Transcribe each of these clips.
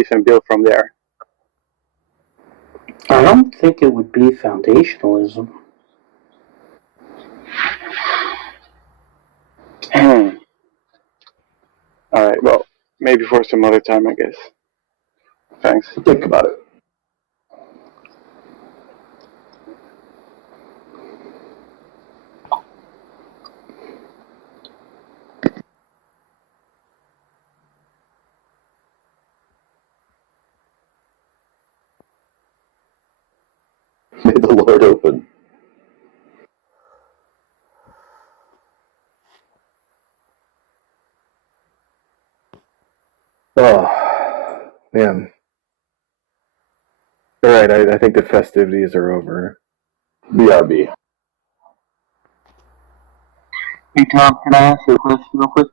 base and build from there. I don't think it would be foundationalism. Alright, well, maybe for some other time, I guess. Thanks. Think about it. May the Lord open. Oh, man. All right, I think the festivities are over. BRB. Hey Tom, can I ask you a question real quick?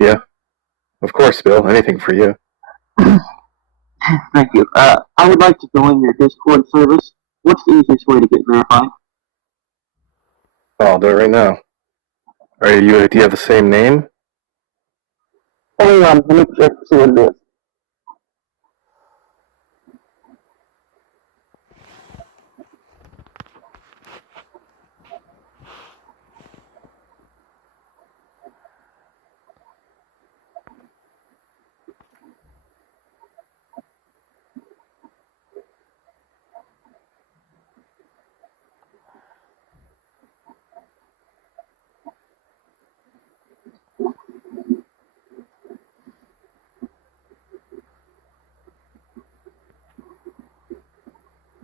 Yeah, of course, Bill. Anything for you. Thank you. I would like to join your Discord service. What's the easiest way to get verified? Oh, I'll do it right now. Do you have the same name? Hang on, let me check to see what it is.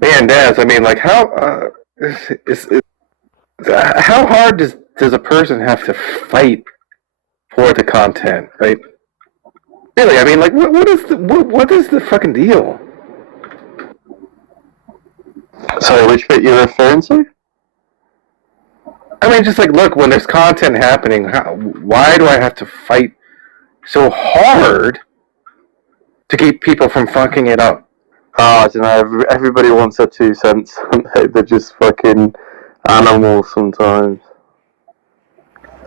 Man, Daz, I mean, like, how hard does a person have to fight for the content, right? Really, I mean, like, what is the fucking deal? Sorry, which bit you're referring to? I mean, just like, look, when there's content happening, why do I have to fight so hard to keep people from fucking it up? Oh, I don't know. Everybody wants their 2 cents. They're just fucking animals sometimes.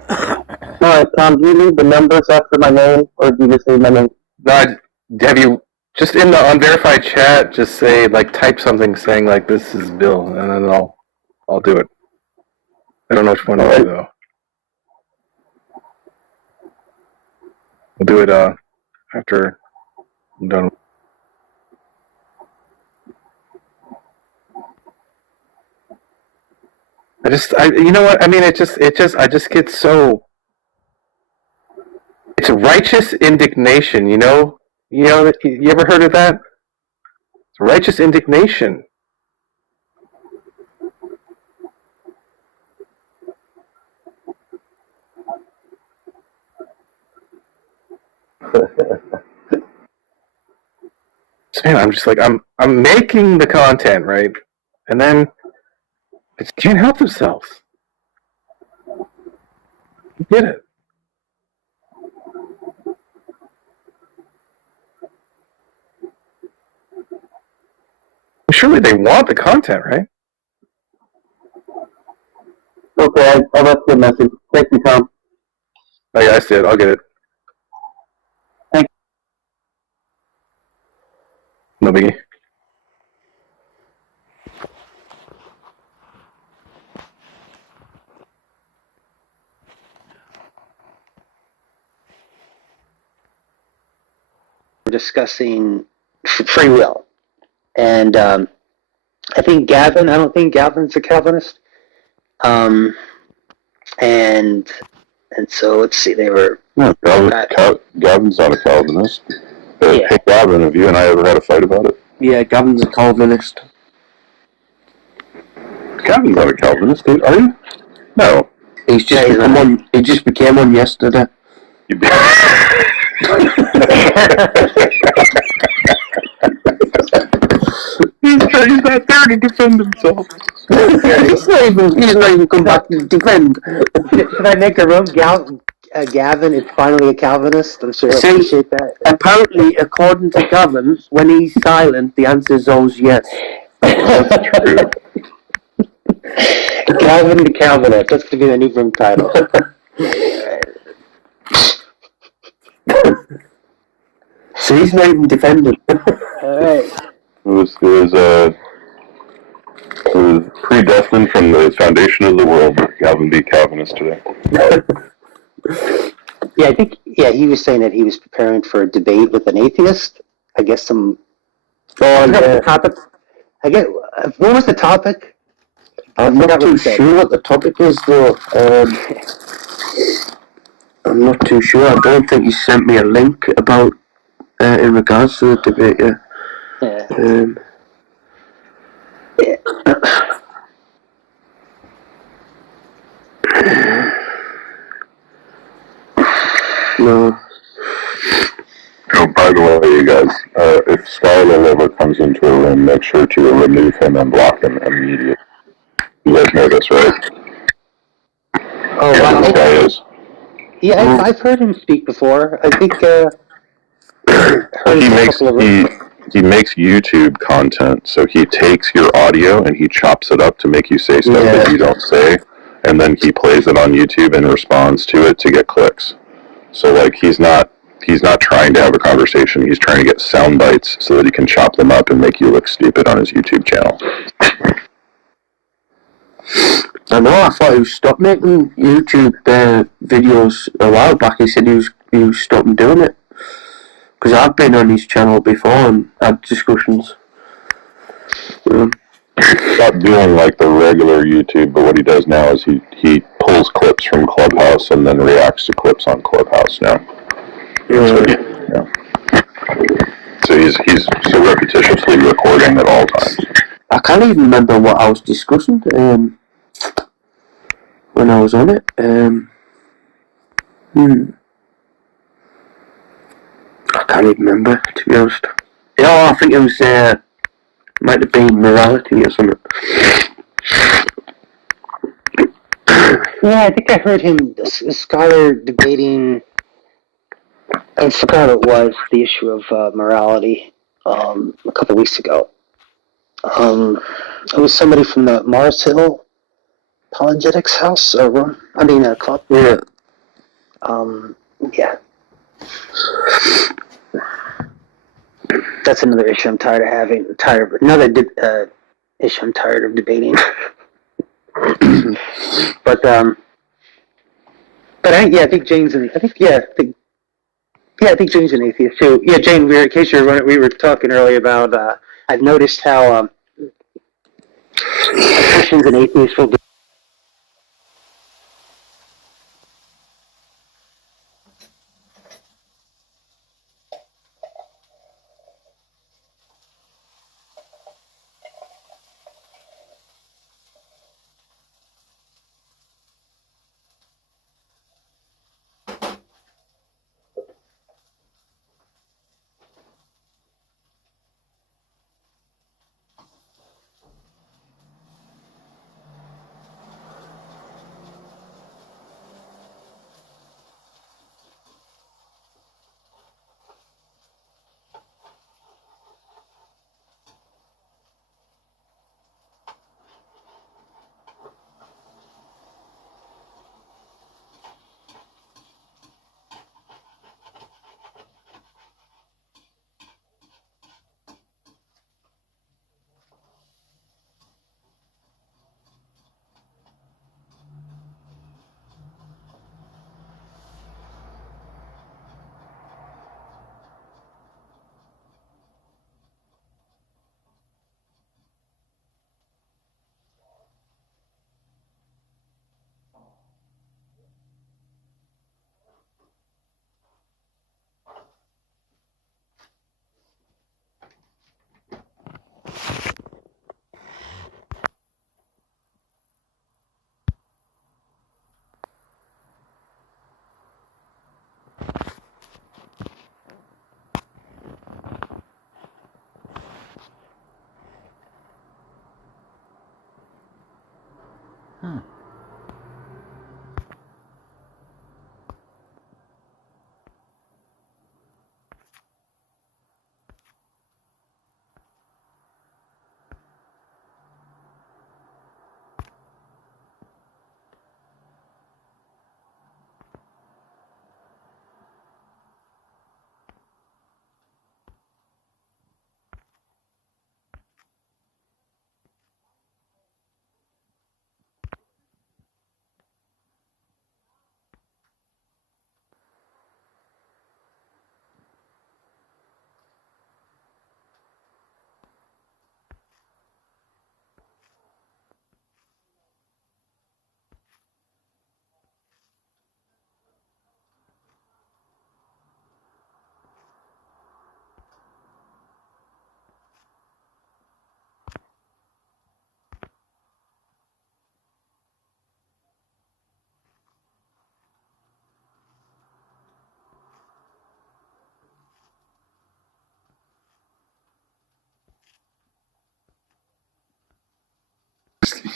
Alright, Tom, do you need the numbers after my name, or do you just need my name? No, have you just in the unverified chat? Just say like type something saying like this is Bill, and then I'll do it. I don't know which one to do though. We'll do it after I'm done. You know what? I mean, I just get so. It's righteous indignation, you know. You ever heard of that? It's righteous indignation. Man, I'm just like I'm making the content, right? And then they just can't help themselves. You get it. Surely they want the content, right? Okay, I'll left you a message. Thank you, Tom. Oh yeah, I see it. I'll get it. Thank you. No biggie. We're discussing free will. And I think Gavin, I don't think Gavin's a Calvinist. And so let's see, they were. No, Gavin's not a Calvinist. Yeah. Hey, Gavin, have you and I ever had a fight about it? Yeah, Gavin's a Calvinist. Gavin's not a Calvinist, dude. Are you? No. He just became one yesterday. You He's not there to defend himself. He's not even come back to defend. Should I make a room? Gavin is finally a Calvinist. I'm sure he'll appreciate that. Apparently, according to Gavin, when he's silent, the answer is always yes. That's true. Gavin the Calvinist. That's going to be the new room title. So he's not even defending. Alright. It was predestined from the foundation of the world that Calvin be Calvinist today. Yeah, I think, he was saying that he was preparing for a debate with an atheist. I guess Oh, yeah. I get, what was the topic? I'm forgot not what too it said. sure what the topic is, though. I'm not too sure. I don't think he sent me a link about in regards to the debate. Yeah. No. Oh, by the way, you guys, if Skylar ever comes into a room, make sure to remove him and block him immediately. You guys know this, right? Oh, Yeah, wow. this guy is. Yeah, I've heard him speak before. I think, heard He him a makes couple of he makes YouTube content, so he takes your audio and he chops it up to make you say stuff that you don't say, and then he plays it on YouTube and responds to it to get clicks. So like he's not trying to have a conversation. He's trying to get sound bites so that he can chop them up and make you look stupid on his YouTube channel. I know. I thought he stopped making YouTube videos a while back. He said he was stopping doing it because I've been on his channel before and had discussions. Not doing like the regular YouTube, but what he does now is he pulls clips from Clubhouse and then reacts to clips on Clubhouse now. Yeah. So he's so repetitiously recording at all times. I can't even remember what I was discussing when I was on it. I can't even remember, to be honest. Yeah, I think it was might have been morality or something. Yeah, I think I heard him, Scholar, debating, I forgot what it was, the issue of morality, a couple weeks ago. It was somebody from the Mars Hill Apologetics house, or room, club. Yeah. Yeah. That's another issue I'm tired of having, issue I'm tired of debating. But I think Jane's I think Jane's an atheist too. Yeah, Jane, in case you're wondering, we were talking earlier about, I've noticed how Christians and atheists will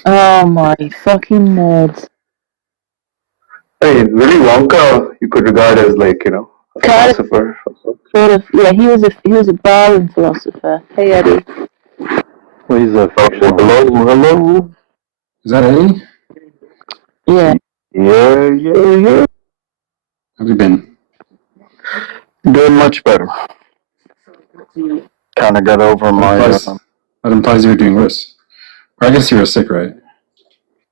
Oh my fucking nerds. Hey, Willy Wonka, you could regard as like, a Kind of, philosopher. sort of, yeah, he was a Darwin philosopher. Hey, Eddie. Well, he's a hello. Is that Eddie? Yeah. Yeah. How have you been? Doing much better. Kind of got over That implies you were doing worse. Or I guess you were sick, right?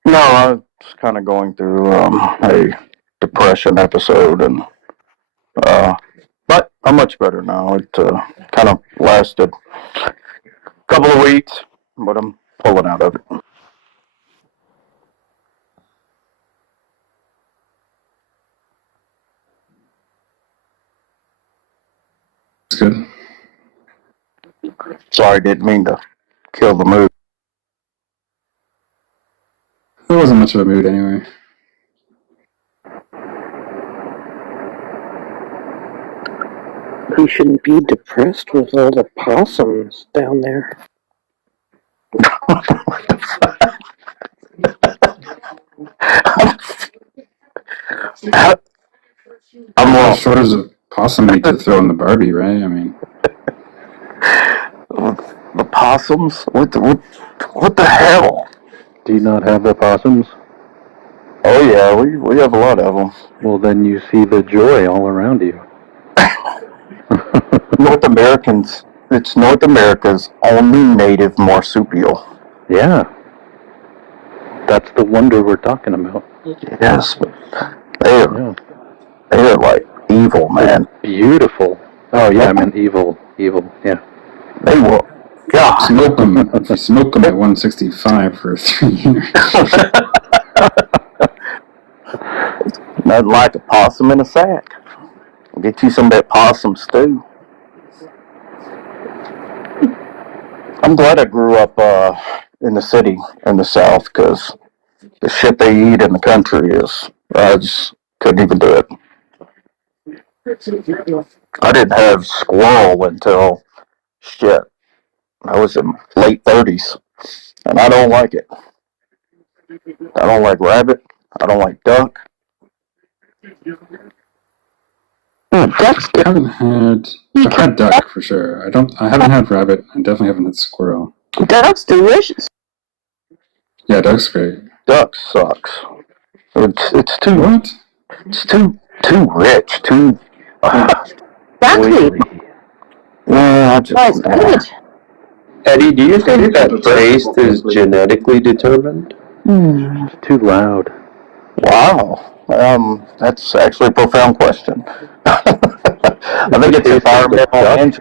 No, I was kind of going through a depression episode, and but I'm much better now. It kind of lasted a couple of weeks, but I'm pulling out of it. It's good. Sorry, didn't mean to kill the mood. It wasn't much of a mood anyway. You shouldn't be depressed with all the possums down there. I'm What wrong. shortage of possum meat to throw in the Barbie, right? I mean, The possums? What the hell? Do you not have opossums? Oh yeah, we have a lot of them. Well, then you see the joy all around you. It's North America's only native marsupial. Yeah. That's the wonder we're talking about. Yes, but they're like evil, man. Beautiful. Oh yeah, I meant evil, yeah. They will. God. smoke them. If you smoke them at 165 for 3 years. Nothing like a possum in a sack. Get you some of that possum stew. I'm glad I grew up in the city in the South, because the shit they eat in the country is, I just couldn't even do it. I didn't have squirrel until, shit, I was in late 30s, and I don't like it. I don't like rabbit. I don't like duck. Duck's I haven't had. I've had duck for sure. I haven't had rabbit. I definitely haven't had squirrel. Duck's delicious. Yeah, duck's great. Duck sucks. It's too What? it's too rich. Too. Exactly. Yeah, That's good. Eddie, do you think that taste is genetically determined? It's too loud. Wow. That's actually a profound question. I think it's environmental and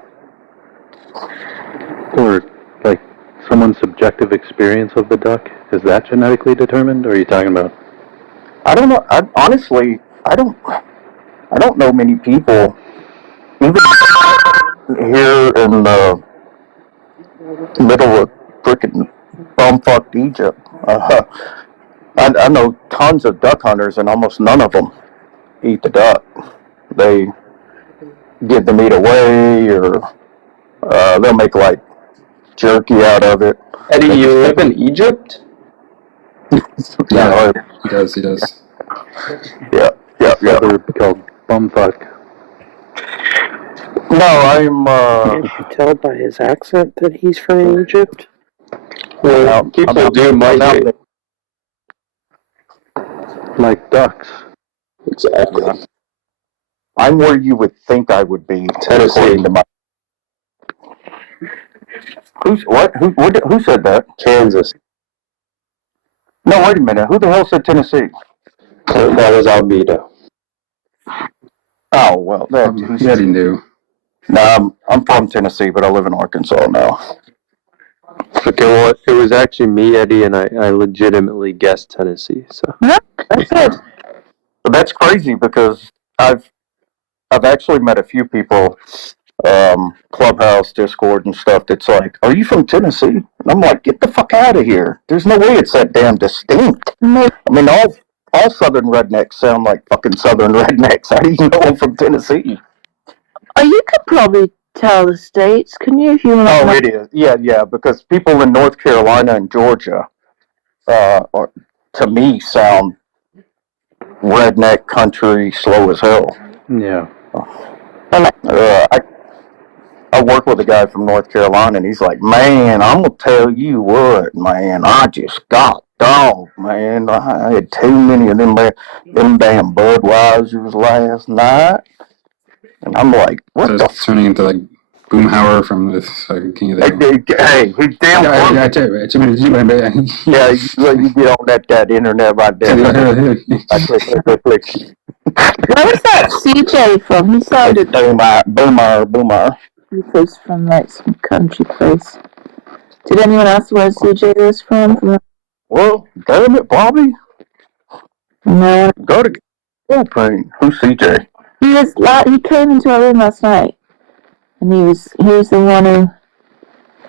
Or like someone's subjective experience of the duck. Is that genetically determined, or are you talking about? I don't know. Honestly, I don't know many people, even here in the middle of frickin' bumfucked Egypt. I know tons of duck hunters, and almost none of them eat the duck. They give the meat away, or they'll make like jerky out of it. Eddie, you live in Egypt? Yeah, he does. Yeah. They're called bumfuck. No, I'm. Can't you tell by his accent that he's from Egypt? Well, people do migrate. Like ducks. Exactly. I'm where you would think I would be. Tennessee. According to my. Who said that? Kansas. No, wait a minute. Who the hell said Tennessee? That was Almeida. Oh well, Yeah, he knew. No, I'm from Tennessee, but I live in Arkansas now. Okay, well, it was actually me, Eddie, and I legitimately guessed Tennessee. So That's good. But that's crazy, because I've actually met a few people, Clubhouse, Discord, and stuff. That's like, "Are you from Tennessee?" And I'm like, "Get the fuck out of here! There's no way it's that damn distinct." No. I mean, all Southern rednecks sound like fucking Southern rednecks. How do you know I'm from Tennessee? Oh, you could probably tell the states, couldn't you, if you want to? Oh, it is. Yeah, because people in North Carolina and Georgia or, to me, sound redneck country slow as hell. Yeah. I work with a guy from North Carolina, and he's like, man, I'm going to tell you what, man, I just got dog, man. I had too many of them damn Budweisers last night. And I'm like, what So the it's turning into like Boomhauer from this King of the Hill. Hey, he's damn yeah, you get on that internet right there. Click. Where was that CJ from? He sounded Boomer. he was from like some country place. Did anyone else where CJ was from? Well, damn it, Bobby. No. Go to propane. Who's CJ? He came into our room last night, and he was the one who.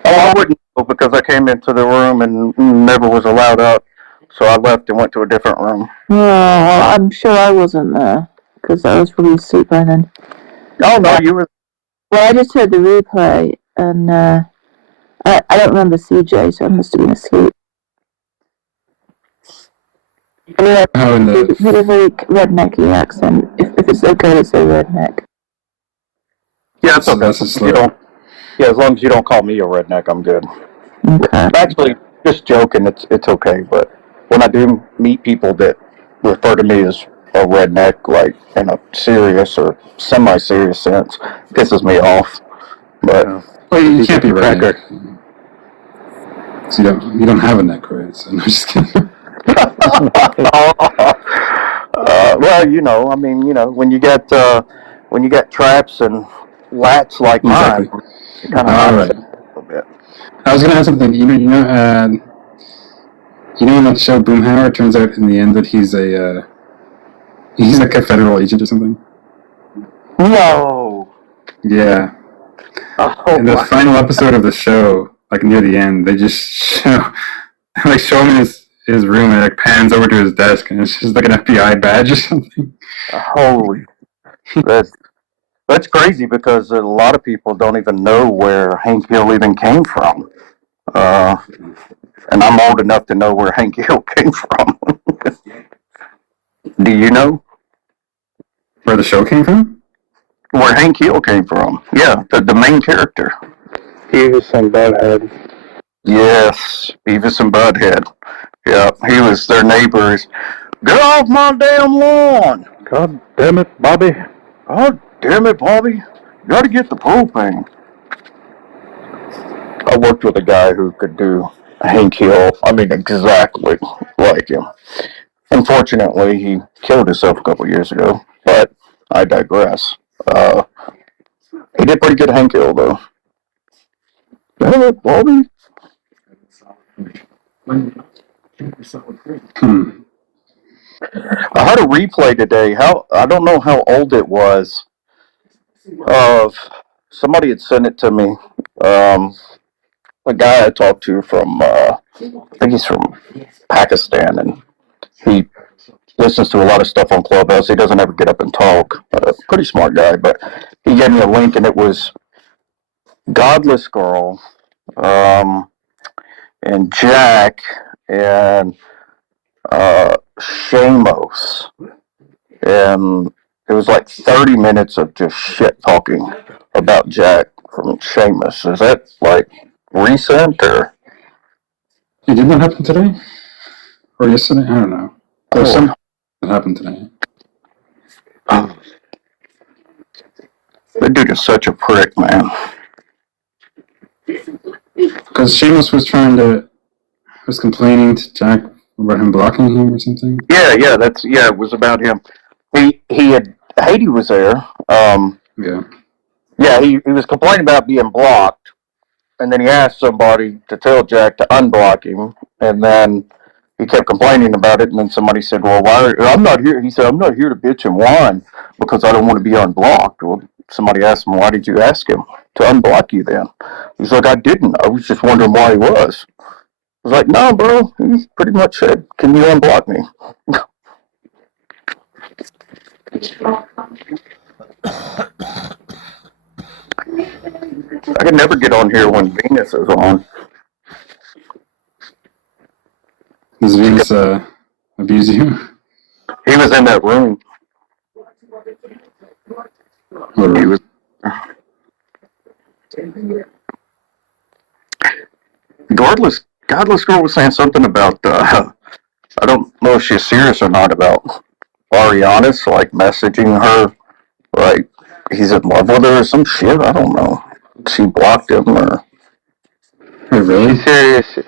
Oh, I wouldn't know because I came into the room and never was allowed out, so I left and went to a different room. Oh, well, I'm sure I wasn't there because I was probably asleep by then. Oh no, you were. Well, I just heard the replay, and I don't remember CJ, so I must have been asleep. I mean, he had a very rednecky accent. If it's okay to say redneck. Yeah, it's okay. As long as you don't call me a redneck, I'm good. Okay. Actually, just joking. It's okay, but when I do meet people that refer to me as a redneck, like in a serious or semi-serious sense, pisses me off. But well, you can't be redneck. So you don't have a neck, right? So I'm just kidding. Well, I mean, when you get traps and lats like mine, it kind of right. a little bit. I was gonna ask something. You know in that show Boomhauer, it turns out in the end that he's like a federal agent or something. No. Yeah. In the final episode of the show, like near the end, they just show him in his room, and it pans over to his desk, and it's just like an FBI badge or something. Holy, that's crazy because a lot of people don't even know where Hank Hill even came from. And I'm old enough to know where Hank Hill came from. Do you know where the show came from? Where Hank Hill came from? Yeah, the main character. Beavis and Butthead. Yes, Beavis and Butthead. Yeah, he was their neighbors. Get off my damn lawn! God damn it, Bobby. God damn it, Bobby. You gotta get the propane. I worked with a guy who could do Hank Hill. I mean, exactly like him. Unfortunately, he killed himself a couple years ago, but I digress. He did pretty good Hank Hill, though. Damn it, Bobby. I had a replay today. I don't know how old it was. Somebody had sent it to me. A guy I talked to from, I think he's from Pakistan, and he listens to a lot of stuff on Clubhouse. He doesn't ever get up and talk. Pretty smart guy, but he gave me a link, and it was Godless Girl, and Jack, and Shamos, and it was like 30 minutes of just shit talking about Jack from Shamos. Is that like recent or? Did that happen today or yesterday? I don't know. There's something that happened today. Oh. That dude is such a prick, man. Because Shamos was complaining to Jack about him blocking him or something. Yeah, it was about him. Haiti was there. He was complaining about being blocked, and then he asked somebody to tell Jack to unblock him, and then he kept complaining about it, and then somebody said, well, I'm not here. He said, I'm not here to bitch and whine because I don't want to be unblocked. Well, somebody asked him, why did you ask him to unblock you then? He's like, I didn't. I was just wondering why he was. I was like, no, bro. He pretty much said, can you unblock me? I can never get on here when Venus is on. Does Venus abuse you? He was in that room. Or He was. Godless girl was saying something about. I don't know if she's serious or not about Arianis, like messaging her, like he's in love with her or some shit. I don't know. She blocked him or. Wait, really? Serious.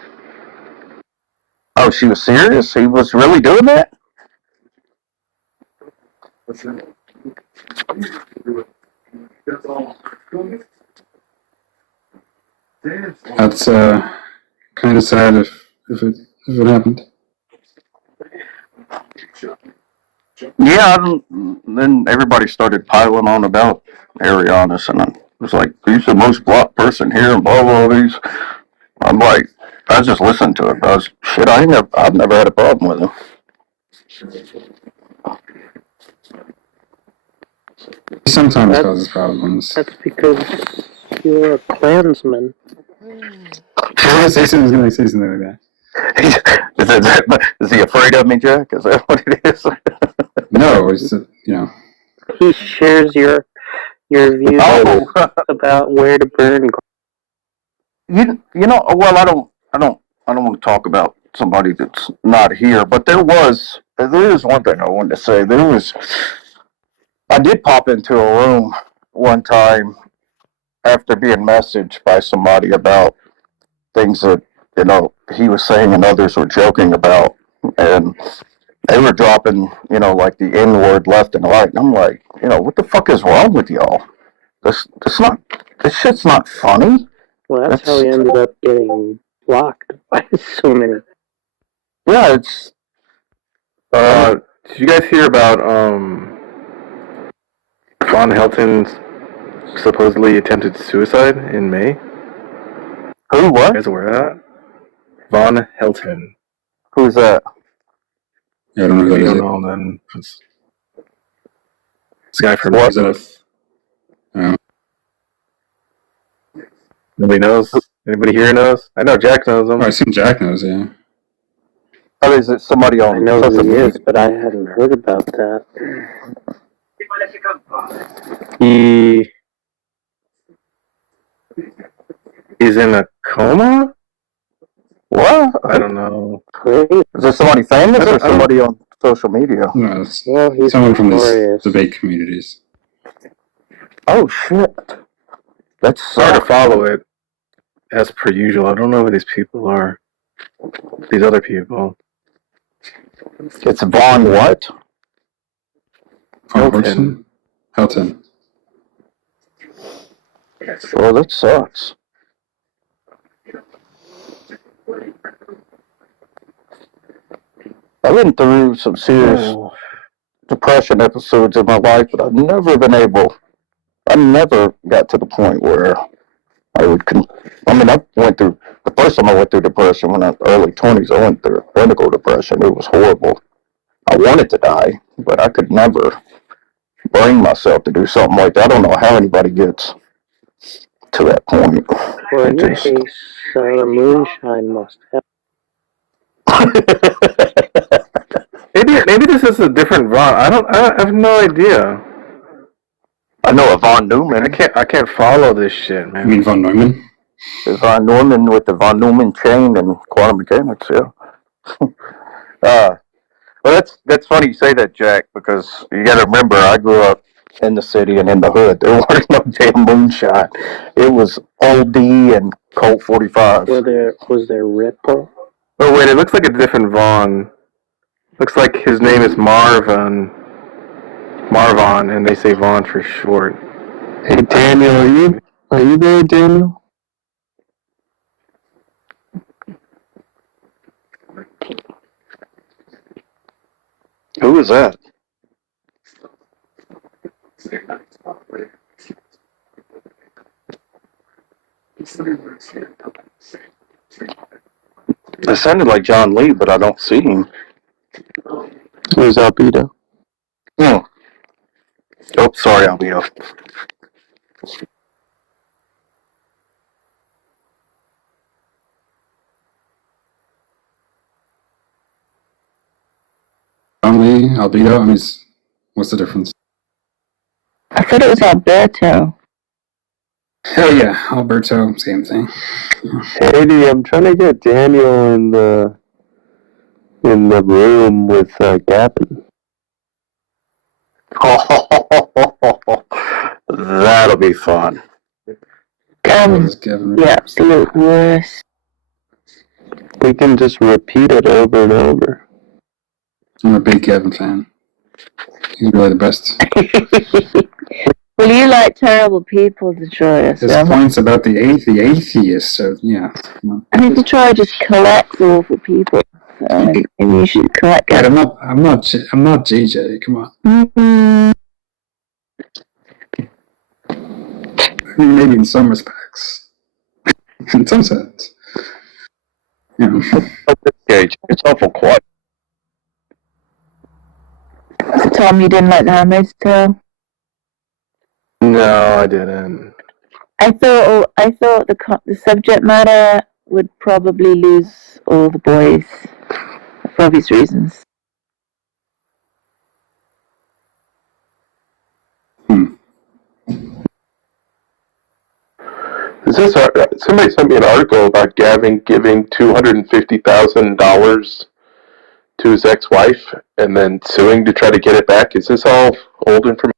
Oh, she was serious? He was really doing that? That's kind of sad if it happened. Yeah, then everybody started piling on about Arianis, and I was like, he's the most blocked person here, and blah, blah, blah. I'm like, I just listened to it. I've never had a problem with him. He sometimes causes problems. That's because you're a Klansman. He's gonna say something like that. Is he afraid of me, Jack? Is that what it is? No, it's He shares your views about where to burn. You know, well, I don't want to talk about somebody that's not here, but there is one thing I wanted to say. I did pop into a room one time after being messaged by somebody about things that, he was saying and others were joking about, and they were dropping, like the N-word left and right, and I'm like, what the fuck is wrong with y'all? This shit's not funny. Well, that's how he ended up getting blocked by so many. Yeah, it's. Did you guys hear about Von Helton's supposedly attempted suicide in May? Who? What? You guys aware of that? Von Helton. Who's that? Yeah, I don't know who If that you is. don't know, then it's a guy from What? Texas. Oh. Nobody knows? Anybody here knows? I know Jack knows him. I assume Jack knows, yeah. Oh, is it somebody on I know social who he media? is, but I hadn't heard about that. He is in a coma? What? I don't know. Great. Is it somebody famous or somebody on social media? No, it's Well, he's someone from his notorious. debate communities. Oh, shit. That's Hard to follow it, as per usual. I don't know who these people are. These other people. It's Von what? Helton. Helton. Well, that sucks. I've been through some serious depression episodes in my life, but I never got to the point where I went through, the first time I went through depression when I was early 20s, I went through clinical depression. It was horrible. I wanted to die, but I could never bring myself to do something like that. I don't know how anybody gets to that point. Well, in your case, the moonshine must have. Maybe this is a different Von. I have no idea. I know a Von Neumann. I can't follow this shit, man. You mean Von Neumann? There's Von Neumann with the Von Neumann chain and quantum mechanics, yeah. Well, that's funny you say that, Jack, because you got to remember, I grew up in the city and in the hood. There wasn't no damn moonshine. It was OD and Colt 45. Was there Ripple? Oh wait, it looks like a different Vaughn. Looks like his name is Marvin, and they say Vaughn for short. Hey Daniel, are you there, Daniel? Who is that? It sounded like John Lee, but I don't see him. Who's Albedo? Oh, sorry, Albedo. Only Albedo? I mean, what's the difference? I thought it was Alberto. Hell yeah, Alberto, same thing. Eddie, I'm trying to get Daniel in the room with Gavin. That'll be fun. Gavin's the absolute worst. We can just repeat it over and over. I'm a big Kevin fan. He's really the best. Well, you like terrible people, Detroit. His points about the atheists, so yeah. I mean, Detroit just collects awful people. So maybe you should collect Right, them. I'm not JJ. Come on. Mm-hmm. I mean, maybe in some respects, in some sense. You know. It's awful quiet. So, Tom, you didn't like The Handmaid's Tale? No, I didn't. I thought the subject matter would probably lose all the boys for obvious reasons. Is this somebody sent me an article about Gavin giving $250,000 to his ex-wife and then suing to try to get it back? Is this all old information?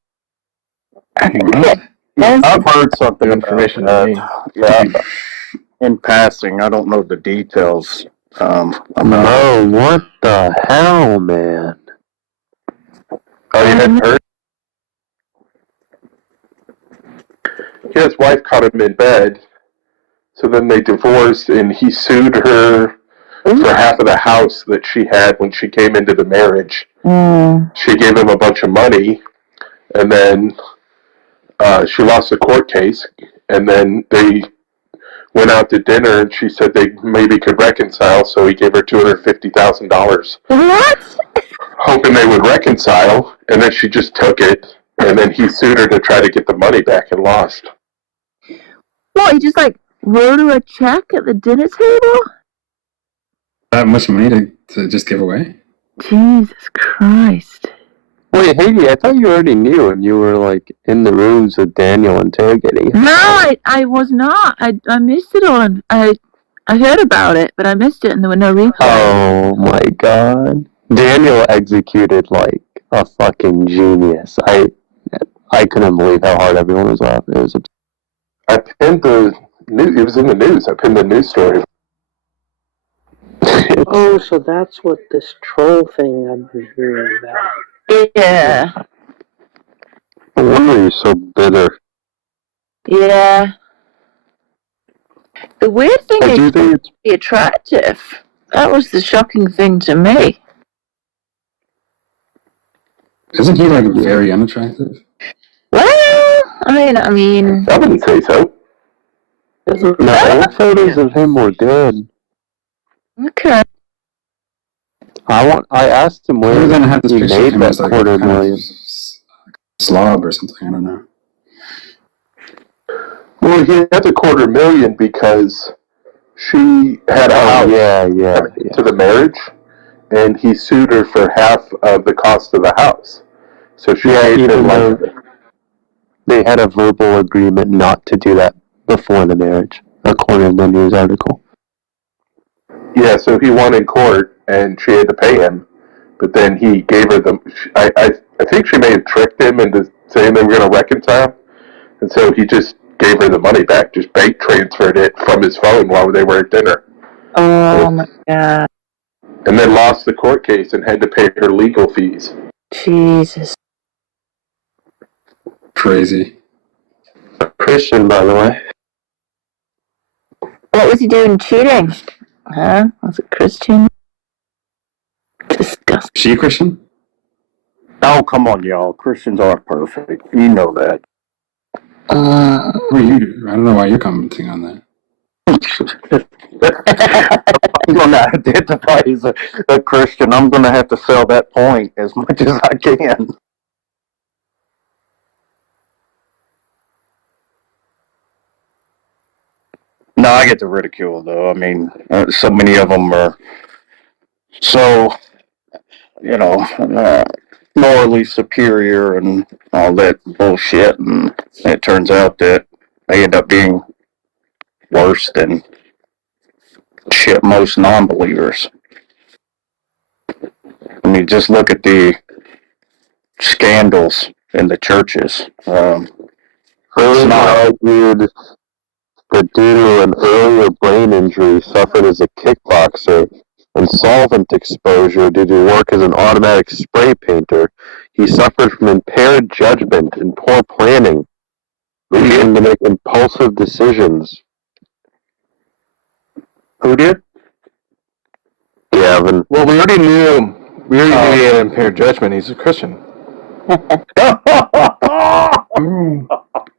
I've heard something Information about to that. Yeah, in passing. I don't know the details. Oh, what the hell, man? Oh, you hadn't heard? Yeah, his wife caught him in bed, so then they divorced, and he sued her for half of the house that she had when she came into the marriage. She gave him a bunch of money, and then she lost the court case, and then they went out to dinner, and she said they maybe could reconcile, so he gave her $250,000. What? Hoping they would reconcile, and then she just took it, and then he sued her to try to get the money back and lost. What, he just wrote her a check at the dinner table? That much money to just give away? Jesus Christ. Wait, Haiti, I thought you already knew and you were in the rooms with Daniel interrogating him. No, I was not. I missed it all. And I heard about it, but I missed it and there were no replays. Oh my god. Daniel executed like a fucking genius. I couldn't believe how hard everyone was laughing. It was I pinned the news. It was in the news. I pinned the news story. Oh, so that's what this troll thing I've been hearing about. Yeah. Why are you so bitter? Yeah. The weird thing I is do think it's he's attractive. That was the shocking thing to me. Isn't he very unattractive? Well, I mean. I wouldn't say so. the old photos of him were good. Okay. I asked him where We're gonna have this he picture of made him that as a $250,000. slob or something. I don't know. Well, he has $250,000 because she had a house to the marriage, and he sued her for half of the cost of the house. So she paid him they had a verbal agreement not to do that before the marriage, according to the news article. Yeah, so he won in court, and she had to pay him. But then he gave her I think she may have tricked him into saying they were going to reconcile. And so he just gave her the money back, just bank transferred it from his phone while they were at dinner. Oh my god. And then lost the court case and had to pay her legal fees. Jesus. Crazy. Christian, by the way. What was he doing? Cheating? Huh? Was it Christian? Disgusting. She Christian? Oh, come on, y'all. Christians aren't perfect. You know that. I don't know why you're commenting on that. I'm going to identify as a Christian. I'm going to have to sell that point as much as I can. No, I get the ridicule, though. I mean, so many of them are so morally superior and all that bullshit, and it turns out that they end up being worse than shit most non-believers. I mean, just look at the scandals in the churches. Hurley argued that due to an earlier brain injury suffered as a kickboxer and solvent exposure due to work as an automatic spray painter, he suffered from impaired judgment and poor planning, leading him to make impulsive decisions. Who did? Gavin. Well, we already knew he had impaired judgment. He's a Christian.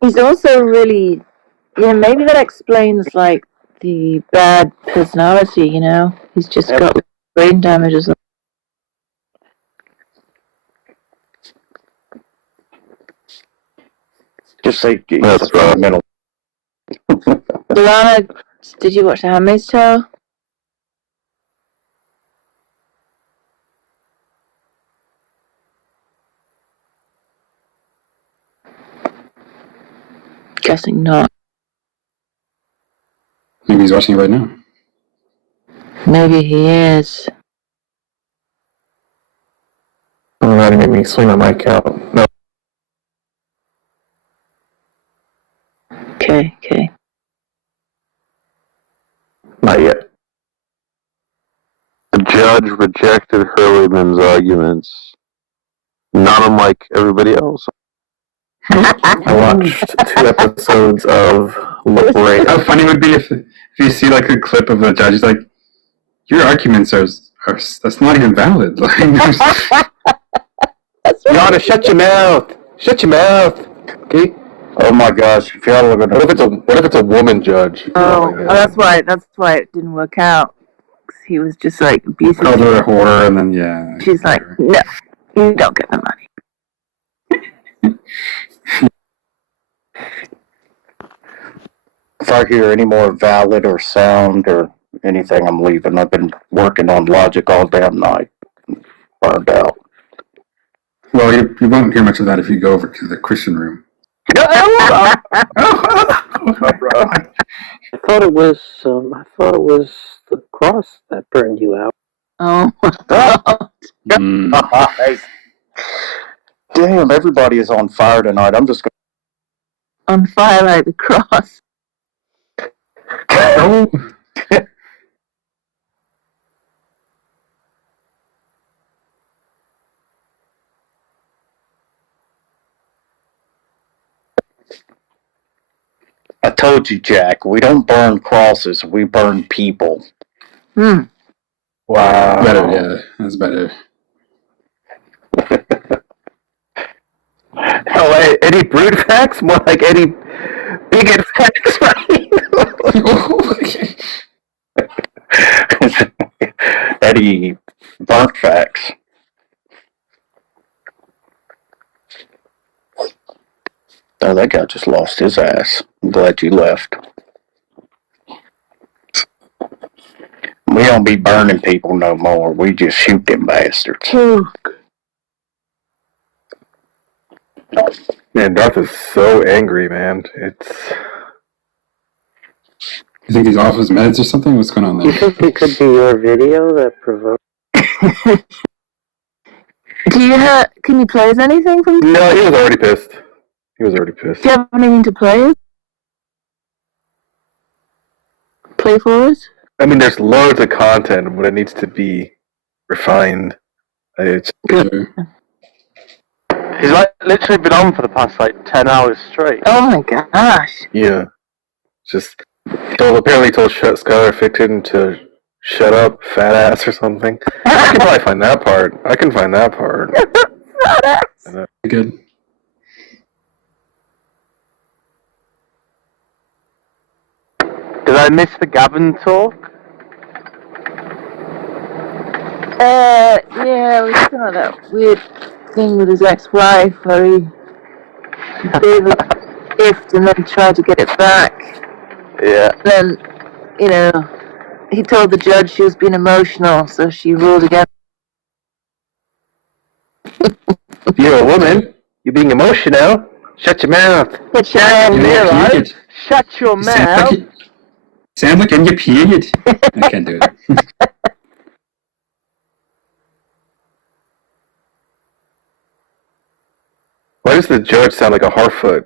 He's also really, maybe that explains, like, the bad personality, He's just got brain damage or something. Just say That's right. mental. Lana, did you watch The Handmaid's Tale? Guessing not. Maybe he's watching it right now. Maybe he is. Oh, that made me swing on my account. No. Okay. Not yet. The judge rejected Hurleyman's arguments, not unlike everybody else. I watched 2 episodes of La Brea. How funny it would be if you see like a clip of the judge, he's like, your arguments are that's not even valid. Like, You ought to shut your mouth. Shut your mouth. Okay. Oh my gosh! If y'all look at What if it's a woman judge? That's why it didn't work out. 'Cause he was just like abusive. called her a whore, and then yeah. She's like, no, you don't get the money. If I hear any more valid or sound or anything, I'm leaving. I've been working on Logic all damn night. Burned out. Well, you won't hear much of that if you go over to the Christian room. I thought it was the cross that burned you out. Oh. Damn, everybody is on fire tonight. I'm just On fire like the cross. Oh. I told you, Jack, we don't burn crosses, we burn people. Hmm. Wow. Better, yeah. That's better. Oh, Eddie Brood facts? More like Eddie Bigot facts, right? Eddie burnt facts. Oh, that guy just lost his ass. I'm glad you left. We don't be burning people no more. We just shoot them bastards. Man, Darth is so angry, man. It's... You think he's off his meds or something? What's going on there? You think it could be your video that provoked? Can you play us anything from? No, he was already pissed. Do you have anything to play? Play for us? I mean, there's loads of content, but it needs to be refined. It's He's literally been on for the past 10 hours straight. Oh my gosh. Yeah. Just apparently told Skylar Ficton to shut up, fat ass or something. I can probably find that part. Fat ass. Good. Did I miss the Gavin talk? Yeah, we still had that weird thing with his ex-wife where he gave a gift and then tried to get it back. Yeah. Then, he told the judge she was being emotional, so she ruled against. You're a woman. You're being emotional. Shut your mouth. Shut your You're mouth. on your period. Shut your You sound like in your period. I can't do it. Why does the judge sound like a Harfoot?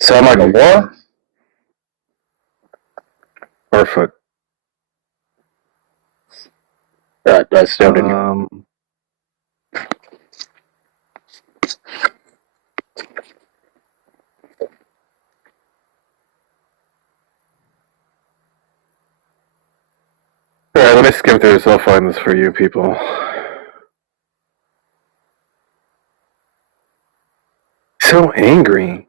Sound like a what? Harfoot. That sounded. Alright, let me skim through this. I'll find this for you people. So angry.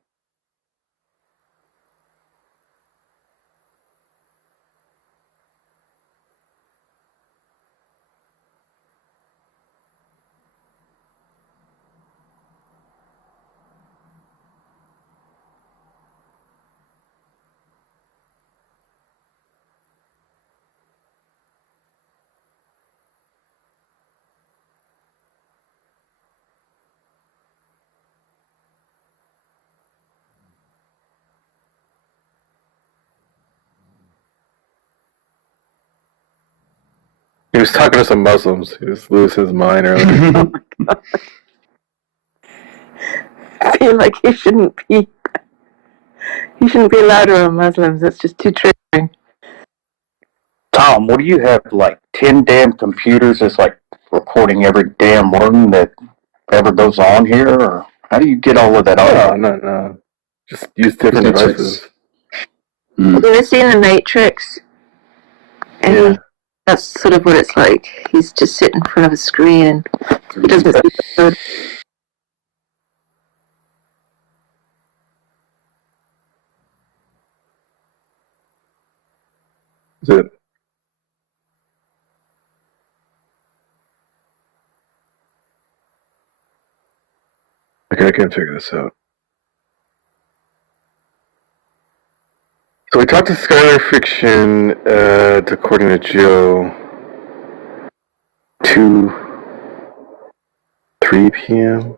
He was talking to some Muslims. He was losing his mind earlier. I feel like he shouldn't be allowed around Muslims. That's just too triggering. Tom, what do you have, like 10 damn computers that's like recording every damn word that ever goes on here? Or how do you get all of that audio? No. Just use different devices. Have you ever seen The Matrix? And that's sort of what it's like. He's just sitting in front of a screen and he doesn't speak good. Is it? Okay, I can't figure this out. So we talked to Skylar Fiction according to Joe, 3 p.m.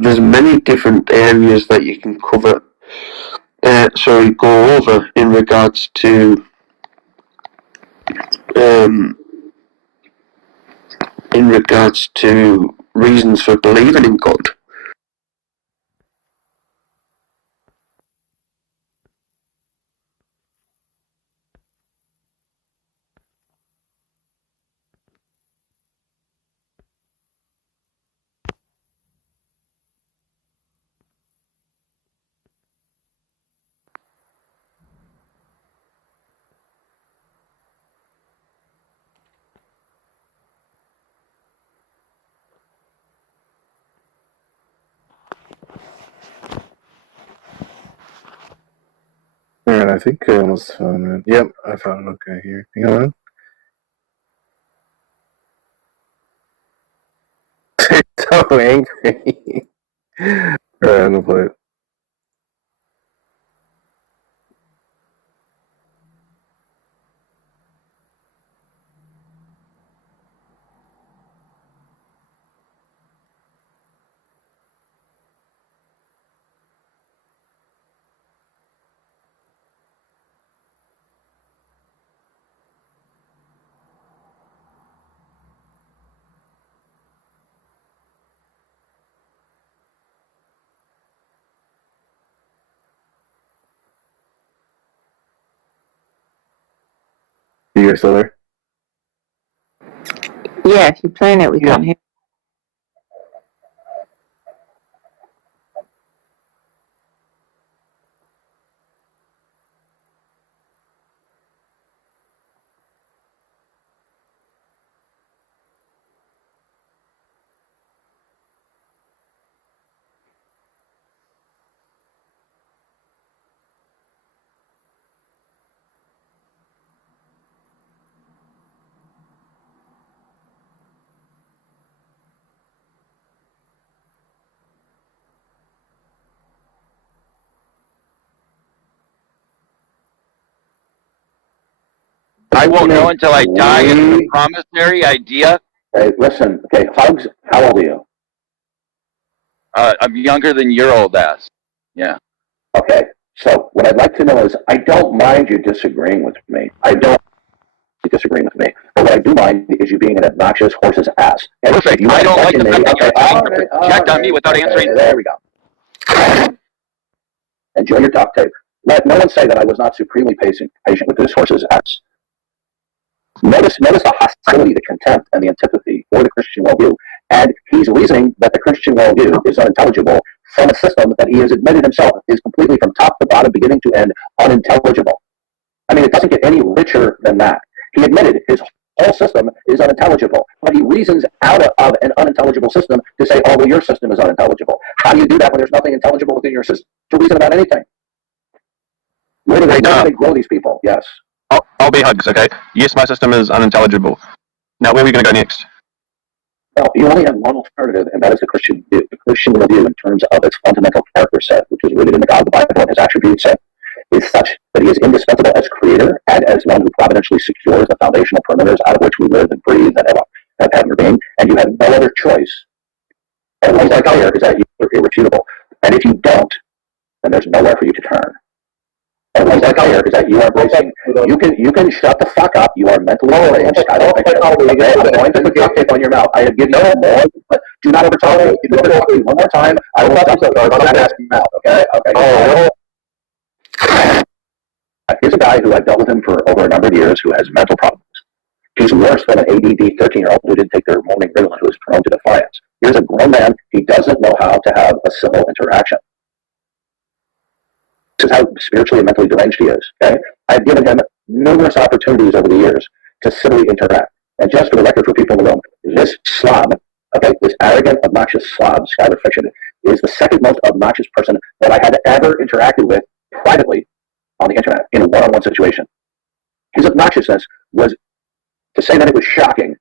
There's many different areas that you can cover. Go over in regards to reasons for believing in God. Alright, I think I almost found it. Yep, I found it. Okay, here. Hang on. So angry. Alright, I'm gonna play it. You guys still there? Yeah, if you're playing it, we can't hear. I won't know until I die. It's a promissory idea. Hey, listen. Okay, Hugs, how old are you? I'm younger than your old ass. Yeah. Okay, so what I'd like to know is, I don't mind you disagreeing with me. I don't disagreeing with me. But what I do mind is you being an obnoxious horse's ass. And Perfect. you I don't like the fact that you're trying to project on right, me without answering. There we go. Enjoy your duct tape. Let no one say that I was not supremely patient with this horse's ass. Notice the hostility, the contempt, and the antipathy for the Christian worldview. And he's reasoning that the Christian worldview is unintelligible from a system that he has admitted himself is completely from top to bottom, beginning to end, unintelligible. I mean, it doesn't get any richer than that. He admitted his whole system is unintelligible, but he reasons out of an unintelligible system to say, oh, well, your system is unintelligible. How do you do that when there's nothing intelligible within your system to reason about anything? Where do they grow these people? Yes. I'll be Hugs, okay? Yes, my system is unintelligible. Now, where are we going to go next? Well, you only have one alternative, and that is the Christian worldview in terms of its fundamental character set, which is rooted in the God of the Bible and his attribute set, is such that he is indispensable as creator and as one who providentially secures the foundational perimeters out of which we live and breathe and have our being, and you have no other choice. And what is clear is that you are irrefutable. And if you don't, then there's nowhere for you to turn. And what is clear is that you are embracing. You can shut the fuck up. You are mentally deranged. I don't think okay, I'm going to put duct tape on your mouth. I have given you more, but do not overtalk me. If you overtalk me one more time, I will stop that ass in your mouth. Okay? Okay. Here's a guy who I've dealt with him for over a number of years who has mental problems. He's worse than an ADD 13-year-old who didn't take their morning Ritalin, who is prone to defiance. Here's a grown man. He doesn't know how to have a civil interaction. This is how spiritually and mentally deranged he is. Okay? I've given him numerous opportunities over the years to civilly interact. And just for the record for people in the room, this slob, okay, this arrogant, obnoxious slob, Skylar Fiction, is the second most obnoxious person that I had ever interacted with privately on the internet in a one-on-one situation. His obnoxiousness was, to say that it was shocking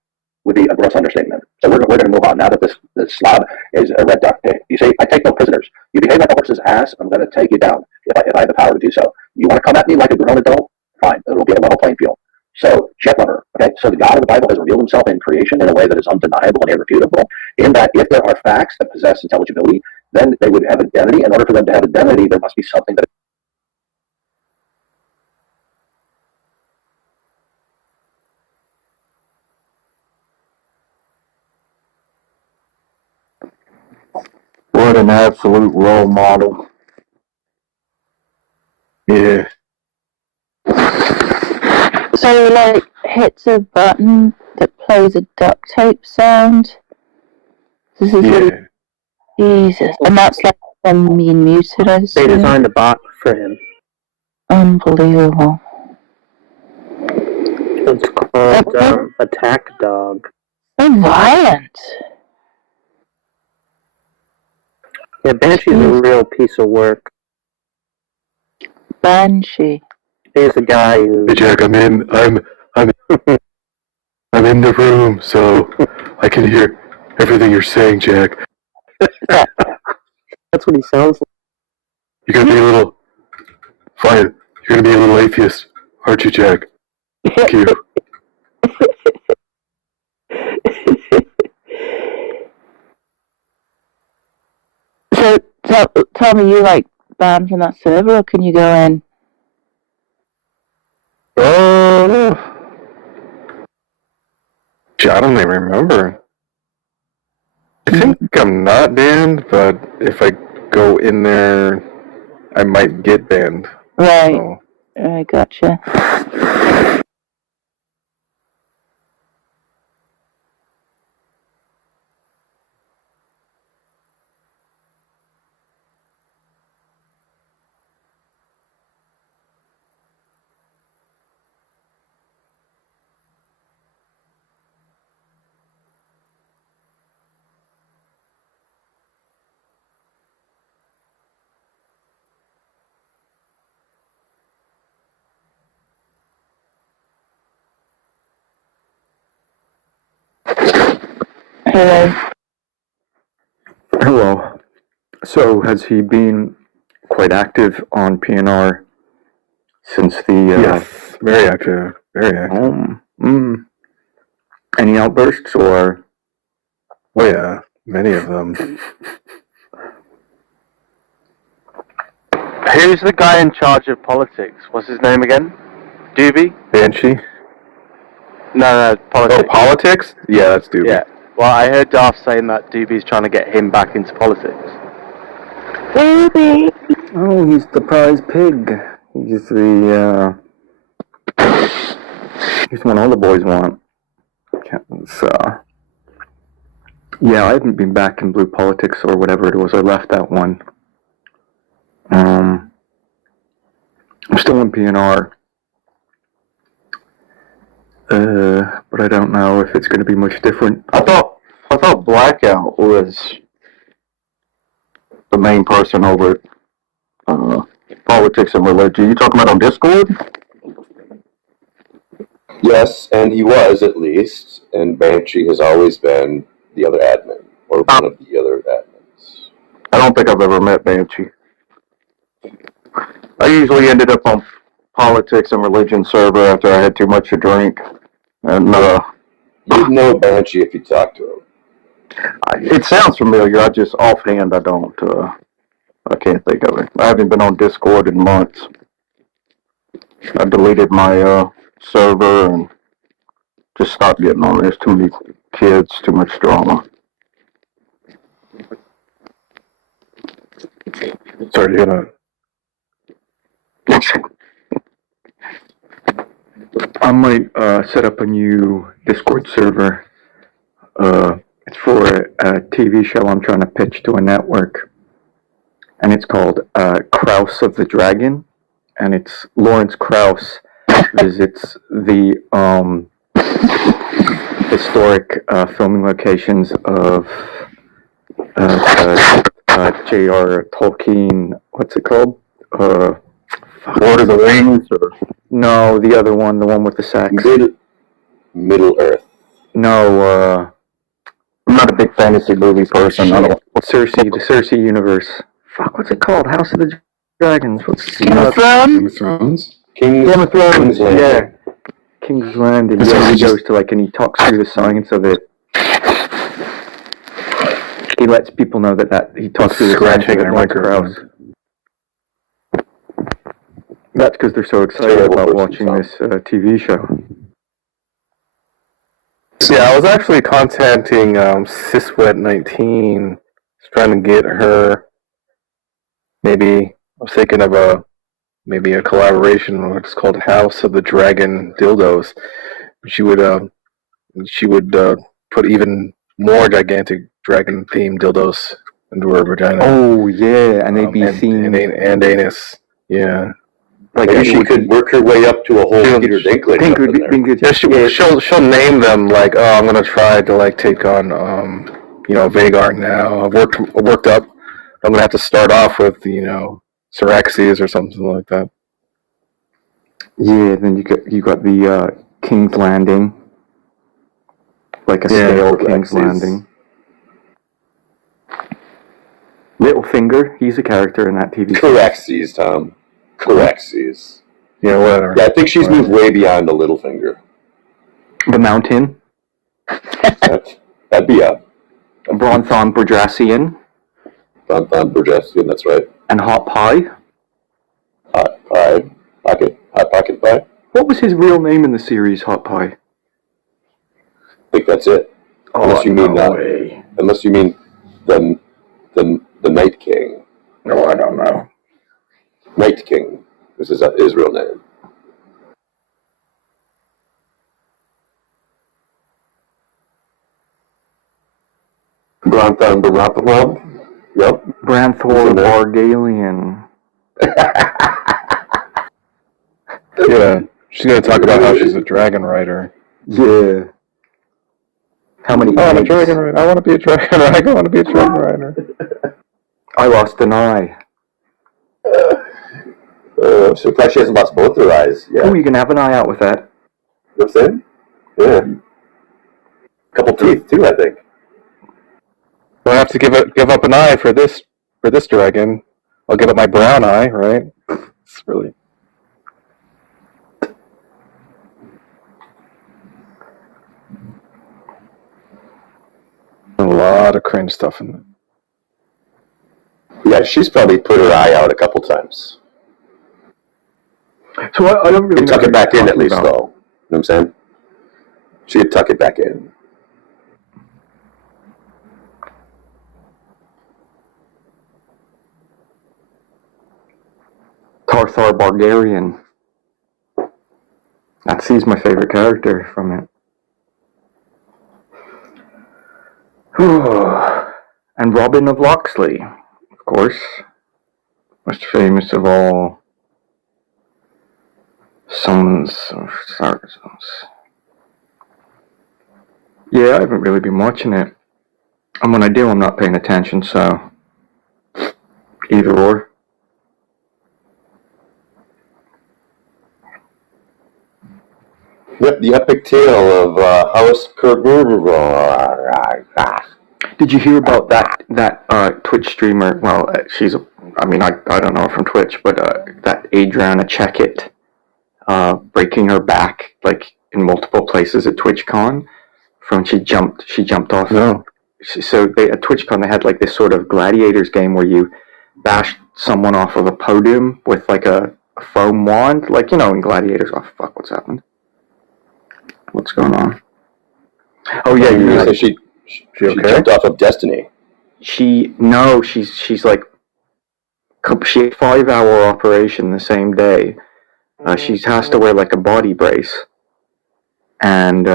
would be a gross understatement. So we're going to move on now that this slob is a red duct tape. You say, I take no prisoners. You behave like a horse's ass, I'm going to take you down if I have the power to do so. You want to come at me like a grown adult? Fine. It'll be a level playing field. So, Jet Lover, okay? So the God of the Bible has revealed himself in creation in a way that is undeniable and irrefutable, in that if there are facts that possess intelligibility, then they would have identity. In order for them to have identity, there must be something that What an absolute role model. Yeah. So he like hits a button that plays a duct tape sound. This is really Jesus, and that's like them being muted. I They assume. designed a bot for him. Unbelievable. It's called Attack Dog. So violent. Yeah, Banshee's a real piece of work. Banshee. He's a guy who... Hey Jack, I'm in the room, so I can hear everything you're saying, Jack. That's what he sounds like. You're gonna be a little fine. You're gonna be a little atheist, aren't you, Jack? Thank you. So tell me, you like banned from that server, or can you go in? I don't even remember. I think I'm not banned, but if I go in there, I might get banned. Right. So. I gotcha. Hello. Hello. So, has he been quite active on PNR since the... Yes, very active. Very active. Any outbursts or? Oh yeah, many of them. Who's the guy in charge of politics? What's his name again? Doobie? Banshee? No, politics. Oh, politics? Yeah, that's Doobie. Yeah. Well, I heard Darth saying that Doobie's trying to get him back into politics. Baby. Oh, he's the prize pig. He's the, he's one all the boys want. Yeah, I haven't been back in blue politics or whatever it was. I left that one. I'm still in PNR. But I don't know if it's going to be much different. I thought Blackout was the main person over at politics and religion. You talking about on Discord? Yes, and he was at least, and Banshee has always been the other admin, or one of the other admins. I don't think I've ever met Banshee. I usually ended up on politics and religion server after I had too much to drink. And you'd know Banshee if you talked to him. It sounds familiar. I just offhand I don't. I can't think of it. I haven't been on Discord in months. I deleted my server and just stopped getting on. There's too many kids, too much drama. Sorry to hear that. I might set up a new Discord server. It's for a TV show I'm trying to pitch to a network. And it's called Krause of the Dragon. And it's Lawrence Krauss visits the historic filming locations of J.R. Tolkien. What's it called? Lord of the Rings? Or? No, the other one, the one with the sax. Middle Earth. No, I'm not a big fantasy movie person. I don't. the Cersei universe. Fuck, what's it called? House of the Dragons. What's Game of Thrones? Game of Thrones. Landing. Yeah. King's Landing. Yeah, he goes to and he talks through the science of it. He lets people know that he talks through the science of it. Like Krauss. That's because they're so excited about watching this TV show. Yeah, I was actually contacting Siswet19, trying to get her. Maybe I was thinking of a collaboration. What's called House of the Dragon Dildos. She would put even more gigantic dragon themed dildos into her vagina. Oh yeah, and they'd be themed and anus. Yeah. Maybe she could work her way up to a whole Peter Dinklage. Yeah, she'll name them like, oh, I'm gonna try to take on Vagar now. I've worked up. I'm gonna have to start off with Syraxes or something like that. Yeah, then you got the King's Landing, like a scale King's Landing. Littlefinger, he's a character in that TV show. Syraxes, Tom. Syraxes. Yeah, whatever. Yeah, I think she's moved way beyond the Littlefinger. The Mountain. That'd be up. Bronthon Burjassian. Bronthon Burjassian, that's right. And Hot Pie. Hot Pocket Pie. What was his real name in the series, Hot Pie? I think that's it. Unless you mean the Night King. No, I don't know. Night King. This is his real name. Bronthon Baratham. Yep. Branthor Bargalian. Yeah, she's gonna talk about how she's a dragon rider. Yeah. How many? Oh, I'm a dragon rider. I want to be a dragon rider. I want to be a dragon rider. I lost an eye. Surprised she hasn't lost both her eyes. Yeah. Oh, you can have an eye out with that. You know what I'm saying? Yeah. Couple teeth too, I think. I'll have to give up an eye for this dragon. I'll give up my brown eye, right? It's really. A lot of cringe stuff in it. Yeah, she's probably put her eye out a couple times. So I don't really tuck know it back what in you're at least, talking about. though. You know what I'm saying? She could tuck it back in. Tarthar Bargarian. He's my favorite character from it. And Robin of Locksley, of course. Most famous of all. Sons of Saracens. Yeah, I haven't really been watching it. And when I do, I'm not paying attention, so either or. Yep, the epic tale of House Did you hear about that Twitch streamer? Well, she's I don't know her from Twitch, but that Adriana Checkit breaking her back like in multiple places at TwitchCon from she jumped off. No. So at TwitchCon they had like this sort of gladiators game where you bashed someone off of a podium with like a foam wand, like in gladiators. Oh fuck, what's happened? What's going on? Oh yeah, So she jumped off of Destiny. She's like she had a 5-hour operation the same day. She has to wear like a body brace, and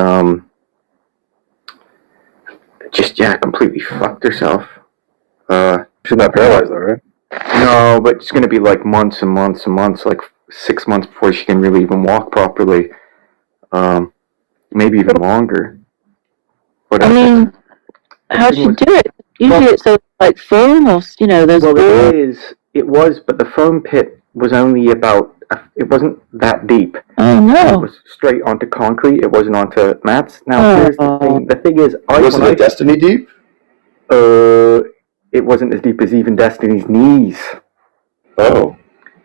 completely fucked herself. She's not paralyzed though, right? No, but it's gonna be like months and months and months, like 6 months before she can really even walk properly. Maybe even longer. But I mean, how'd she do it? Usually it's like foam or, those Well, balls. it was, but the foam pit was only it wasn't that deep. Oh, no. It was straight onto concrete. It wasn't onto mats. Now, here's the thing. The thing is, Wasn't it Destiny deep? It wasn't as deep as even Destiny's knees. Oh.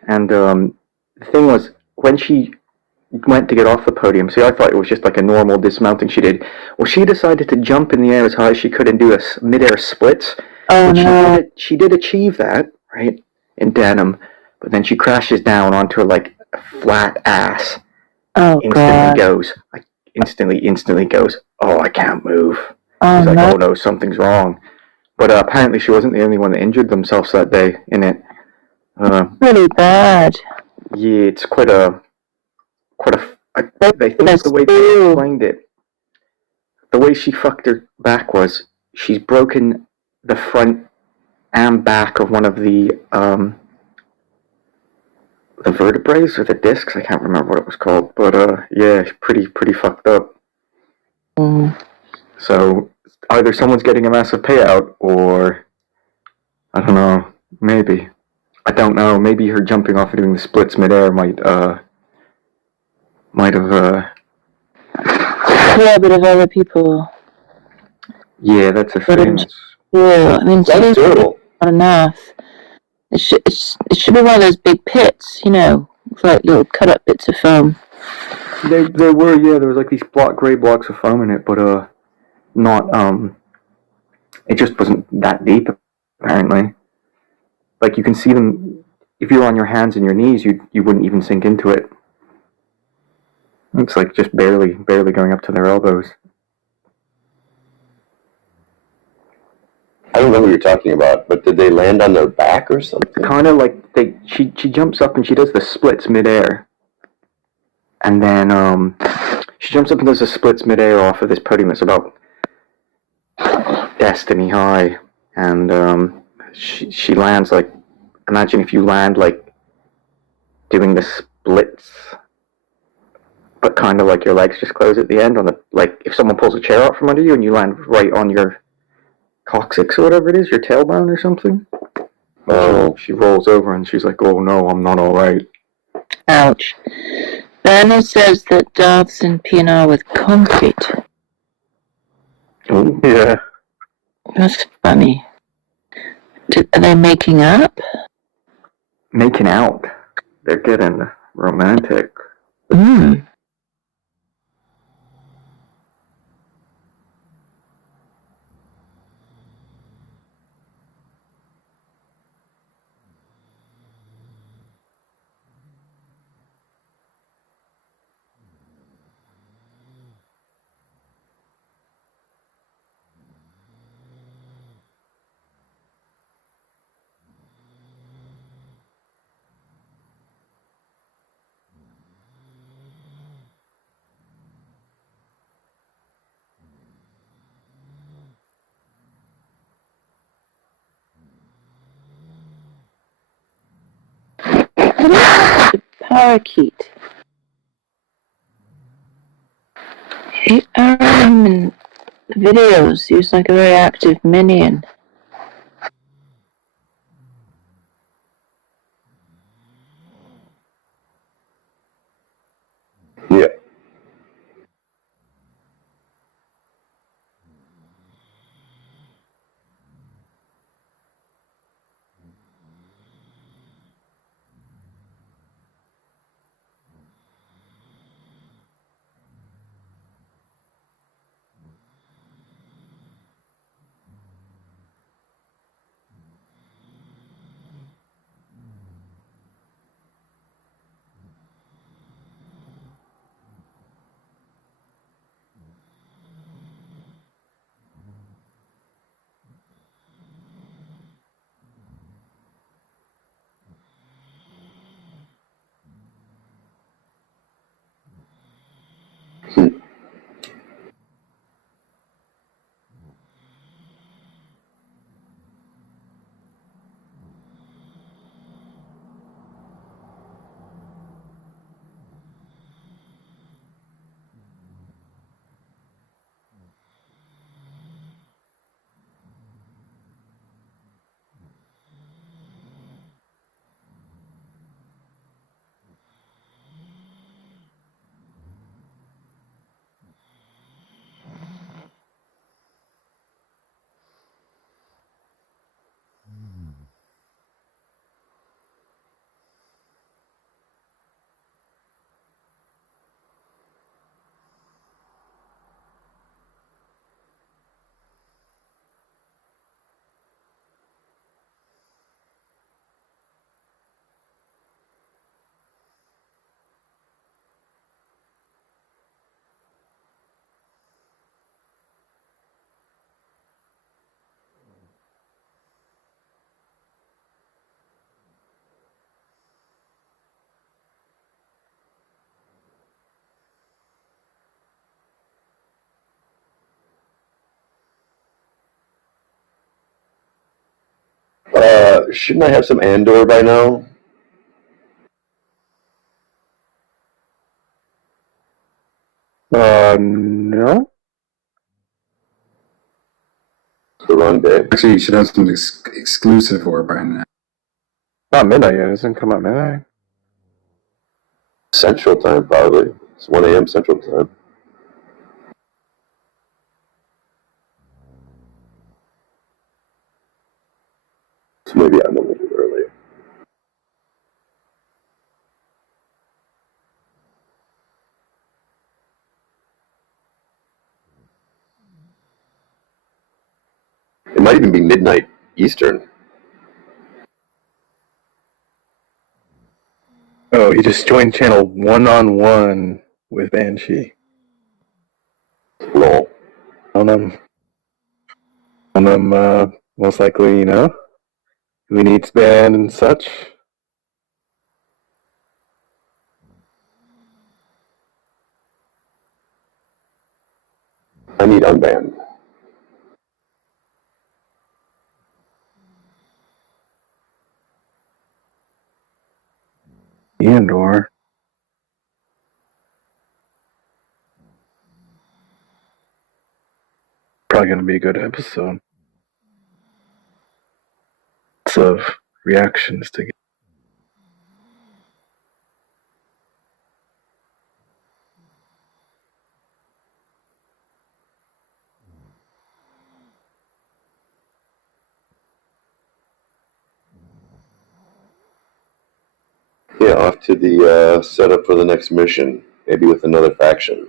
And the thing was, when she went to get off the podium, see, I thought it was just like a normal dismounting she did. Well, she decided to jump in the air as high as she could and do a mid-air splits. Oh, no. She did achieve that, right, in denim, but then she crashes down onto like a flat ass. Oh, God. Instantly goes, oh, I can't move. Oh, She's like, no. oh no, something's wrong. But apparently she wasn't the only one that injured themselves that day in it. Really bad. Yeah, it's quite a. They think the way they explained it, the way she fucked her back was she's broken the front and back of one of the vertebrae or the discs. I can't remember what it was called, but yeah, pretty fucked up. So either someone's getting a massive payout, or I don't know, maybe. I don't know. Maybe her jumping off and doing the splits midair might have. Yeah, but if other people. Yeah, that's a thing. Yeah, I mean, That's durable. Not enough. It should be one of those big pits, with like little cut up bits of foam. There was like these gray blocks of foam in it, but not it just wasn't that deep apparently. Like you can see them if you're on your hands and your knees, you wouldn't even sink into it. It's like just barely going up to their elbows. I don't know what you're talking about, but did they land on their back or something? Kind of like she jumps up and she does the splits midair, and then she jumps up and does the splits midair off of this podium that's about Destiny high, and she lands like, imagine if you land like doing the splits, but kind of like your legs just close at the end on the, like if someone pulls a chair out from under you and you land right on your coccyx or whatever it is, your tailbone or something. Oh. She rolls over and she's like, oh no, I'm not alright. Ouch. Then it says that Darth's in PNR with concrete. Oh. Yeah. That's funny. Are they making up? Making out. They're getting romantic. I don't have a parakeet. I remember him in videos. He was like a very active minion. Yeah. Shouldn't I have some Andor by now? No. The wrong day. Actually, you should have some exclusive for by now. Not midnight yet. It doesn't come out midnight. Central time, probably. It's 1 a.m. Central time. So maybe I'm a little bit early. It might even be midnight Eastern. Oh, he just joined channel one-on-one with Banshee. Lol. On them, most likely, you know, who needs band and such. I need unbanned. Andor. Probably going to be a good episode. Lots of reactions to get. Yeah, off to the setup for the next mission. Maybe with another faction.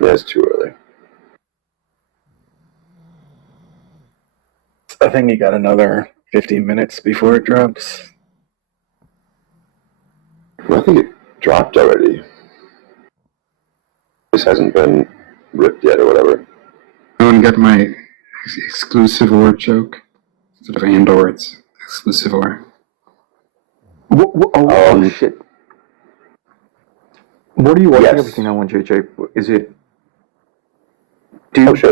Yeah, it's too early. I think you got another 15 minutes before it drops. I think it dropped already. This hasn't been ripped yet or whatever. I want to get my exclusive or joke. Instead of Andor, it's exclusive or. Oh, shit. What are you watching Yes. everything now on, JJ? Is it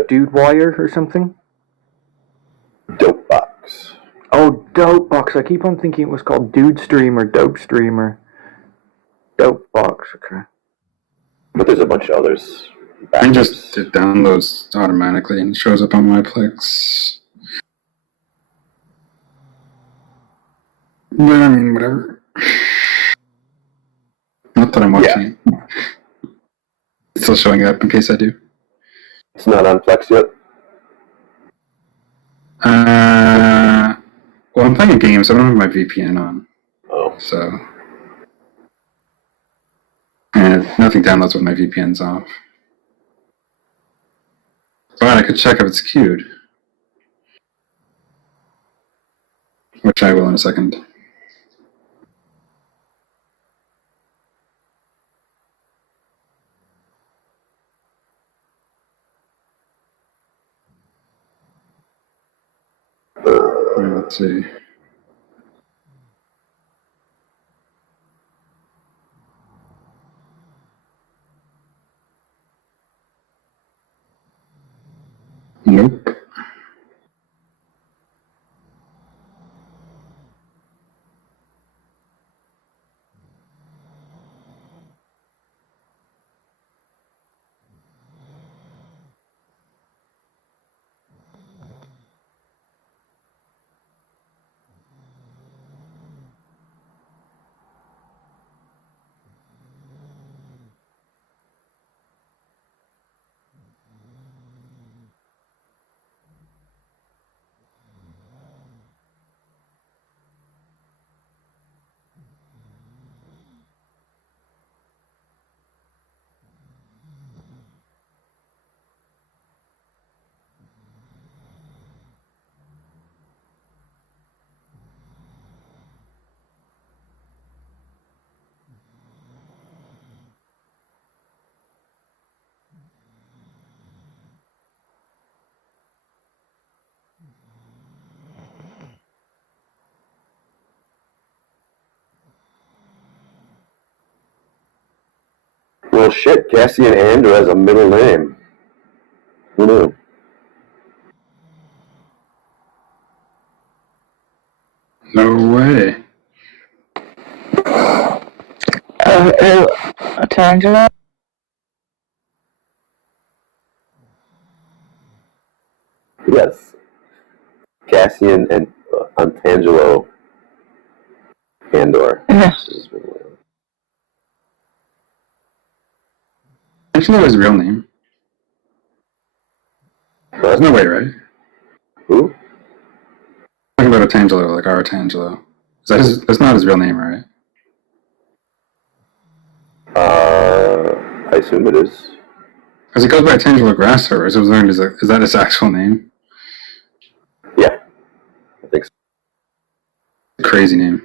Dude Wire or something? Dope Box. Oh, Dope Box. I keep on thinking it was called Dude Stream or Dope Stream or Dope Box. Okay. But there's a bunch of others. I just it downloads automatically and shows up on my Plex. But I mean, whatever. Not that I'm watching it. It's still showing up in case I do. It's not on Plex yet? Well, I'm playing a game, so I don't have my VPN on. Oh. So. And nothing downloads when my VPN's off. But I could check if it's queued. Which I will in a second. Let's see. Nope. Well, shit, Cassian Andor has a middle name. Who knew? No way. Tangela? Yes. Cassian and Antangelo Andor. Actually, know his real name. There's no way, right? Who? Talking about Tangelo, like our Tangelo. That's not his real name, right? I assume it is. Because he goes by Tangelo Grasshopper, so I was learned is that his actual name? Yeah. I think so. Crazy name.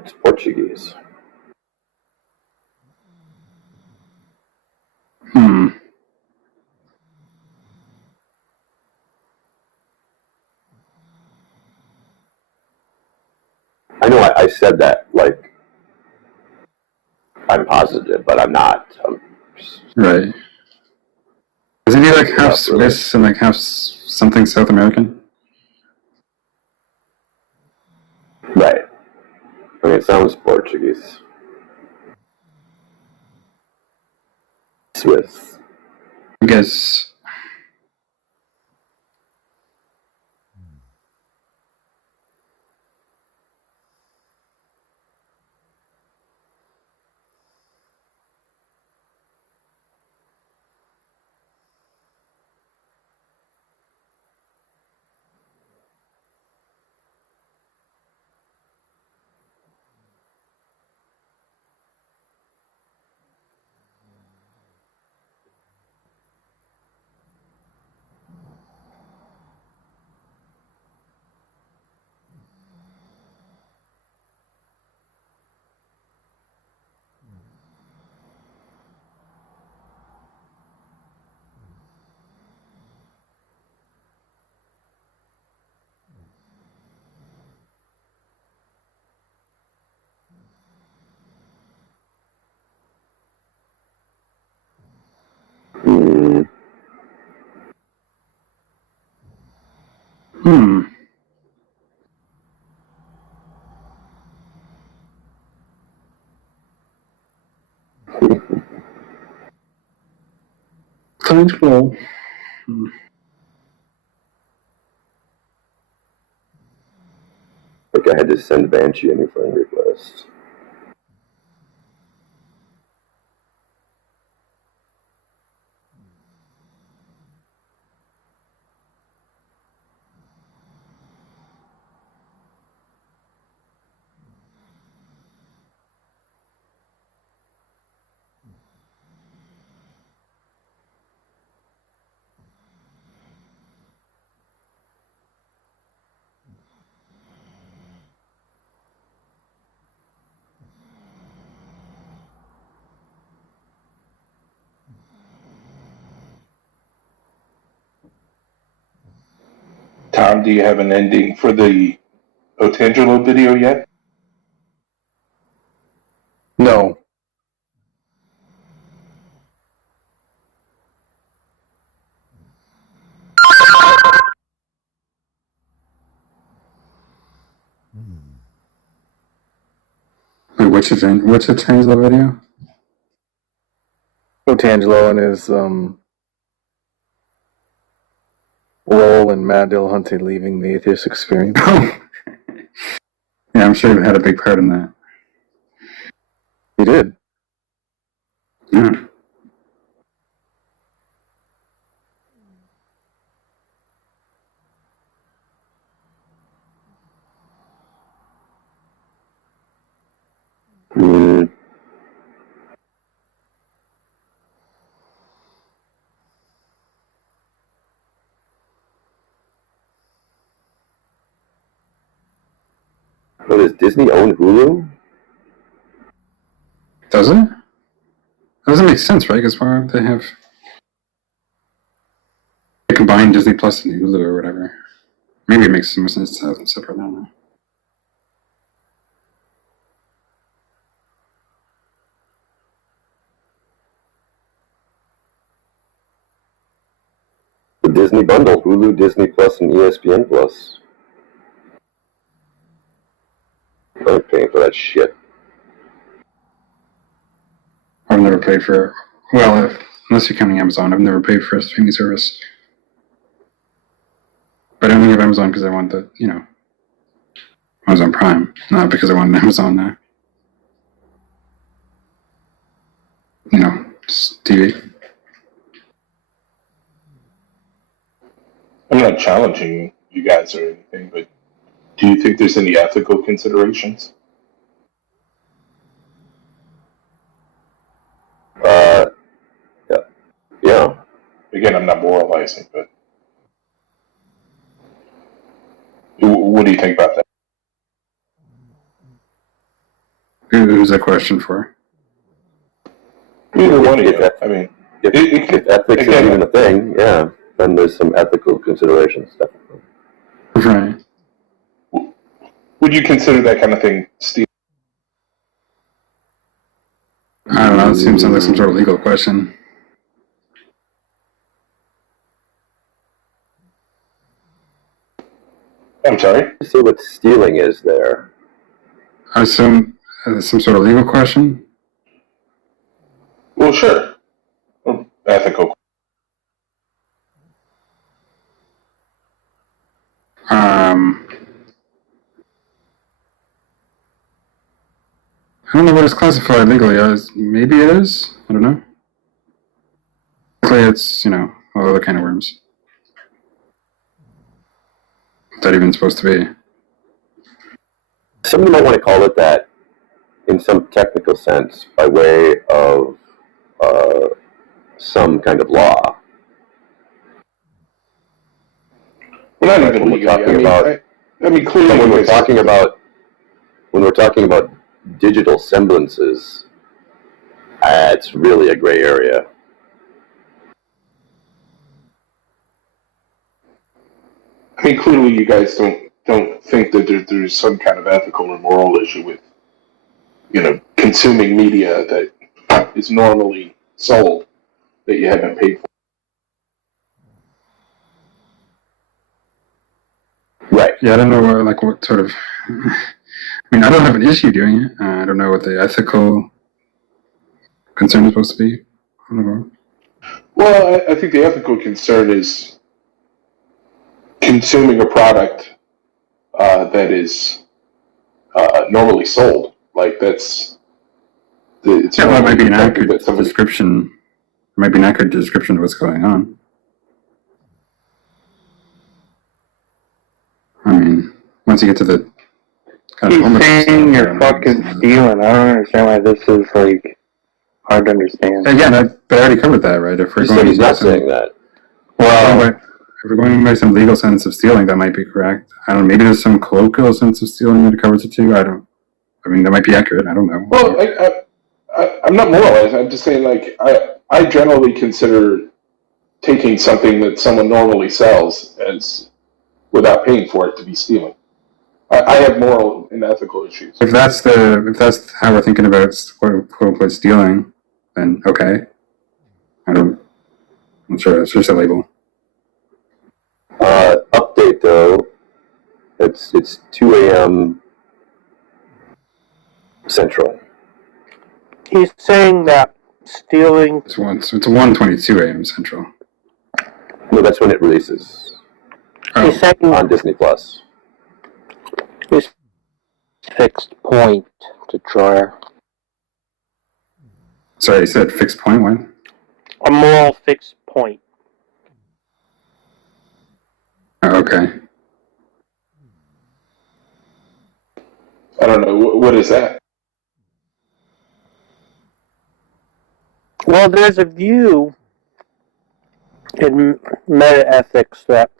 It's Portuguese. I know I said that, like, I'm positive, but I'm not. Right. Isn't he like half Swiss and like half something South American? Right. I mean, it sounds Portuguese. Swiss. I guess. Control. Like I had to send Banshee a new friend request. Tom, do you have an ending for the Otangelo video yet? No. Wait, what's the Tangelo video? Otangelo and his role in Mad Dillahunty leaving the Atheist Experience. Yeah, I'm sure you had a big part in that. He did. Yeah. Oh, does Disney own Hulu? Does it? That doesn't make sense, right? Because why would they have... They combine Disney Plus and Hulu or whatever. Maybe it makes more sense to have them separate, I don't know. The Disney bundle, Hulu, Disney Plus, and ESPN Plus. I'm paying for that shit. I've never paid for... Well, unless you're counting Amazon, I've never paid for a streaming service. But I only have Amazon because I want the, Amazon Prime, not because I want Amazon now. Just TV. I'm not challenging you guys or anything, but do you think there's any ethical considerations? Yeah. Again, I'm not moralizing, but what do you think about that? Who's that question for? Either one of you. I mean, if ethics is even a thing, yeah, then there's some ethical considerations, definitely. Right. Would you consider that kind of thing stealing? I don't know. It seems like some sort of legal question. I'm sorry? See what stealing is there. I assume some sort of legal question? Well, sure. Ethical. I don't know what is classified legally as. Maybe it is. I don't know. Luckily, it's, all other kind of worms. What's that even supposed to be? Somebody might want to call it that in some technical sense by way of some kind of law. Well, not even legally. Clearly, when we're talking about digital semblances, it's really a gray area. Clearly, you guys don't think that there's some kind of ethical or moral issue with, consuming media that is normally sold that you haven't paid for. Right. Yeah, I don't know what sort of. I mean, I don't have an issue doing it. I don't know what the ethical concern is supposed to be. I don't know. Well, I think the ethical concern is consuming a product that is normally sold. Like it's that might be an accurate description. It might be an accurate description of what's going on. I mean, once you get to the kind of He's saying you're fucking stealing. I don't understand why this is like hard to understand. Again, I already covered that, right? If we're He going said he's by not some- saying that. Well, if we're going by some legal sense of stealing, that might be correct. I don't know. Maybe there's some colloquial sense of stealing that it covers it too. I mean, that might be accurate. I don't know. Well, I'm not moralizing. I'm just saying, like, I generally consider taking something that someone normally sells as without paying for it to be stealing. I have moral and ethical issues. If that's how we're thinking about quote unquote stealing, then okay. I'm sure it's just a label. Update though. It's 2 a.m. Central. He's saying that stealing. It's 1:22 a.m. Central. No, that's when it releases. Oh. He's saying on Disney Plus. His fixed point to draw. Sorry, you said fixed point when? A moral fixed point. Oh, okay. I don't know. What is that? Well, there's a view in metaethics that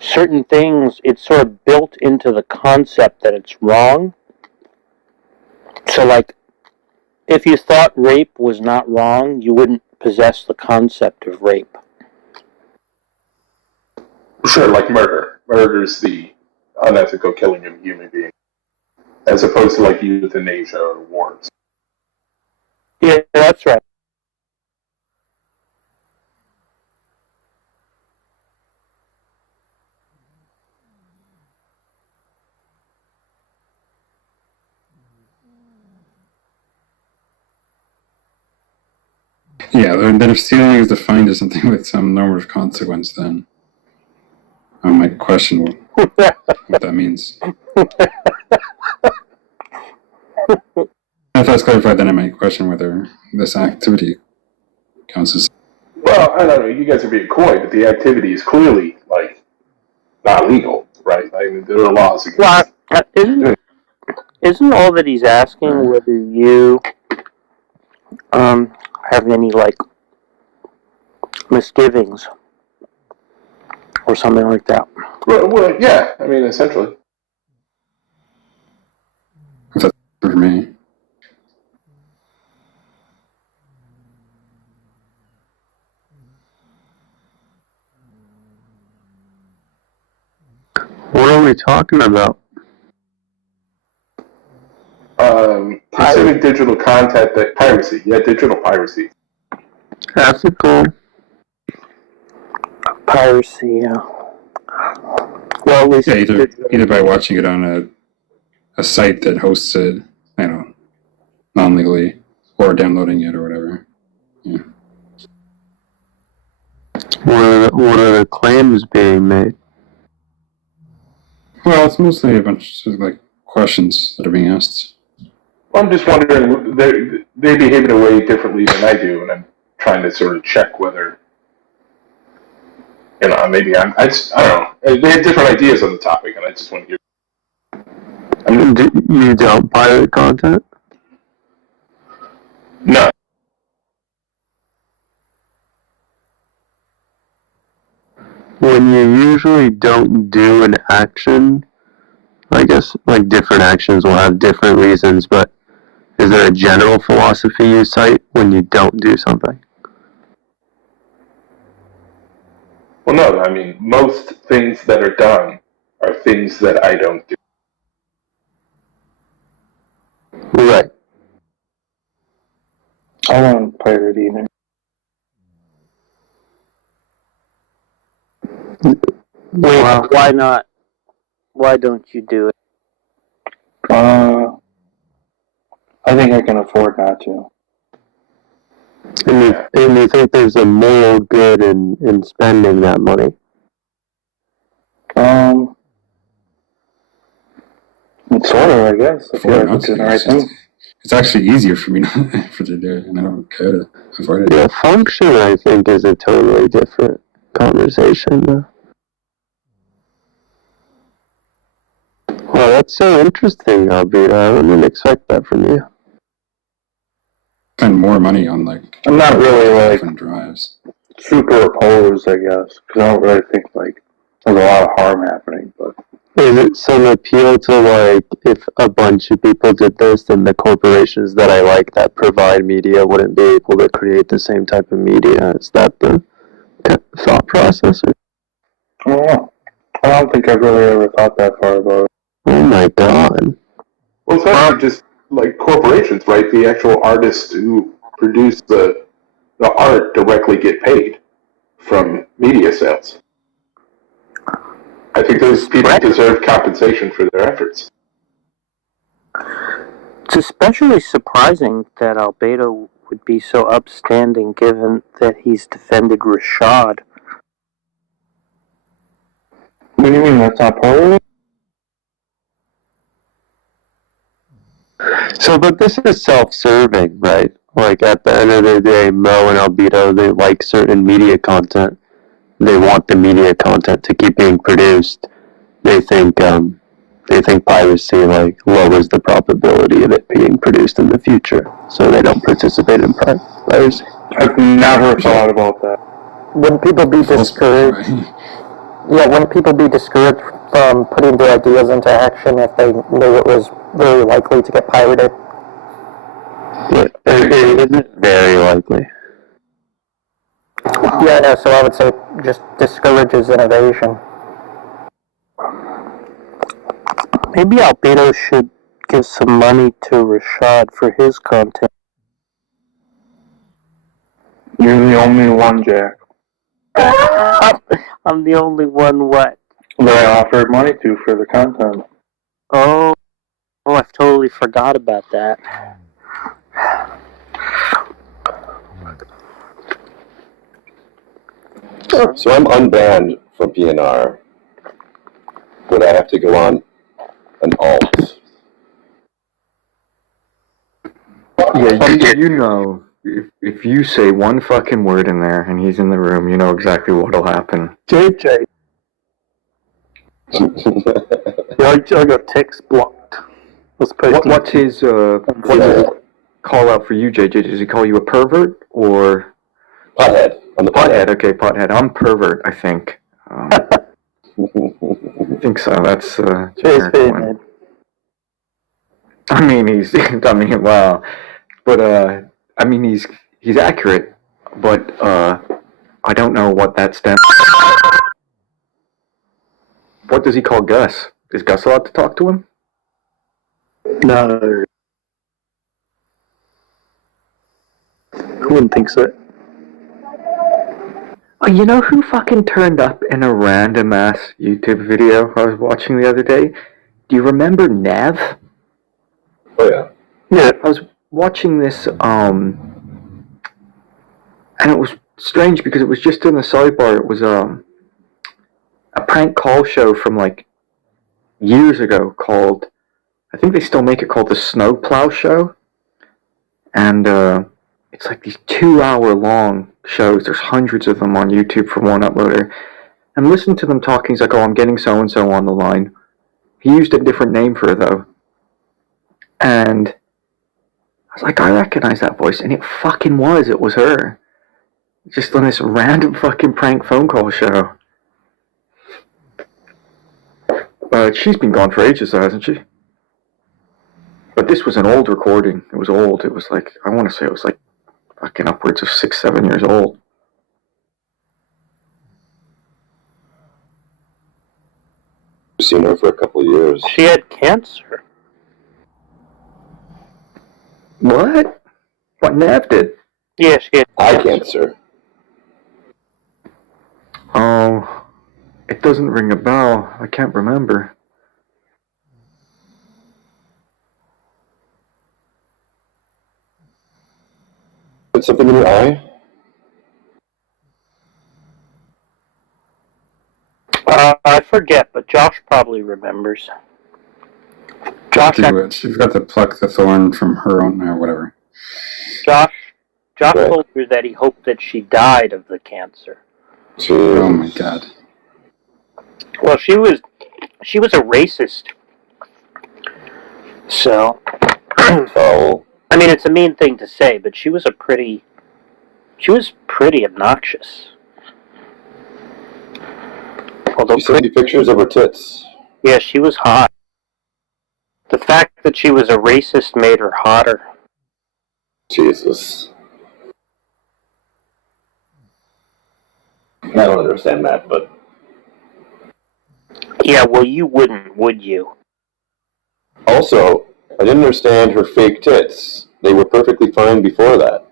certain things, it's sort of built into the concept that it's wrong. So, like, if you thought rape was not wrong, you wouldn't possess the concept of rape. Sure, like murder. Murder's the unethical killing of a human being, as opposed to like euthanasia or wars. Yeah, that's right. Yeah, then if stealing is defined as something with some normative consequence, then I might question what that means. If that's clarified, then I might question whether this activity counts as. Well, I don't know. You guys are being coy, but the activity is clearly like not legal, right? I mean, there are laws against. Well, isn't all that he's asking whether you have any like misgivings or something like that? Well, yeah. I mean, essentially. That's for me. What are we talking about? Consuming digital content that piracy. Yeah, digital piracy. Ethical. Piracy, yeah. Well, at least Yeah, either by watching it on a site that hosts it, non-legally, or downloading it or whatever. Yeah. What are the claims being made? Well, it's mostly a bunch of like questions that are being asked. I'm just wondering, they behave in a way differently than I do, and I'm trying to sort of check whether, maybe I don't know. They have different ideas on the topic, and I just want to hear. You don't pirate content? No. When you usually don't do an action, I guess like different actions will have different reasons, but is there a general philosophy you cite when you don't do something? Well, no, I mean, most things that are done are things that I don't do. Right. I won't pirate either. Wait, why not? Why don't you do it? I think I can afford not to. And you think there's a moral good in spending that money? Sort of, I guess. I feel Afford like not I'm doing to. the right thing. It's actually easier for me for to do it, and I don't care to afford it. Yeah, function, I think, is a totally different conversation. Well, that's so interesting, Albedo. I wouldn't expect that from you. Spend more money on like. I'm not really like different drives. super opposed, I guess, because I don't really think like there's a lot of harm happening. But Is it some appeal to, like, if a bunch of people did this, then the corporations that I like that provide media wouldn't be able to create the same type of media? Is that the thought process? I don't know. I don't think I've really ever thought that far about it. Oh my god. Well, it's not just like corporations, right? The actual artists who produce the art directly get paid from media sales. I think those people deserve compensation for their efforts. It's especially surprising that Albedo would be so upstanding given that he's defended Rashad. What do you mean that's not part of it? So, but this is self-serving, right? Like, at the end of the day, Mo and Albedo, they like certain media content. They want the media content to keep being produced. They think piracy, like, lowers the probability of it being produced in the future. So they don't participate in piracy. I've never thought about that. Wouldn't people be discouraged? Yeah, wouldn't people be discouraged from putting their ideas into action if they knew it was very likely to get pirated? It isn't very likely. Yeah, no, so I would say just discourages innovation. Maybe Albedo should give some money to Rashad for his content. You're the only one, Jack. I'm the only one what? That I offered money to for the content. Oh, I've totally forgot about that. So I'm unbanned from PNR. Would I have to go on an alt? Yeah, you know, if you say one fucking word in there and he's in the room, you know exactly what'll happen. JJ. I got text blocked. What's his call out for you, JJ? Does he call you a pervert or pothead? I'm the pothead. Okay, pothead. I'm pervert, I think. I think so. That's generic one. I mean, wow. But I mean, he's accurate, but I don't know what that stems. What does he call Gus? Is Gus allowed to talk to him? No. I wouldn't think so. Oh, you know who fucking turned up in a random ass YouTube video I was watching the other day? Do you remember Nev? Oh yeah. Yeah, I was watching this, and it was strange because it was just in the sidebar. It was a prank call show from like years ago called, I think they still make it, called the Snowplow Show, and it's like these 2-hour long shows. There's hundreds of them on YouTube from one uploader, and listen to them talking. He's like, "Oh, I'm getting so and so on the line." He used a different name for her though, and I was like, I recognize that voice, and it fucking was. It was her. Just on this random fucking prank phone call show. She's been gone for ages though, hasn't she? But this was an old recording. It was old. It was like, I want to say it was like fucking upwards of 6-7 years old. I've seen her for a couple of years. She had cancer. What? What Nev did? Yes, yes. Eye cancer. Oh, it doesn't ring a bell. I can't remember. Put something in your eye? I forget, but Josh probably remembers. Josh, Do it. She's got to pluck the thorn from her own, or whatever. Josh told her that he hoped that she died of the cancer. Oh my god. Well, she was a racist. So, I mean, it's a mean thing to say, but she was pretty obnoxious. Although you sent me pictures of her tits. Yeah, she was hot. The fact that she was a racist made her hotter. Jesus. I don't understand that, but... Yeah, well, you wouldn't, would you? Also, I didn't understand her fake tits. They were perfectly fine before that.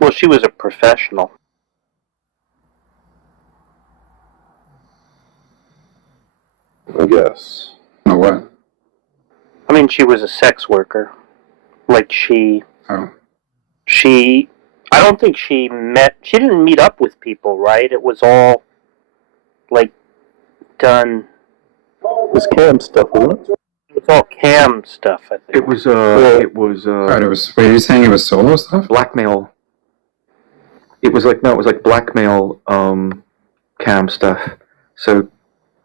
Well, she was a professional. I guess. Oh, what? I mean, she was a sex worker. Like, Oh. I don't think she didn't meet up with people, right? It was all, like, done. It was cam stuff, wasn't it? It was all cam stuff, I think. It was, Right, it was, wait, are you saying it was solo stuff? Blackmail. It was like blackmail, cam stuff. So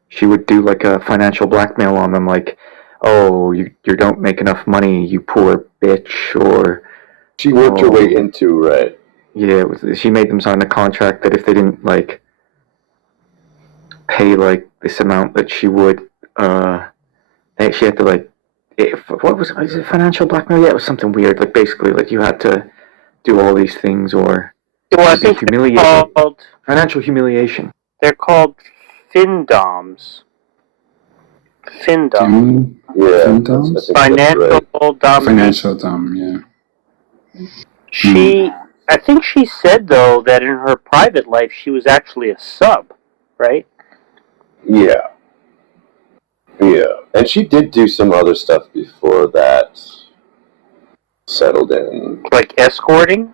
she would do like a financial blackmail on them, like, oh, you don't make enough money, you poor bitch, or... She worked her way into, right? Yeah, she made them sign a contract that if they didn't, like, pay, like, this amount that she would, she had to, like, was it financial blackmail? Yeah, it was something weird, like, basically, like, you had to do all these things, or... Well, I think humiliation. Financial humiliation. They're called findoms. Findom. Yeah. Financial dom. Financial dom, yeah. I think she said, though, that in her private life she was actually a sub, right? Yeah. Yeah. And she did do some other stuff before that settled in. Like escorting?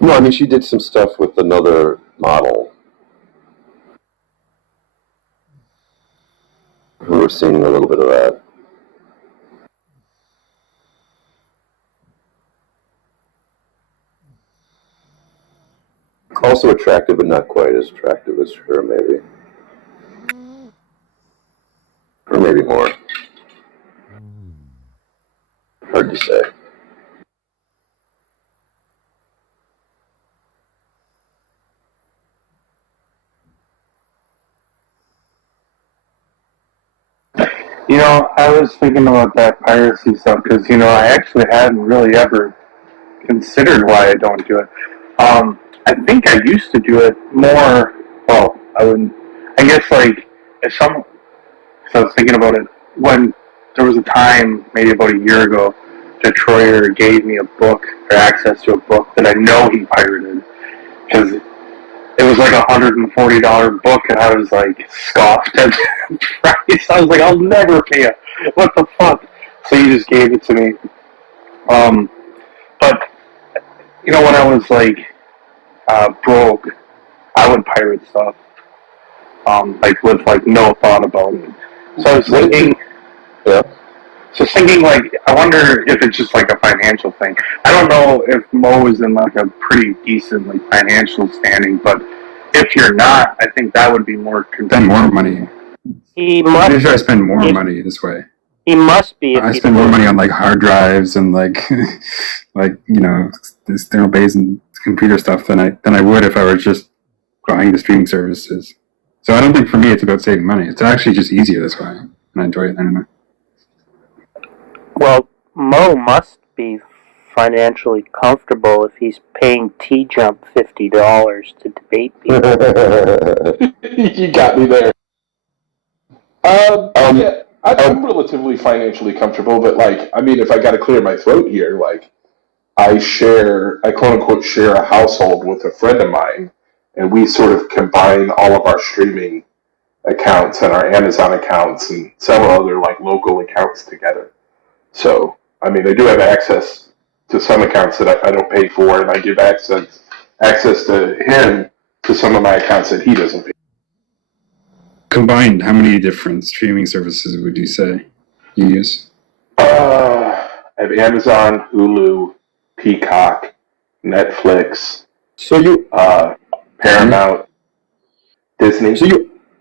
No, I mean, she did some stuff with another model. We were seeing a little bit of that. Also attractive, but not quite as attractive as her, maybe. Or maybe more. Hard to say. You know, I was thinking about that piracy stuff because, you know, I actually hadn't really ever considered why I don't do it. I think I used to do it more, well, I guess, like, so I was thinking about it, when there was a time, maybe about a year ago, that Troyer gave me a book, or access to a book that I know he pirated, because it was like $140 book, and I was like scoffed at the price. I was like, I'll never pay it. What the fuck? So he just gave it to me. But you know, when I was like broke, I would pirate stuff, like with like no thought about it. So I was thinking, So thinking, like, I wonder if it's just like a financial thing. I don't know if Mo is in like a pretty decent like financial standing, but if you're not, I think that would be more Spend more money. He I'm must. pretty sure I spend more money this way. He must be. I spend more money on like hard drives and like you know, external base and computer stuff than I would if I were just buying the streaming services. So I don't think for me it's about saving money. It's actually just easier this way, and I enjoy it. I don't know. Well, Mo must be financially comfortable if he's paying T-Jump $50 to debate people. You got me there. I'm relatively financially comfortable, but like, I mean, if I got to clear my throat here, like, I quote unquote share a household with a friend of mine, and we sort of combine all of our streaming accounts and our Amazon accounts and several other like local accounts together. So, I mean, I do have access to some accounts that I don't pay for, and I give access to him to some of my accounts that he doesn't pay. Combined, how many different streaming services would you say you use? I have Amazon, Hulu, Peacock, Netflix. So you Paramount, Disney. So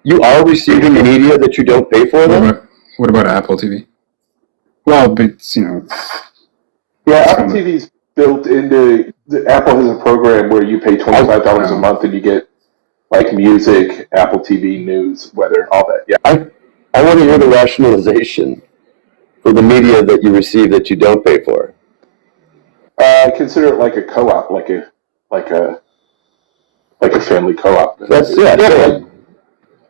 you are receiving media that you don't pay for, then? What about Apple TV? Well, but it's, Yeah, Apple TV's built into Apple has a program where you pay $25 a month and you get like music, Apple TV, news, weather, all that. Yeah. I want to hear the rationalization for the media that you receive that you don't pay for. I consider it like a co-op, like a family co-op. That's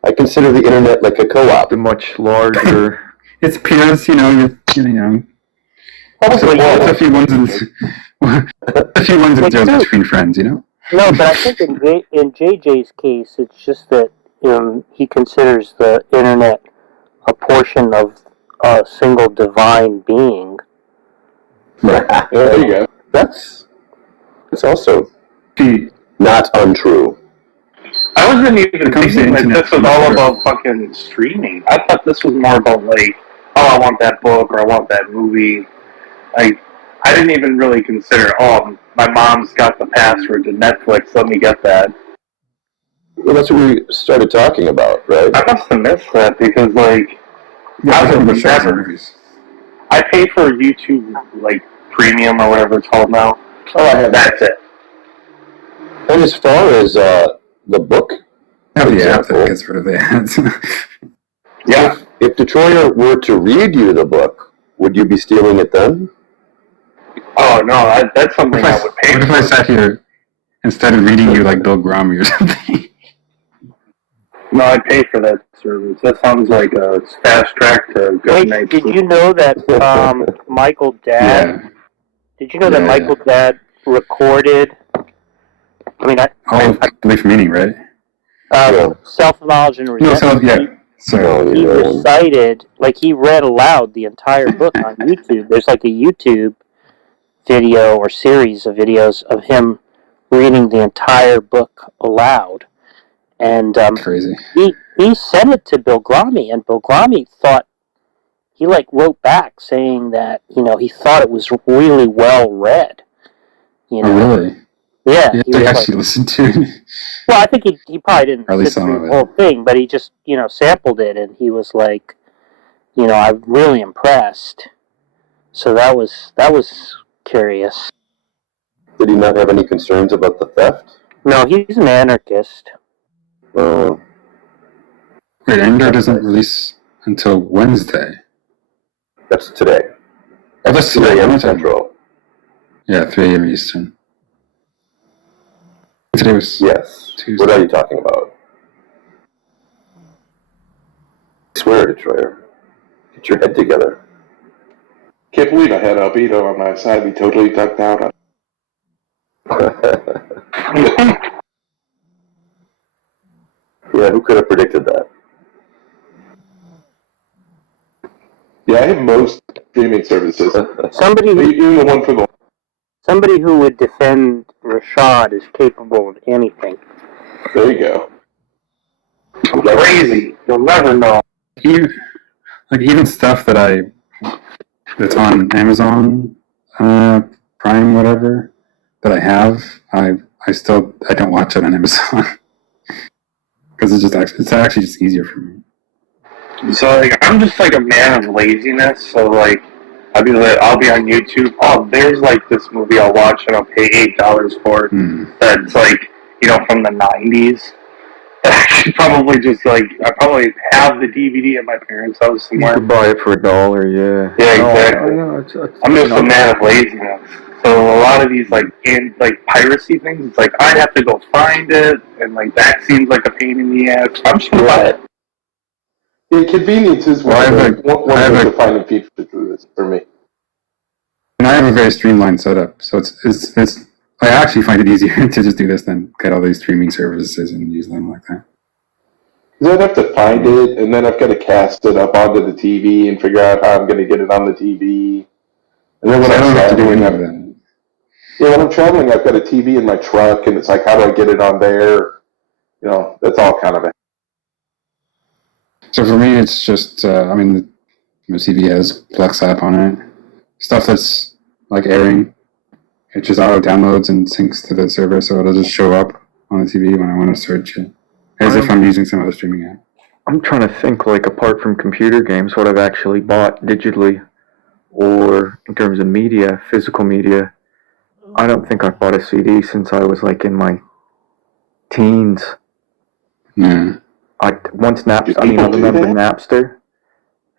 I consider the internet like a co-op. The much larger. It's peers, It's a few ones and zeros between friends, No, but I think in JJ's case, it's just that he considers the internet a portion of a single divine being. Right. There you go. That's also not untrue. I wasn't even thinking that this was all about fucking streaming. I thought this was more about like, oh, I want that book or I want that movie. Like, I didn't even really consider, oh, my mom's got the password to Netflix, let me get that. Well, that's what we started talking about, right? I must have missed that because, like, I pay for YouTube, like, Premium or whatever it's called now. Oh, I have That's it. And as far as the book, the app that gets rid of the ads. Yeah. If Detroyer were to read you the book, would you be stealing it then? Oh, no, that's something I would pay for. What if I sat here and started reading you like Bill Grommy or something? No, I'd pay for that service. That sounds like a fast track to good night. Did you know that Michael Dad? Yeah. Did you know that Michael Dad recorded? I mean, Belief Meaning, right? Self-knowledge and resentment. He recited, like he read aloud the entire book on YouTube. There's like a YouTube video or series of videos of him reading the entire book aloud. And crazy. He sent it to Bill Grommy, and Bill Grommy thought, he like wrote back saying that, he thought it was really well read. Oh, really? Yeah. He actually listened to it. Well, I think he probably didn't Or at least sit some through of the it. whole thing, but he just, sampled it, and he was like, I'm really impressed. So that was curious. Did he not have any concerns about the theft? No, he's an anarchist. Oh. Wait, Andor doesn't release until Wednesday. That's today. Oh, that's 3 today. a.m. Central. Yeah, 3 a.m. Eastern. Today was Tuesday. What are you talking about? I swear, Detroyer. Get your head together. Can't believe I had Albedo on my side. We totally ducked out on. Yeah, who could have predicted that? Yeah, I have most streaming services. Somebody even the one for the. Somebody who would defend Rashad is capable of anything. There you go. Crazy. You'll never know. Even stuff that's on Amazon, Prime, whatever, that I have, I don't watch it on Amazon. Because it's actually just easier for me. So, I'm just, a man of laziness, so, I'll be on YouTube, oh, there's, this movie I'll watch, and I'll pay $8 for it, that's, from the 90s. I should probably just, I probably have the DVD at my parents' house You somewhere. could buy it for $1, yeah. Yeah, exactly. I'm just a man of laziness. So a lot of these, piracy things, it's I'd have to go find it, and, that seems like a pain in the ass. I'm just gonna buy it. Yeah, convenience is one Well, of the defining features of this for me. And I have a very streamlined setup, so it's I actually find it easier to just do this than get all these streaming services and use them like that. Because I'd have to find it, and then I've got to cast it up onto the TV and figure out how I'm going to get it on the TV. And then when So I don't have to do any traveling, of that. yeah, when I'm traveling, I've got a TV in my truck, and it's like, how do I get it on there? You know, that's all kind of a. So for me, it's just I mean, my TV has Plex app on it. Stuff that's like airing, it just auto downloads and syncs to the server, so it'll just show up on the TV when I want to search it, as if I'm using some other streaming app. I'm trying to think, like, apart from computer games, what I've actually bought digitally, or in terms of media, physical media. I don't think I've bought a CD since I was, like, in my teens. Yeah. Once Napster, I mean, I remember Napster,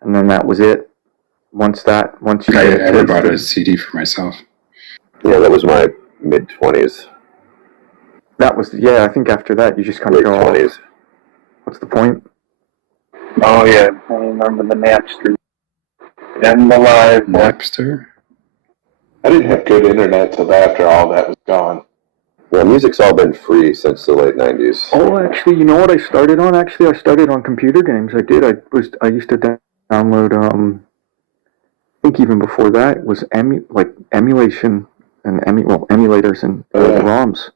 and then that was it. Once you I get ever bought a CD for myself. Yeah, that was my mid-20s. That was, yeah, I think after that you just kind of go, 20s. What's the point? Oh yeah, I remember the Napster. And the live. Napster? I didn't have good internet till after all that was gone. Well, music's all been free since the late 90s. Oh, actually, you know what I started on? Actually, I started on computer games. I did. I used to download, I think even before that, it was emulation and emulators and ROMs.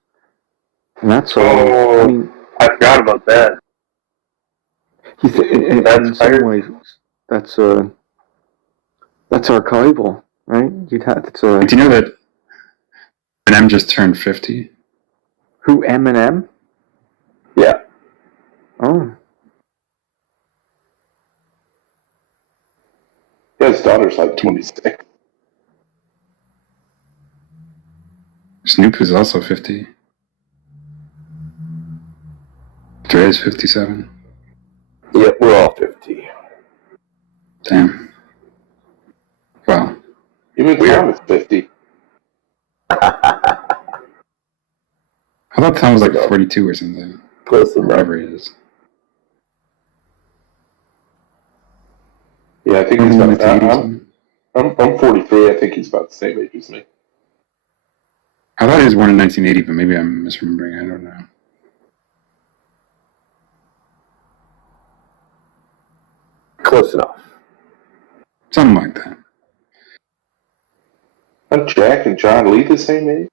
And that's all. I mean, I forgot about that. In some ways, that's archival, right? You'd have to. Do you know that Eminem just turned 50? Who, Eminem? Yeah. Oh. Yeah, his daughter's like 26. Snoop is also 50. Dre is 57. Yep, we're all 50. Damn. Wow. Even Tom is 50. I thought Tom was like 42 or something. Close enough. Whatever he is. Yeah, I think he's about. I'm 43. I think he's about the same age as me. I thought he was born in 1980, but maybe I'm misremembering. I don't know. Close enough. Something like that. Aren't Jack and John Lee the same age?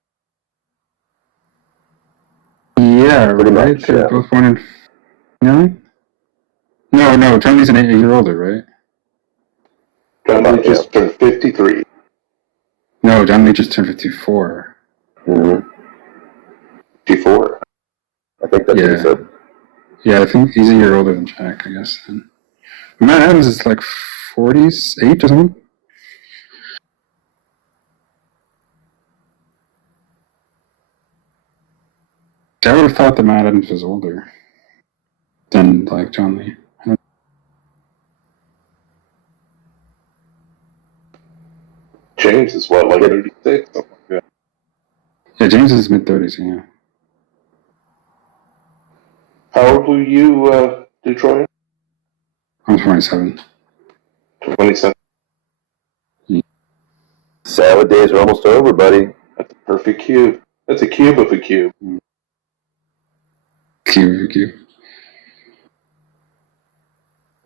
Yeah, Pretty right? much, They're yeah. both born in 9? No, John Lee's a year older, right? John Lee just turned 53. No, John Lee just turned 54. Mm-hmm. 54. I think that's what he said. Yeah, I think he's a year older than Jack, I guess. And Matt Adams is like 48 or something. I would have thought that Matt Adams was older than like John Lee. James is what, like 36? Something like that. Yeah, James is mid-30s, yeah. How old were you, Detroit? I'm 27. 27. Salad days are almost over, buddy. That's a perfect cube. That's a cube of a cube. Cube.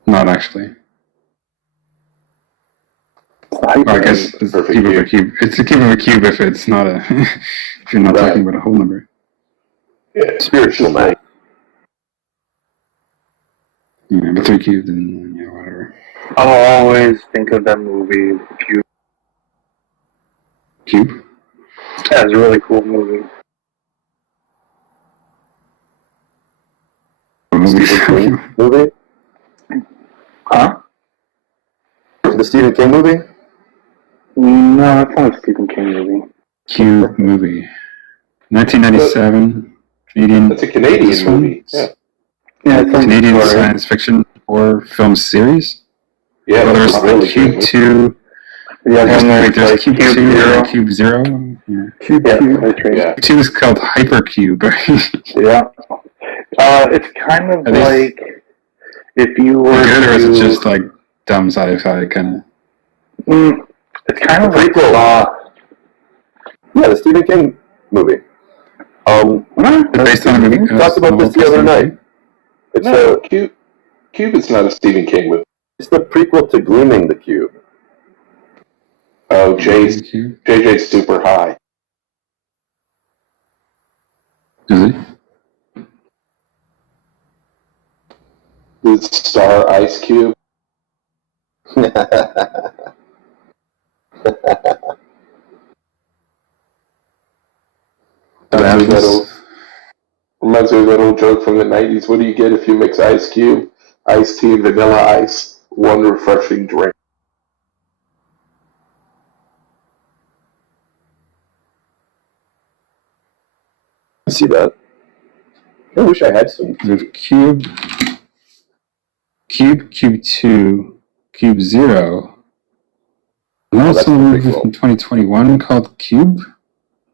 Not actually. Well, I guess it's a cube of a cube. It's a cube of a cube if it's not a. If you're not talking about a whole number. Yeah, spiritual night. Yeah, but 3 cubed and whatever. I'll always think of that movie, Cube. Cube? Yeah, it's a really cool movie. Stephen King movie? Huh? The Stephen King movie? No, it's not a Stephen King movie. Cube movie. 1997. Canadian. That's a Canadian movie. Yeah. Yeah, it's Canadian science fiction horror film series. Yeah, well, there's that's really Cube good. 2. Yeah, there's like Cube 2 and Cube 0. Yeah. Cube. Yeah. 2 is called Hypercube. Yeah. It's kind of like, if you were Good, or is it to, just like dumb sci-fi kind of? it's kind of like Yeah, the Stephen King movie. Based on a movie. We talked about this the other night. It's No, Cube is not a Stephen King movie. it's the prequel to Gleaming the Cube. Oh, JJ's super high. Is he? The star Ice Cube. Reminds me of that old joke from the 90s. What do you get if you mix Ice Cube, iced tea, and vanilla ice? One refreshing drink. I see that. I wish I had some. There's Cube 2, Cube 0. And also a movie from 2021 called Cube. Is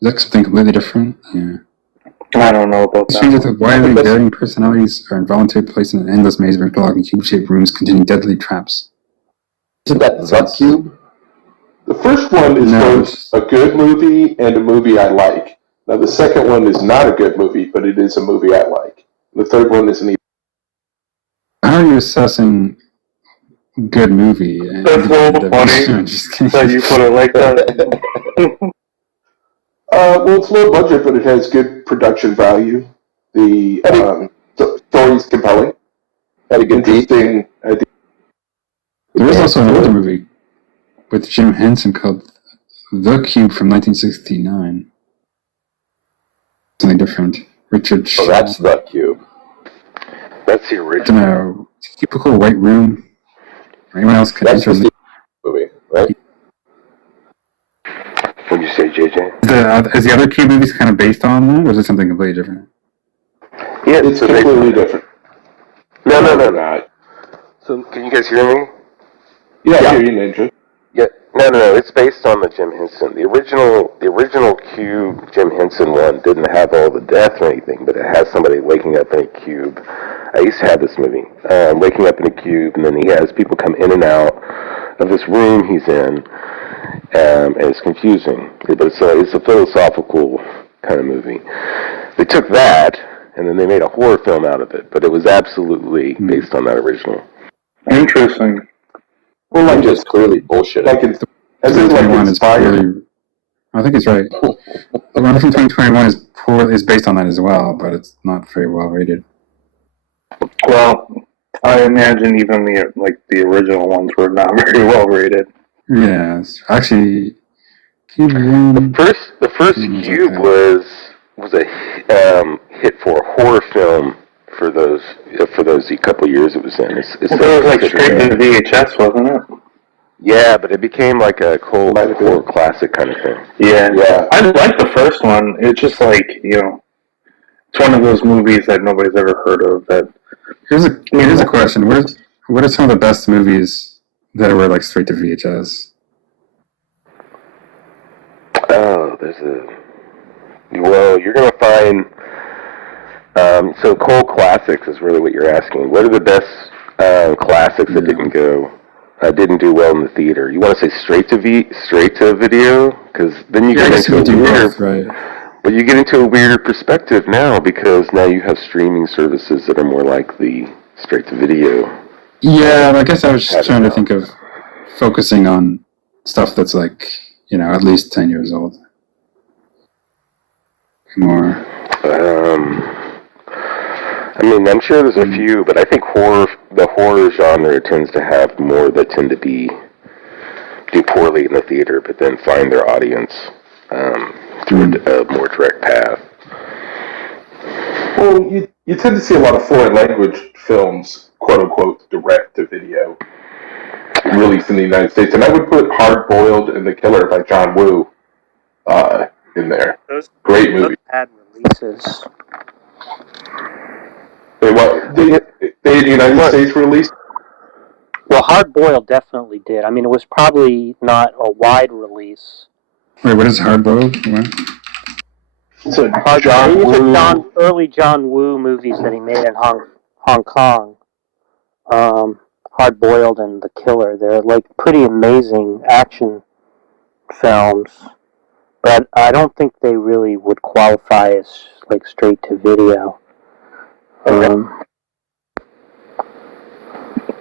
that something completely different? Yeah. I don't know about that. Strangers with widely varying personalities are involuntarily placed in an endless maze of interlocking cube-shaped rooms containing deadly traps. Isn't that the Cube? The first one is both a good movie and a movie I like. Now, the second one is not a good movie, but it is a movie I like. The third one isn't even. How are you assessing good movie? That's a little funny that you put it like that. Well, it's low budget, but it has good production value. The story's compelling. Had a good interesting. There is also another movie with Jim Henson called The Cube from 1969. Something different. Richard Shaw. Oh, that's The Cube. That's the I original. don't know. Typical white room. Anyone else can That's enter the movie, right? What did you say, JJ? Is the other Cube movies kind of based on that, or is it something completely different? Yeah, it's completely different. No. Not. So, can you guys hear me? Yeah, I hear you, Ninja. Yeah, no. It's based on the Jim Henson. The original Cube Jim Henson one didn't have all the death or anything, but it has somebody waking up in a cube. I used to have this movie, waking up in a cube, and then he has people come in and out of this room he's in, and it's confusing. But it's a philosophical kind of movie. They took that, and then they made a horror film out of it, but it was absolutely based on that original. Interesting. Well, like just clearly bullshit. Like it's I think it's right. The one from 2021 is based on that as well, but it's not very well rated. Well, I imagine even the original ones were not very well rated. Yeah, actually, Cube 1... The first Cube was a hit for a horror film for those couple years it was in. It was like straight to VHS, wasn't it? Yeah, but it became like a cult horror classic kind of thing. Yeah. I like the first one. It's just like, it's one of those movies that nobody's ever heard of. That Here's a question. What are some of the best movies that were like straight to VHS? Oh, well, you're going to find... so cult classics is really what you're asking. What are the best classics that didn't do well in the theater? You want to say straight to video? Because then you get into a weirder, right? But you get into a weirder perspective now, because now you have streaming services that are more like the straight to video. Yeah, I guess I was just trying to think of focusing on stuff that's like, at least 10 years old. More. I'm sure there's a few, but I think the horror genre tends to have more that tend to do poorly in the theater, but then find their audience through a more direct path. Well, you tend to see a lot of foreign language films, quote unquote, direct to video, released in the United States, and I would put Hard Boiled and The Killer by John Woo in there. Great movie. Bad releases. They in the United States released? Well, Hard Boiled definitely did. I mean, it was probably not a wide release. Wait, what is Hard Boiled? So early John Woo movies that he made in Hong Kong. Hard Boiled and The Killer. They're like pretty amazing action films, but I don't think they really would qualify as like straight to video.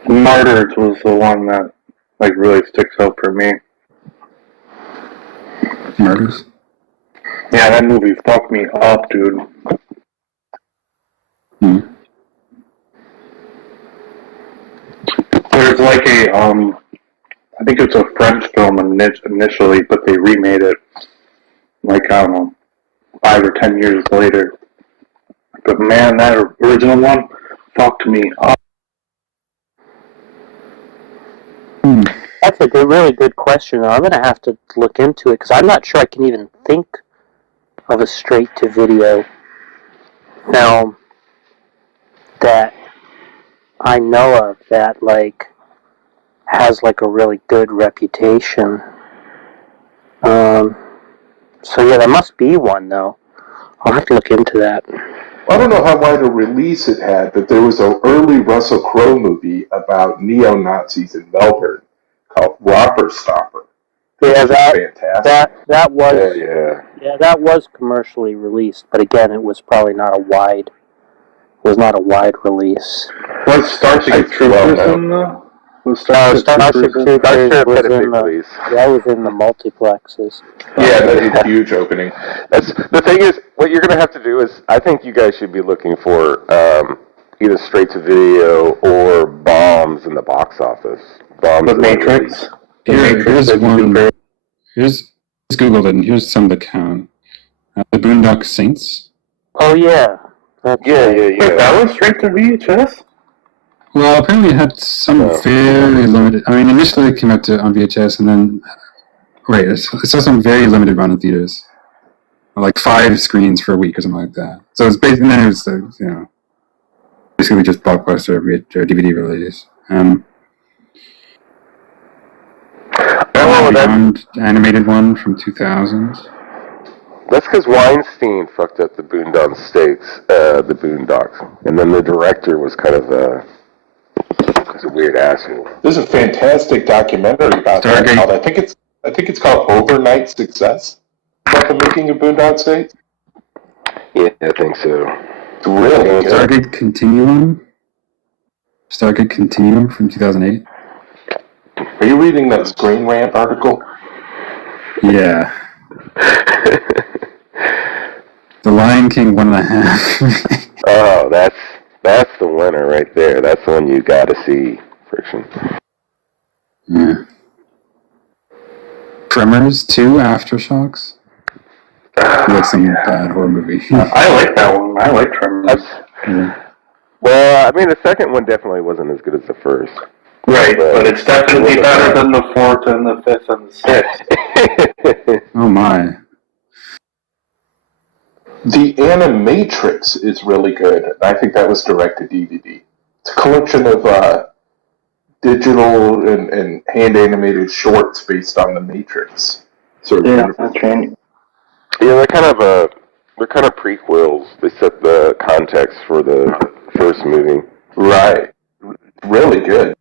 Martyrs was the one that like really sticks out for me. Martyrs? Yeah, that movie fucked me up, dude. Hmm. There's like a I think it's a French film initially, but they remade it like, I don't know, 5 or 10 years later. But man, that original one fucked me up. That's a really good question. I'm going to have to look into it because I'm not sure I can even think of a straight-to-video film that I know of that like has like a really good reputation. So yeah, there must be one though. I'll have to look into that. I don't know how wide a release it had, but there was an early Russell Crowe movie about neo-Nazis in Melbourne called Robber Stopper. Yeah, Fantastic. that was Yeah. that was commercially released, but again, it was probably not a wide release. Was Starship Troopers in the... Was Starship Starship Troopers Troopers was had a big in the release. that was in the multiplexes. Yeah, that is a huge opening. That's the thing is, what you're gonna have to do is, I think you guys should be looking for either straight to video or bombs in the box office. Bombs. The Matrix? Here's one. Here's Googled it, and here's some of the count. The Boondock Saints. Oh yeah. Yeah. Wait, that was straight to VHS? Well, apparently it had some very limited. I mean, initially it came out on VHS, and then it saw some very limited run in theaters, like 5 screens for a week or something like that. So it's basically then it was basically just blockbuster DVD release. Beyond animated one from 2000. That's because Weinstein fucked up the the Boondocks, and then the director was kind of a weird asshole. There's a fantastic documentary about that called, I think it's called Overnight Success. About the making of Boondock Saints. Yeah, I think so. It's really good. Stargate Continuum from 2008. Are you reading that Screen Rant article? Yeah. The Lion King 1.5. Oh, that's the winner right there. That's the one you gotta see, Friction. Yeah. Tremors 2 Aftershocks. Like some bad horror movie. I like that one. I like Tremors. Well, I mean, the second one definitely wasn't as good as the first. Right, but it's definitely better than the 4th and the 5th and the 6th. Oh my. The Animatrix is really good. I think that was direct to DVD. It's a collection of digital and hand animated shorts based on the Matrix. Yeah, that's right. Yeah, they're kind of prequels. They set the context for the first movie. Right. Really good.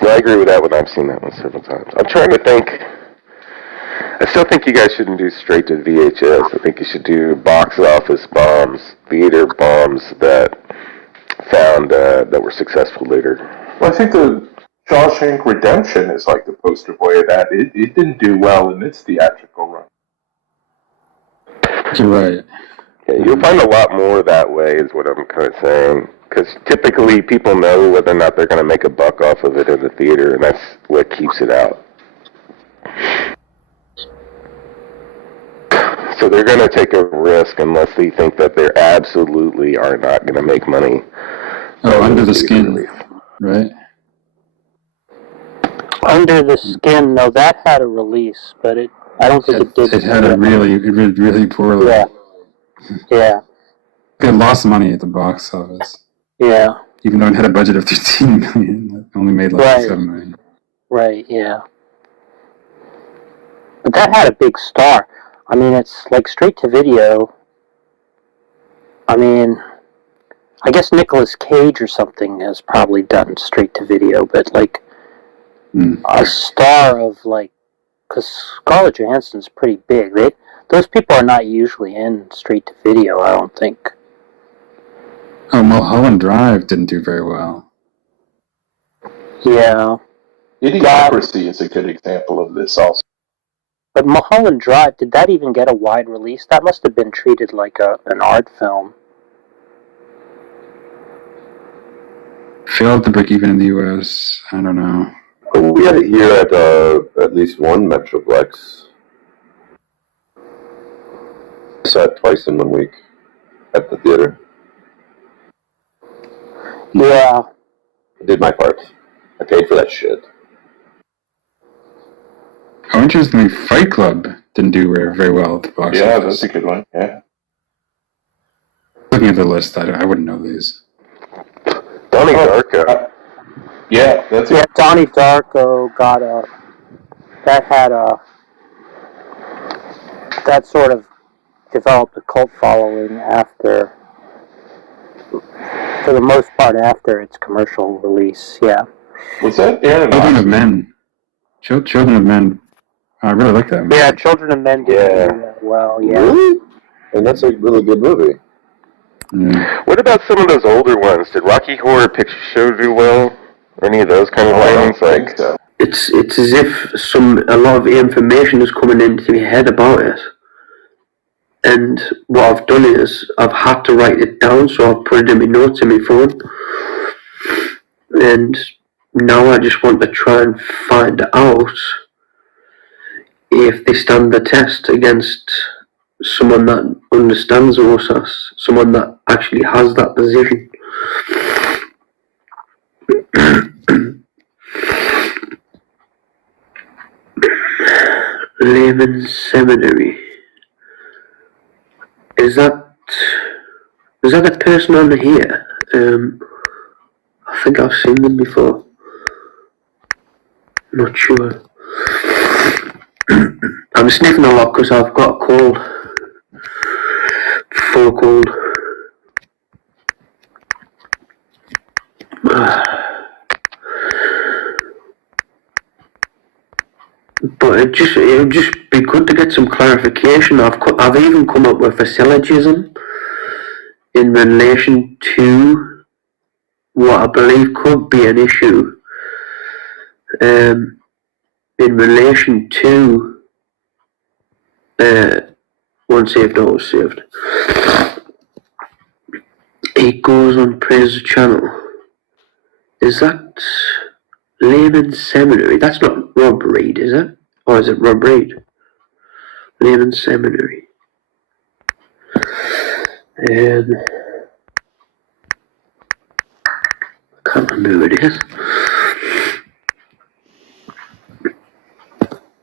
Yeah, I agree with that one. I've seen that one several times. I'm trying to think. I still think you guys shouldn't do straight to VHS. I think you should do box office bombs, theater bombs that found that were successful later. Well, I think the Shawshank Redemption is like the poster boy of that. It didn't do well in its theatrical run. You're right. Yeah, you'll find a lot more that way, is what I'm kind of saying. Because typically people know whether or not they're going to make a buck off of it in the theater, and that's what keeps it out. So they're going to take a risk unless they think that they absolutely are not going to make money. Oh, Under the Skin, right? Under the Skin, no, that had a release, but I don't think it did. It had really poorly. Yeah. Yeah. It lost money at the box office. Yeah. Even though it had a budget of $13 million, it only made like $7 million. Right, yeah. But that had a big star. I mean, it's like straight to video. I mean, I guess Nicolas Cage or something has probably done straight to video, but like a star of like, because Scarlett Johansson's pretty big. Those people are not usually in straight to video, I don't think. Oh, Mulholland Drive didn't do very well. Yeah. Idiocracy is a good example of this also. But Mulholland Drive, did that even get a wide release? That must have been treated like an art film. Failed to break even in the U.S. I don't know. We had it here at least one Metroplex. Saw it twice in 1 week at the theater. Yeah. I did my part. I paid for that shit. Oh, interestingly, Fight Club didn't do very well at the box office. Yeah, that's a good one. Yeah. Looking at the list, I wouldn't know these. Donnie Darko. Yeah, that's it. Donnie Darko got that sort of developed a cult following after, for the most part, after its commercial release. Yeah. What's that? Children of Men. Children of Men. I really like that movie. Yeah, Children of Men did do that well. Yeah. Really? And that's a really good movie. Yeah. What about some of those older ones? Did Rocky Horror Picture Show do well? Any of those kind of things? Like, It's as if a lot of information is coming into my head about it. And what I've done is I've had to write it down, so I've put it in my notes in my phone. And now I just want to try and find out if they stand the test against someone that understands OSAS, someone that actually has that position. Layman's Seminary. Is that the person on here? I think I've seen them before. Not sure. I'm sniffing a lot because I've got a cold. Full cold. But it would just be good to get some clarification. I've even come up with a syllogism in relation to what I believe could be an issue in relation to Unsaved, Always Saved. He goes on Praise the Channel. Is that Layman's Seminary? That's not Rob Reed, is it? Or is it Rob Reed? Layman's Seminary. I can't remember who it is.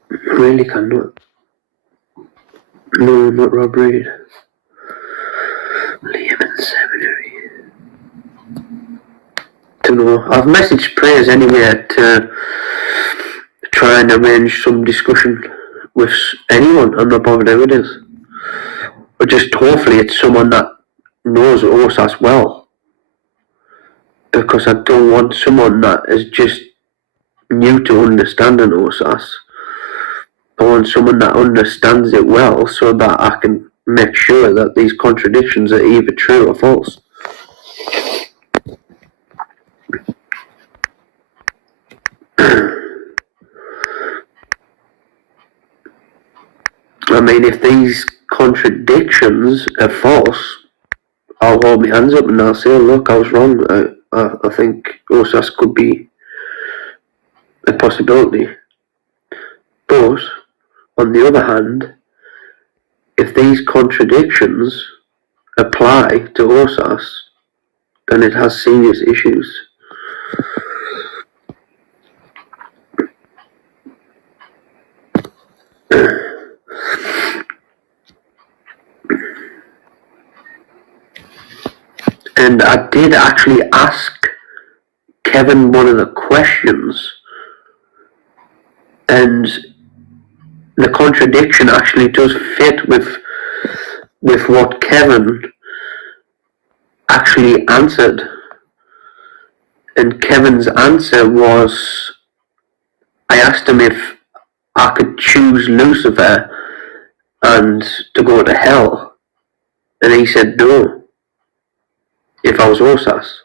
Really cannot. No, not Rob Reed. Layman's Seminary. Don't know. I've messaged Praise anyway to try and arrange some discussion with anyone. I'm not bothered who it is. But just hopefully it's someone that knows OSAS well. Because I don't want someone that is just new to understanding OSAS. I want someone that understands it well so that I can make sure that these contradictions are either true or false. I mean, if these contradictions are false, I'll hold my hands up and I'll say, look, I was wrong. I think OSAS could be a possibility. But, on the other hand, if these contradictions apply to OSAS, then it has serious issues. And I did actually ask Kevin one of the questions, and the contradiction actually does fit with what Kevin actually answered. And Kevin's answer was, I asked him if I could choose Lucifer and to go to hell. And he said no, if I was Osas.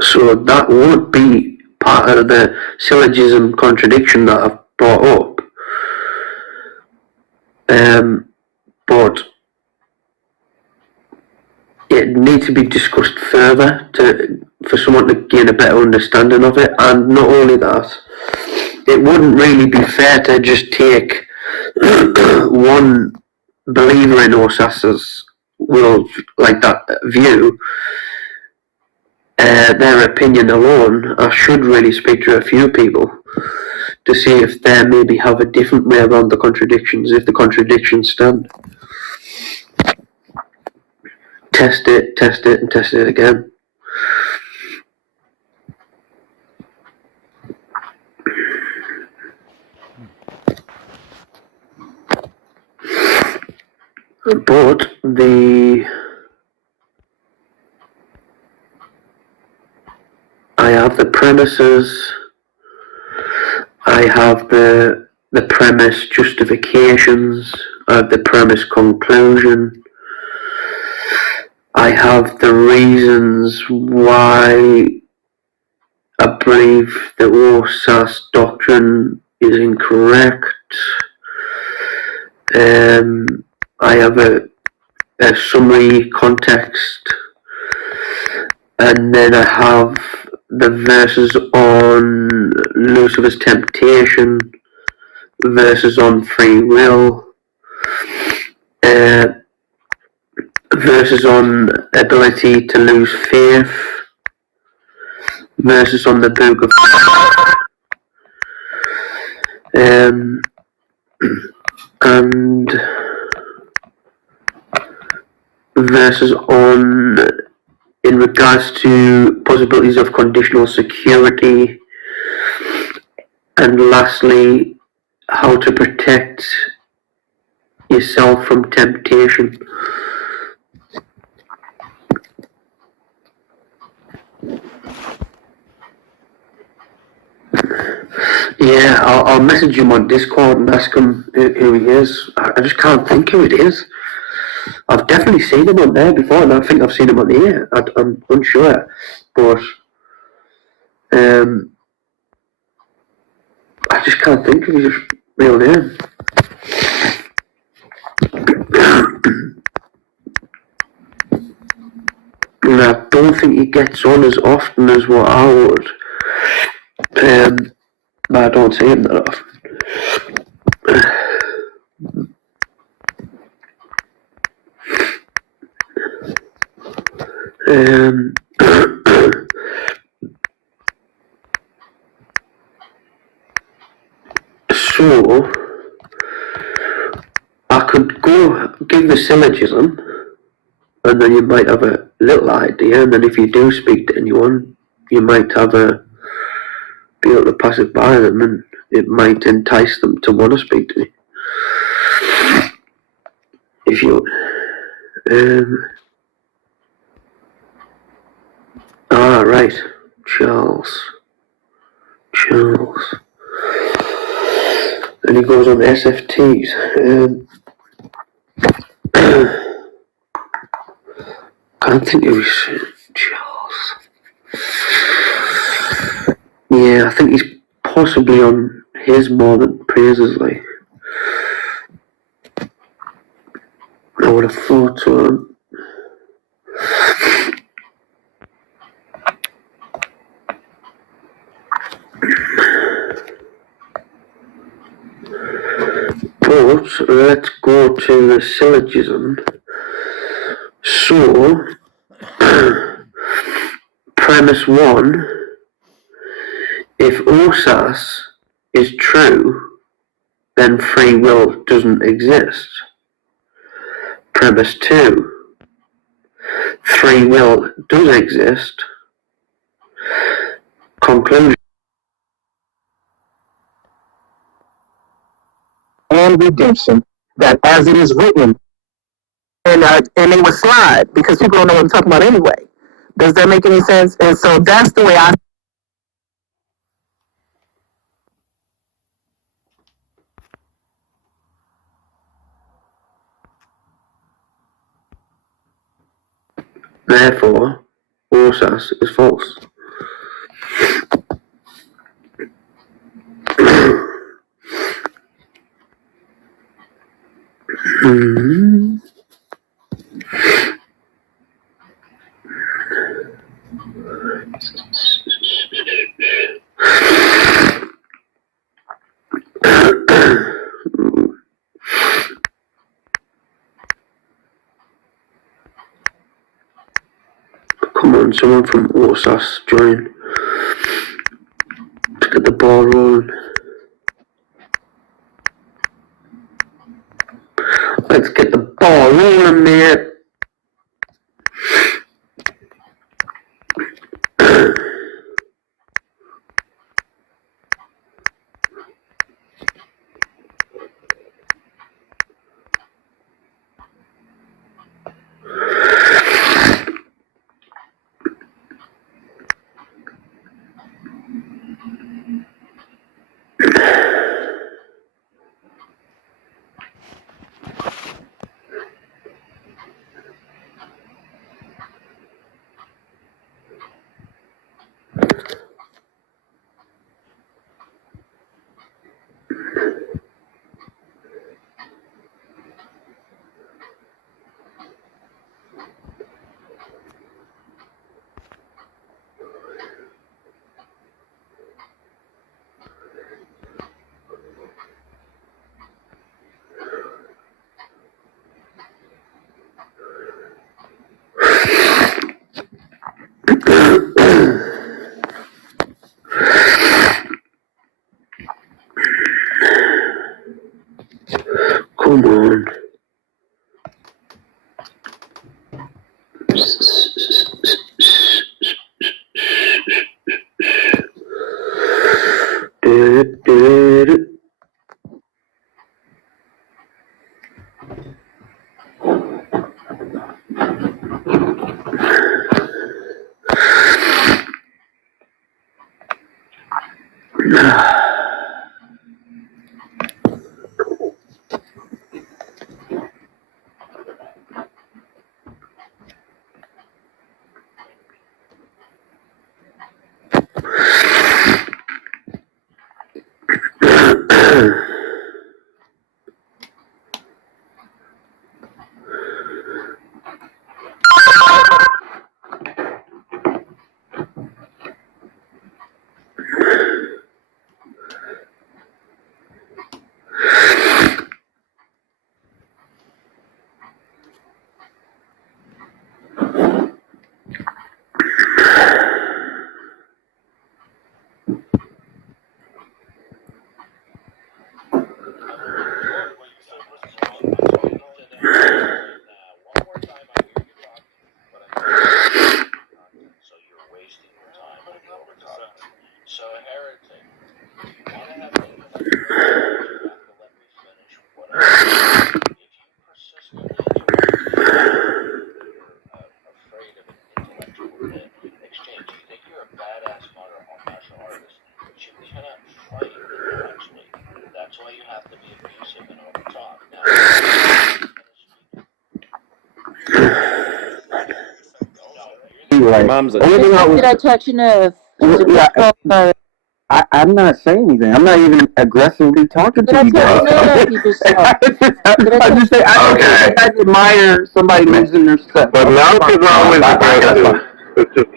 So that would be part of the syllogism contradiction that I've brought up. But it needs to be discussed further for someone to gain a better understanding of it. And not only that, it wouldn't really be fair to just take one believer in Osas's world, like that view, their opinion alone. I should really speak to a few people to see if they maybe have a different way around the contradictions, if the contradictions stand. Test it, and test it again. But I have the premises, I have the premise justifications, I have the premise conclusion, I have the reasons why I believe the Osas doctrine is incorrect. I have a summary context, and then I have the verses on Lucifer's temptation, verses on free will, verses on ability to lose faith, verses on the book of and verses on in regards to possibilities of conditional security, and lastly, how to protect yourself from temptation. Yeah, I'll message him on Discord and ask him who he is. I just can't think who it is. I've definitely seen him on there before, and I think I've seen him on here. I'm unsure, but I just can't think of his real name. And I don't think he gets on as often as what I would. But I don't see him that often. So I could go give the syllogism, and then you might have a little idea, and then if you do speak to anyone, you might be able to pass it by them, and it might entice them to want to speak to me. If you right, Charles, and he goes on SFTs. Can't think of his Charles. Yeah, I think he's possibly on his more than Praises, like. I would have thought so. But let's go to the syllogism. So, premise 1, if Osas is true, then free will doesn't exist. Premise 2, free will does exist. Conclusion. And redemption, that as it is written, and they would slide because people don't know what I'm talking about anyway. Does that make any sense? And so that's the way I. Therefore, Rosas is false. Come on, someone from Rosas join. Let's get the ball rolling. Let's get the ball rolling, man. Come on. Right. Mom's did I touch a nerve? Yeah, I'm not saying anything. I'm not even aggressively talking to you guys. I just say I admire somebody losing their stuff. But Malk is always aggressive. It's just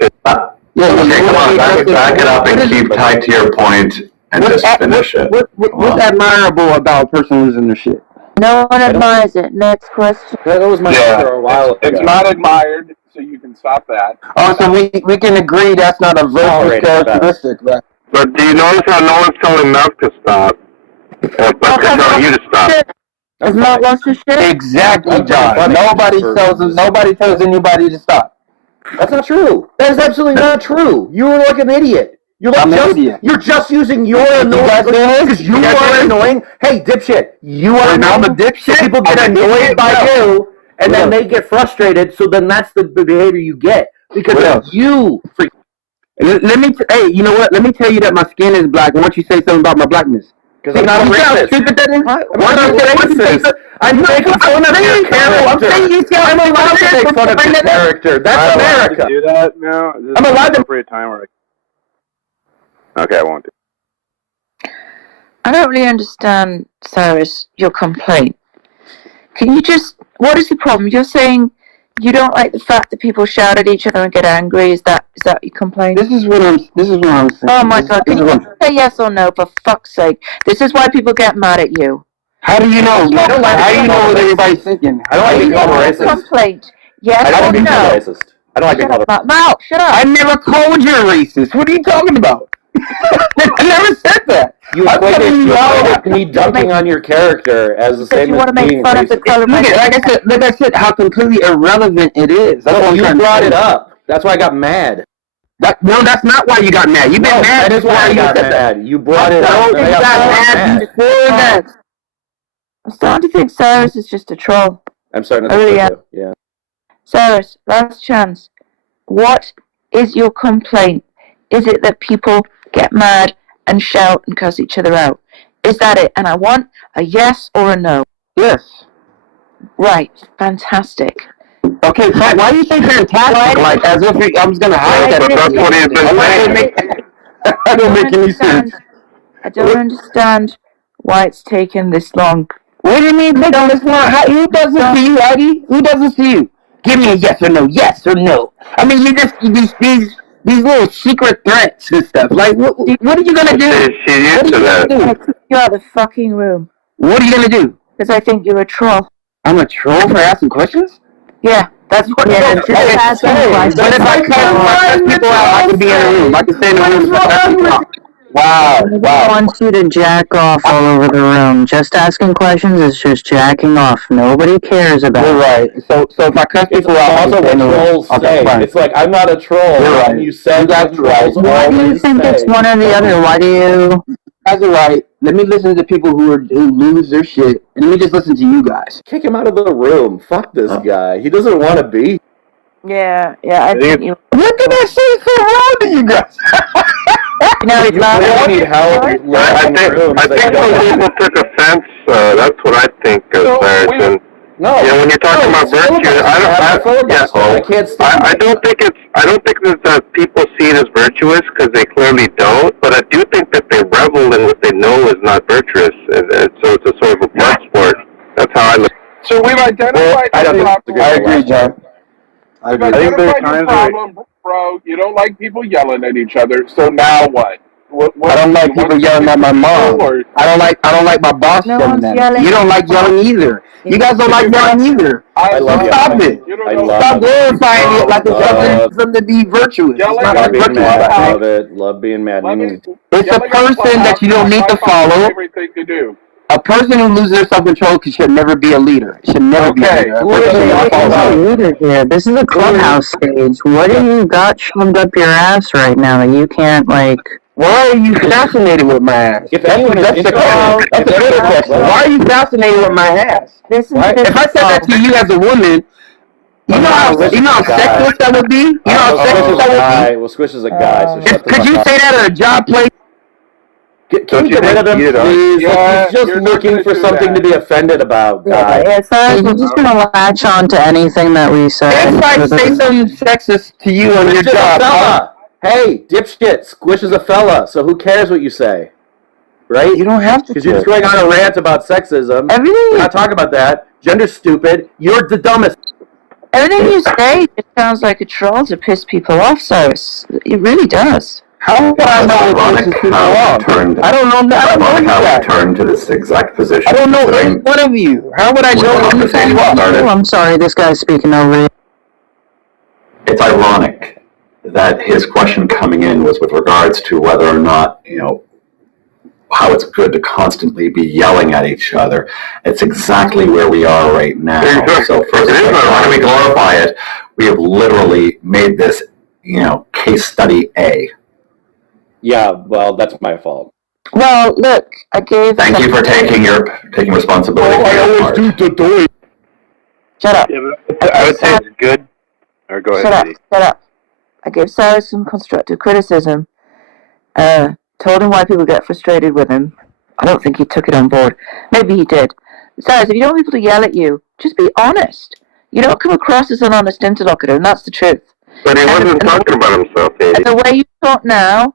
Come on, back it up and keep tight to your point and just finish it. What's admirable about a person losing their shit? No one admires it. Next question. That was my answer a while ago. It's not admired, so you can stop that. Oh, so we can agree that's not a virtuous characteristic, right? But do you notice how no one's telling Malk to stop? But they're telling you to stop. Is Mark wants to shit? Exactly, John. Nobody tells anybody to stop. That's not true. That is absolutely not true. You are like an idiot. You're like you're just using your annoyance because you are annoying. Hey, dipshit, you are annoying. I'm a dipshit. People get annoyed by you, and then they get frustrated. So then that's the behavior you get because you. Let me. Hey, you know what? Let me tell you that my skin is black. And once you say something about my blackness, because I'm not a racist. Stupid that is. Why are you racist? I'm making fun of your character. I'm allowed to make fun of your character. That's America. Do that now? I'm allowed to. Appropriate time where okay, I won't do. I don't really understand, Cyrus, your complaint. Can you just, what is the problem? You're saying you don't like the fact that people shout at each other and get angry. Is that your complaint? This is what I'm saying. Oh my God! Can you say yes or no, for fuck's sake? This is why people get mad at you. How do you know? How do you know what everybody's thinking? I don't like being called racist. Complaint. Yes I don't or like being no? called racist. I don't like being called racist. Mal, shut up. I never called you a racist. What are you talking about? I never said that. You equate me dunking on your character as the same as being racist. Like I said, how completely irrelevant it is. Well, you brought it up. That's why I got mad. No, that's not why you got mad. You've been mad. That is why I got mad. You brought it up. No, you got mad before that. I'm starting to think Cyrus is just a troll. I'm starting to think so, yeah. Cyrus, last chance. What is your complaint? Is it that people get mad and shout and cuss each other out? Is that it? And I want a yes or a no. Yes. Right. Fantastic. Okay, why do you say fantastic? Like, as if I was going to hide that. That's what he's been saying. I don't make any sense. I don't understand why it's taken this long. What do you mean taking this long? Who doesn't see you, Aggie? Who doesn't see you? Give me a yes or no. Yes or no. I mean, you just, these little secret threats and stuff. Like, what are you going to do? I kick you out of the fucking room. What are you going to do? Because I think you're a troll. I'm a troll for asking questions? Yeah, that's what But if I cuss people out, I can be in a room. I can stay in a room and talk. Wow. wants you to jack off all over the room. Just asking questions is just jacking off. Nobody cares about You're right. So if I cuss people out, also what trolls say. It's like, I'm not a troll. You're right. You said that trolls Why do you think it's one or the other? Why do you... That's alright. Let me listen to people who lose their shit, and let me just listen to you guys. Kick him out of the room. Fuck this guy. He doesn't want to be. Yeah, I think you... What did I say so wrong to you guys? No, it's not. You need help. I think some people took offense. That's what I think, Saracen. No. You know, when you're talking about virtue, I don't think that people see it as virtuous because they clearly don't. But I do think that they revel in what they know is not virtuous, and so it's a sort of a blood sport. That's how I look. So we've identified the problem. I agree, John. I We've agree. identified the problem, bro. You don't like people yelling at each other. So now what? I don't like people yelling at my mom. I don't like my boss yelling at me. You don't like yelling either. You guys don't like yelling either. Stop it. Stop glorifying it like it's something to be virtuous. It's not virtuous. Love being mad. It's a person that you don't need to follow. A person who loses their self-control should never be a leader. Should never be a leader. Who is a leader here? This is a clubhouse stage. What do you got shoved up your ass right now that you can't, like... Why are you fascinated with my ass? That's a good question. Why are you fascinated with my ass? If I said that to you as a woman, you know how sexist that would be? You know how sexist that would be? Well, Squish is a guy, so shut the Could you say that at a job place? Can you get rid of him, please? He's just looking for something to be offended about, guy. Yeah, so you're just gonna latch on to anything that we say. If I say something sexist to you on your job, hey, dipshit, Squish is a fella, so who cares what you say? Right? You don't have to. Because you're just going on a rant about sexism. We're not talking about that. Gender's stupid. You're the dumbest. Everything you say just sounds like a troll to piss people off, Cyrus. It really does. How would I know what pisses people off? I don't know. I don't know you guys. Turned to this exact position. I don't know any one of you. How would I know who you are? I'm sorry, this guy's speaking over you. It's ironic that his question coming in was with regards to whether or not, how it's good to constantly be yelling at each other. It's exactly where we are right now. So first of all, why do we glorify it? We have literally made this, case study A. Yeah, well, that's my fault. Well, look, I gave... Thank you for taking responsibility for your part. Shut up. Yeah, but I would say it's good. Or go ahead, Shut up. Eddie. Shut up. I gave Cyrus some constructive criticism. Told him why people get frustrated with him. I don't think he took it on board. Maybe he did. Cyrus, if you don't want people to yell at you, just be honest. You don't come across as an honest interlocutor, and that's the truth. But he wasn't talking about himself, Eddie. And the way you talk now,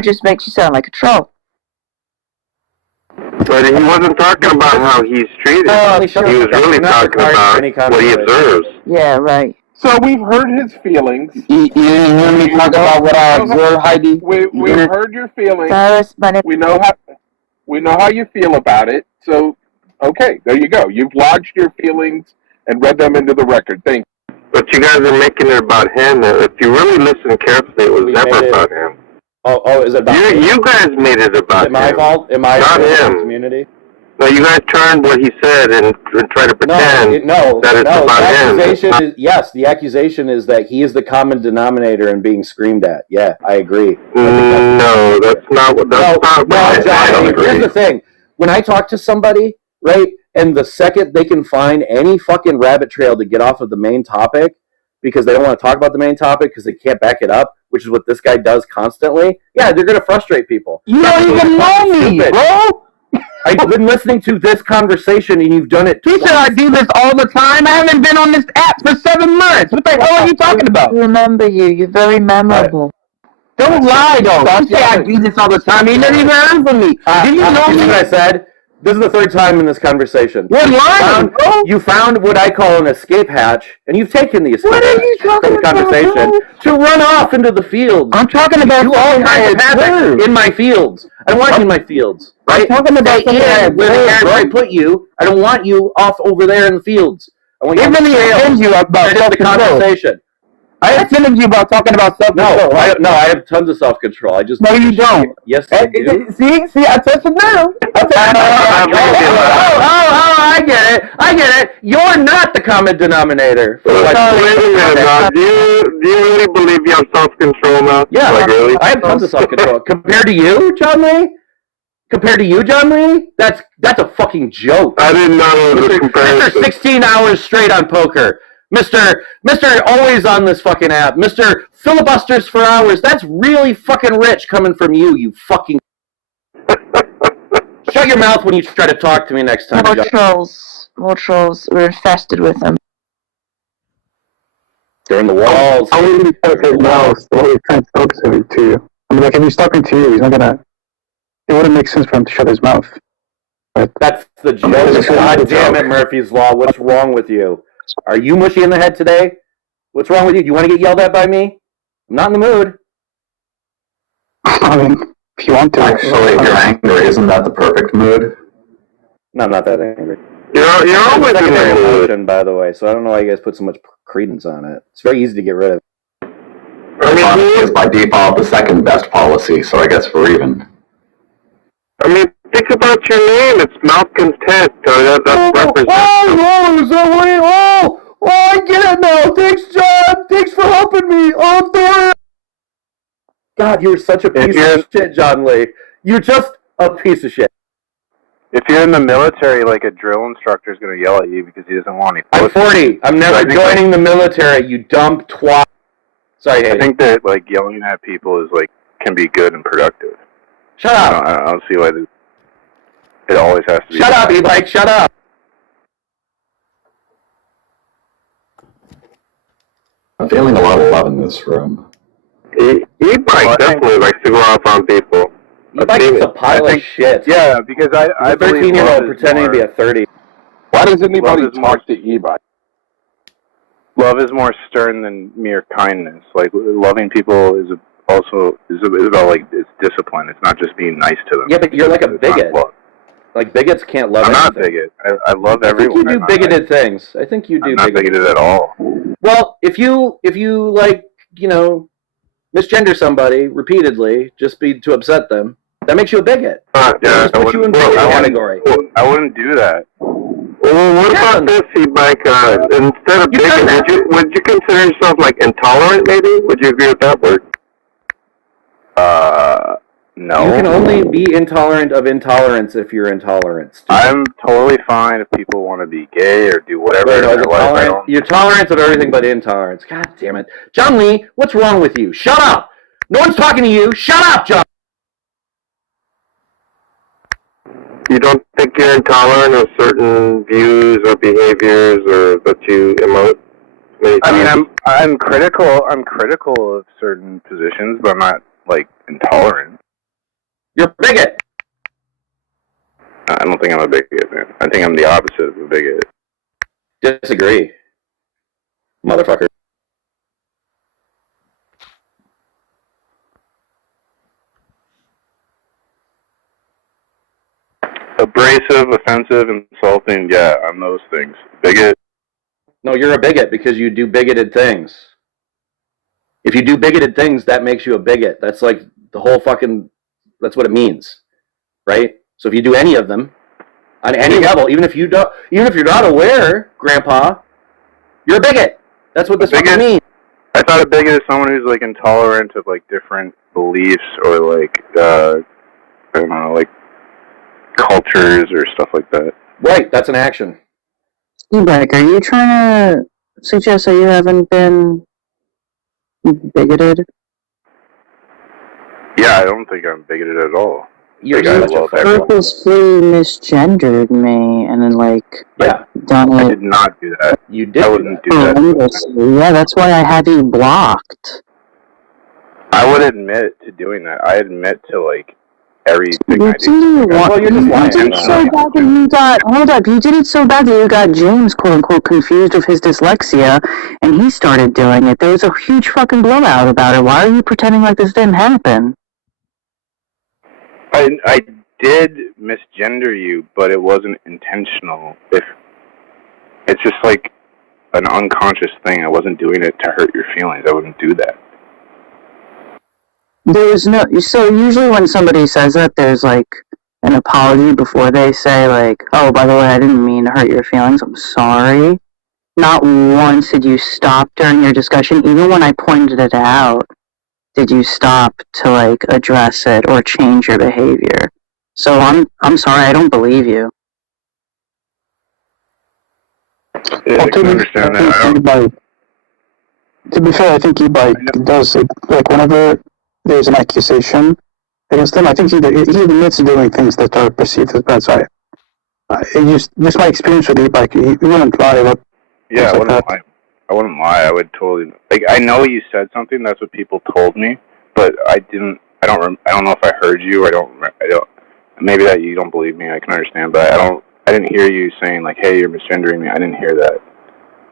just makes you sound like a troll. But he wasn't talking about how he's treated. He was really talking about what he observes. Yeah, right. So we've heard his feelings. You didn't hear me talk about what I observed, Heidi? We've heard your feelings. Cyrus, my name. We know how you feel about it. So, okay, there you go. You've lodged your feelings and read them into the record. Thank you. But you guys are making it about him. If you really listen carefully, it was never about him. Oh, is it about him? You guys made it about him. Is it my fault? Am I not him? The community? No, you guys turned what he said and try to pretend that it's about him. The accusation is that he is the common denominator and being screamed at. Yeah, I agree. No, that's not what. I don't agree. Here's the thing: when I talk to somebody, right, and the second they can find any fucking rabbit trail to get off of the main topic because they don't want to talk about the main topic because they can't back it up, which is what this guy does constantly. Yeah, they're gonna frustrate people. You don't even know me, bro. I've been listening to this conversation and you've done it twice. He said I do this all the time. I haven't been on this app for 7 months. What the hell are you talking about? I remember you. You're very memorable. Don't lie, though. You say I do this all the time. You never even heard from me. Do you know me? What I said? This is the third time in this conversation. You're lying, bro. You found what I call an escape hatch, and you've taken the escape hatch from the conversation to run off into the fields. I'm talking about you all kinds of havoc in my fields. I don't want you in my fields. Right? I'm talking about where the character I put you. I don't want you off over there in the fields. I want you to offend you about the conversation. I offended you about talking about self-control. No, I have tons of self-control. I just no, you don't. Yes, I do. See, I touched it now. I get it. You're not the common denominator. Wait a minute now. Do you really believe you have self-control now? Yeah, really? I have tons of self-control. Compared to you, John Lee? That's a fucking joke. I didn't know it was a comparison. Mr. 16 hours straight on poker. Mr. always on this fucking app. Mr. filibusters for hours. That's really fucking rich coming from you, you fucking... Shut your mouth when you try to talk to me next time. More trolls. We're infested with them. They're in the walls. I wouldn't put his mouth the way he trying to talk to you. I mean, like, if he's talking to you, he's not gonna... It wouldn't make sense for him to shut his mouth. But that's the joke. God damn it, Murphy's Law. What's wrong with you? Are you mushy in the head today? What's wrong with you? Do you want to get yelled at by me? I'm not in the mood. I mean, if you want to. Actually, if you're angry, isn't that the perfect mood? No, I'm not that angry. You're always in the emotion, by the way, so I don't know why you guys put so much credence on it. It's very easy to get rid of. I mean, he is by default the second best policy, so I guess we're even. I mean, think about your name. It's malcontent. That's representative. I get it now. Thanks, John. Thanks for helping me. Oh, Thor. God, you're such a piece of shit, John Lee. You're just a piece of shit. If you're in the military, like a drill instructor is going to yell at you because he doesn't want any. I'm 40. I'm never joining the military, you dumb twat. Sorry, I think that like yelling at people is like can be good and productive. Shut up. I don't see why it always has to be. Shut up, E-Bike. Shut up. I'm feeling a lot of love in this room. E-Bike definitely likes to go off on people. E-Bike is a pile of shit. Yeah, because I believe 13-year-old pretending to be a 30. Why does anybody talk to E-Bike? Love is more stern than mere kindness. Like loving people is also about like it's discipline. It's not just being nice to them. Yeah, but you're like a bigot. Like bigots can't love. I'm not bigot. I love everyone. I think you do bigoted things. I think you do. I'm not bigoted at all. Well, if you like misgender somebody repeatedly just to upset them, that makes you a bigot. Yeah, put you in bigot category. I wouldn't do that. Well, what about this, E-Bike? Instead of bigot, would you consider yourself like intolerant? Maybe? Would you agree with that word? No. You can only be intolerant of intolerance if you're intolerant. Stupid. I'm totally fine if people want to be gay or do whatever in their life. I don't. You're tolerant of everything but intolerance. God damn it. John Lee, what's wrong with you? Shut up! No one's talking to you! Shut up, John! You don't think you're intolerant of certain views or behaviors or that you emote? I mean, I'm critical. I'm critical of certain positions, but I'm not like intolerant. You're a bigot. I don't think I'm a bigot, man. I think I'm the opposite of a bigot. Disagree, motherfucker. Abrasive, offensive, insulting. Yeah, I'm those things. Bigot. No, you're a bigot because you do bigoted things. If you do bigoted things, that makes you a bigot. That's like the whole fucking. That's what it means, right? So if you do any of them, on any level, even if you're not aware, Grandpa, you're a bigot. That's what this fucking means. I thought a bigot is someone who's like intolerant of like different beliefs or like I don't know, like cultures or stuff like that. Right, that's an action. E-Bike, are you trying to suggest that you haven't been bigoted? Yeah, I don't think I'm bigoted at all. You love everyone. purposefully misgendered me and then done it. I did not do that. You did. I wouldn't do that. Yeah, that's why I have you blocked. I would admit to doing that. I admit to like everything I do. You did it so bad that you got. Hold up, you did it so bad that you got James "quote unquote" confused with his dyslexia, and he started doing it. There was a huge fucking blowout about it. Why are you pretending like this didn't happen? I did misgender you, but it wasn't intentional. If it's just like an unconscious thing, I wasn't doing it to hurt your feelings. I wouldn't do that. There's no. So usually when somebody says that, there's like an apology before they say like, "Oh, by the way, I didn't mean to hurt your feelings. I'm sorry." Not once did you stop during your discussion, even when I pointed it out. Did you stop to like address it or change your behavior? So I'm sorry, I don't believe you. Yeah, I can understand that. To be fair, I think E-Bike does it. Like whenever there's an accusation against him, I think he admits doing things that are perceived as bad. So just my experience with E-Bike, he wouldn't lie about. Yeah, I wouldn't lie. I wouldn't lie. I would totally like. I know you said something. That's what people told me, but I didn't. I don't know if I heard you. I don't. Maybe that you don't believe me. I can understand, but I didn't hear you saying like, "Hey, you're misgendering me." I didn't hear that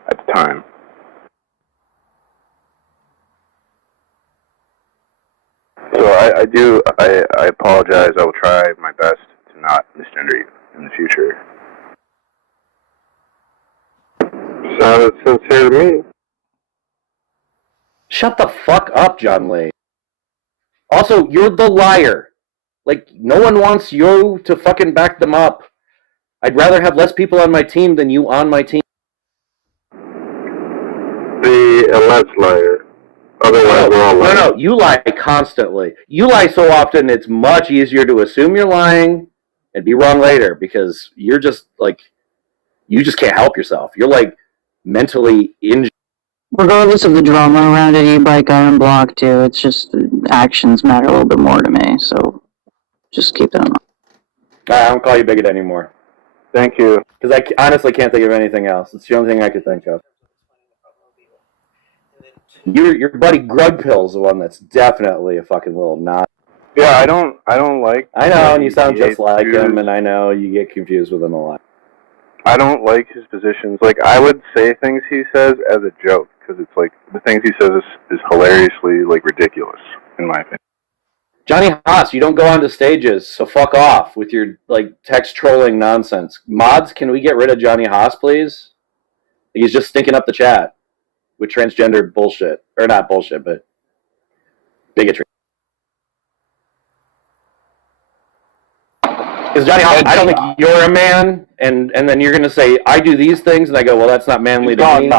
at the time. So I do. I apologize. I will try my best to not misgender you in the future. Sounded sincere to me. Shut the fuck up, John Lee. Also, you're the liar. Like, no one wants you to fucking back them up. I'd rather have less people on my team than you on my team. The alleged liar. Otherwise, we're all lying. No, you lie constantly. You lie so often it's much easier to assume you're lying and be wrong later because you're just, like, you just can't help yourself. You're, like, mentally injured. Regardless of the drama around it, E-Bike, I unblocked you. It's just actions matter a little bit more to me, so just keep that in mind. I don't call you bigot anymore. Thank you. Because I honestly can't think of anything else. It's the only thing I could think of. Your buddy Grug Pill's the one that's definitely a fucking little knot. Yeah, I don't like. I know, and you sound just like him, and I know you get confused with him a lot. I don't like his positions. Like, I would say things he says as a joke, because it's like, the things he says is hilariously, like, ridiculous, in my opinion. Johnny Haas, you don't go onto stages, so fuck off with your, like, text trolling nonsense. Mods, can we get rid of Johnny Haas, please? He's just stinking up the chat with transgender bullshit. Or not bullshit, but bigotry. Because Johnny Haas, I don't think you're a man, and then you're going to say, I do these things, and I go, well, that's not manly to me.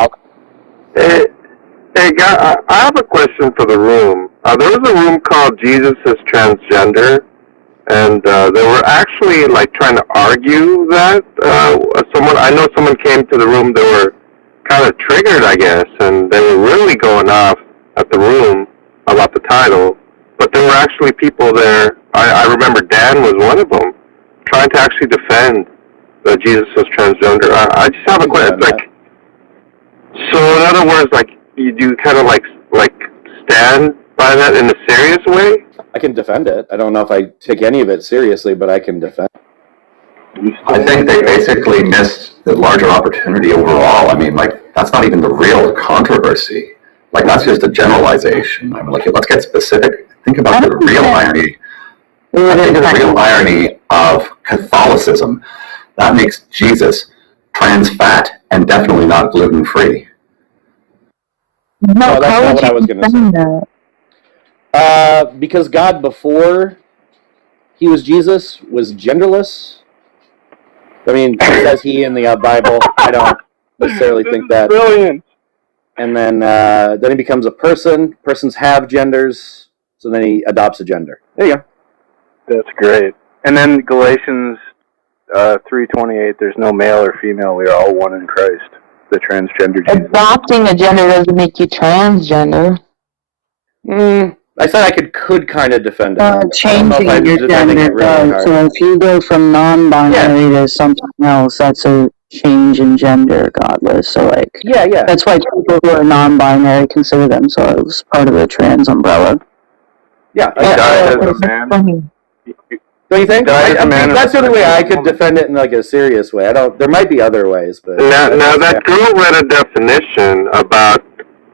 Hey, guy, I have a question for the room. there was a room called Jesus is Transgender, and they were actually like trying to argue that. I know someone came to the room. They were kind of triggered, I guess, and they were really going off at the room about the title. But there were actually people there. I remember Dan was one of them, trying to actually defend that Jesus is transgender. I just have a question. Like, so in other words, like, you do kind of like stand by that in a serious way? I can defend it. I don't know if I take any of it seriously, but I can defend it. I think they basically missed the larger opportunity overall. I mean, like, that's not even the real controversy. Like, that's just a generalization. I mean, like, let's get specific. Think about the real irony. I think of the real irony of Catholicism. That makes Jesus trans fat and definitely not gluten free. No, that's not what I was going to say. Because God, before he was Jesus, was genderless. I mean, it says he in the Bible. I don't necessarily think that. Brilliant. And then he becomes a person. Persons have genders, so then he adopts a gender. There you go. That's great. And then Galatians 3:28. There's no male or female. We are all one in Christ. The transgender Jesus. Adopting a gender doesn't make you transgender. I said I could kind of defend it. Changing your gender does. So if you go from non-binary to something else, that's a change in gender, regardless. So like, yeah. That's why people who are non-binary consider themselves part of the trans umbrella. Yeah, died as a man. Don't you think? That's the only way I could defend it in like a serious way. There might be other ways, but now that girl read a definition about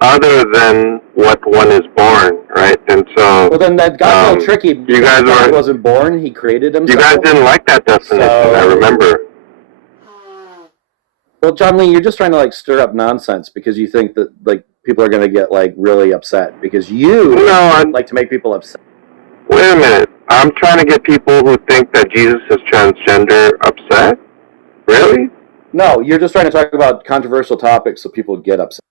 other than what one is born, right? And so well, then that got a little tricky. You guys wasn't born; he created himself. You guys didn't like that definition. I remember. Well, John Lee, you're just trying to like stir up nonsense because you think that like people are going to get like really upset because I'd like to make people upset. Wait a minute. I'm trying to get people who think that Jesus is transgender upset? Really? No, you're just trying to talk about controversial topics so people get upset.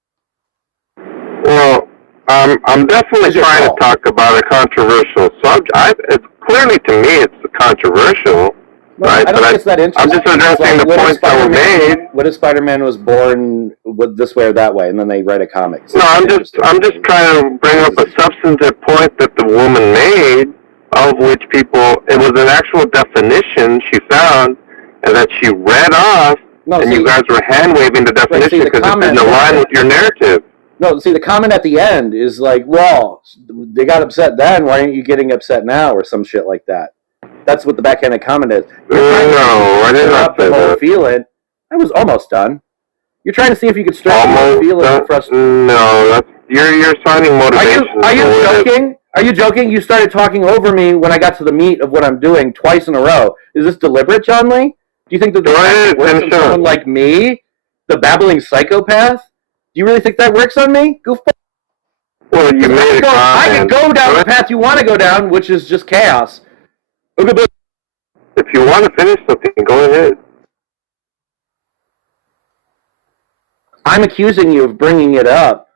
Well, I'm definitely trying to talk about a controversial subject. Clearly, to me, it's controversial. Well, right? I don't think it's that interesting. I'm just addressing the points that were made. What if Spider-Man was born this way or that way, and then they write a comic? No, I'm just trying to bring up a substantive point that the woman made, of which it was an actual definition she found, and that she read off, you guys were hand-waving the definition because it didn't align with your narrative. No, see, the comment at the end is like, well, they got upset then, why aren't you getting upset now, or some shit like that. That's what the backhanded comment is. No, I did not say that. Feeling. I was almost done. You're trying to see if you could stretch the feeling of frustration. No, you're signing motivation. Are you joking? Are you joking? You started talking over me when I got to the meat of what I'm doing twice in a row. Is this deliberate, John Lee? Do you think that works on someone like me, the babbling psychopath? Do you really think that works on me? Goofball. Well, you made a comment. I can go down the path you want to go down, which is just chaos. If you want to finish something, go ahead. I'm accusing you of bringing it up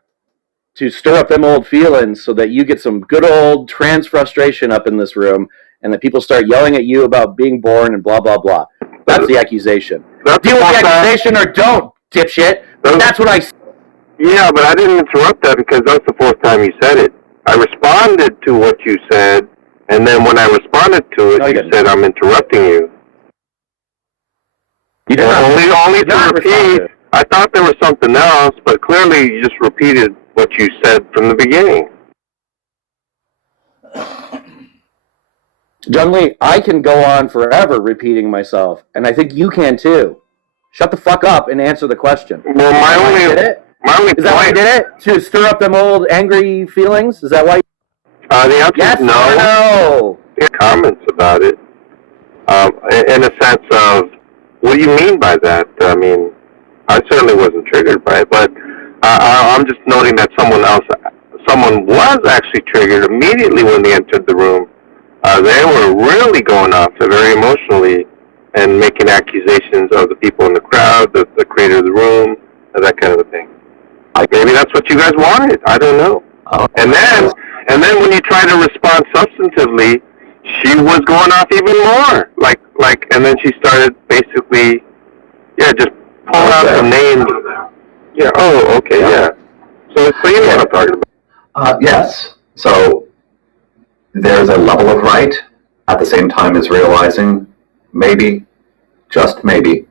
to stir up them old feelings so that you get some good old trans frustration up in this room and that people start yelling at you about being born and blah, blah, blah. That's the accusation. Deal with the accusation or don't, dipshit. That's what I said. Yeah, but I didn't interrupt that because that's the fourth time you said it. I responded to what you said, and then when I responded to it, you said I'm interrupting you. Only to repeat. I thought there was something else, but clearly you just repeated what you said from the beginning. John Lee, I can go on forever repeating myself, and I think you can too. Shut the fuck up and answer the question. Well, my only is that why you did it? To stir up them old angry feelings? Is that why? The answer is no. Or no. Comments about it, in a sense of, what do you mean by that? I mean, I certainly wasn't triggered by it, but I'm just noting that someone was actually triggered immediately when they entered the room. They were really going off very emotionally and making accusations of the people in the crowd, the creator of the room, that kind of a thing. Maybe that's what you guys wanted. I don't know. And then And then when you try to respond substantively, she was going off even more. And then she started basically, just pulling out some names. Yeah. Oh, okay. Yeah. So you know what I'm talking about. Yes. So there's a level of right at the same time as realizing maybe, just maybe,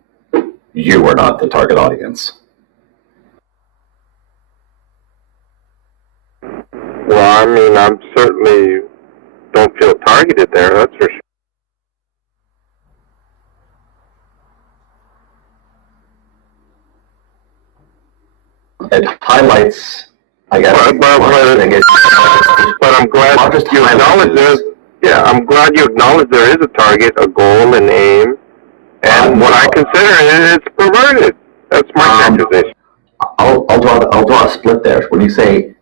you are not the target audience. Well, I mean, I'm certainly don't feel targeted there, that's for sure. It highlights, I guess. But I'm glad you acknowledge there's. Yeah, I'm glad you acknowledge there is a target, a goal, an aim, and what I consider it's perverted. That's my characterization. I'll draw a split there. When you say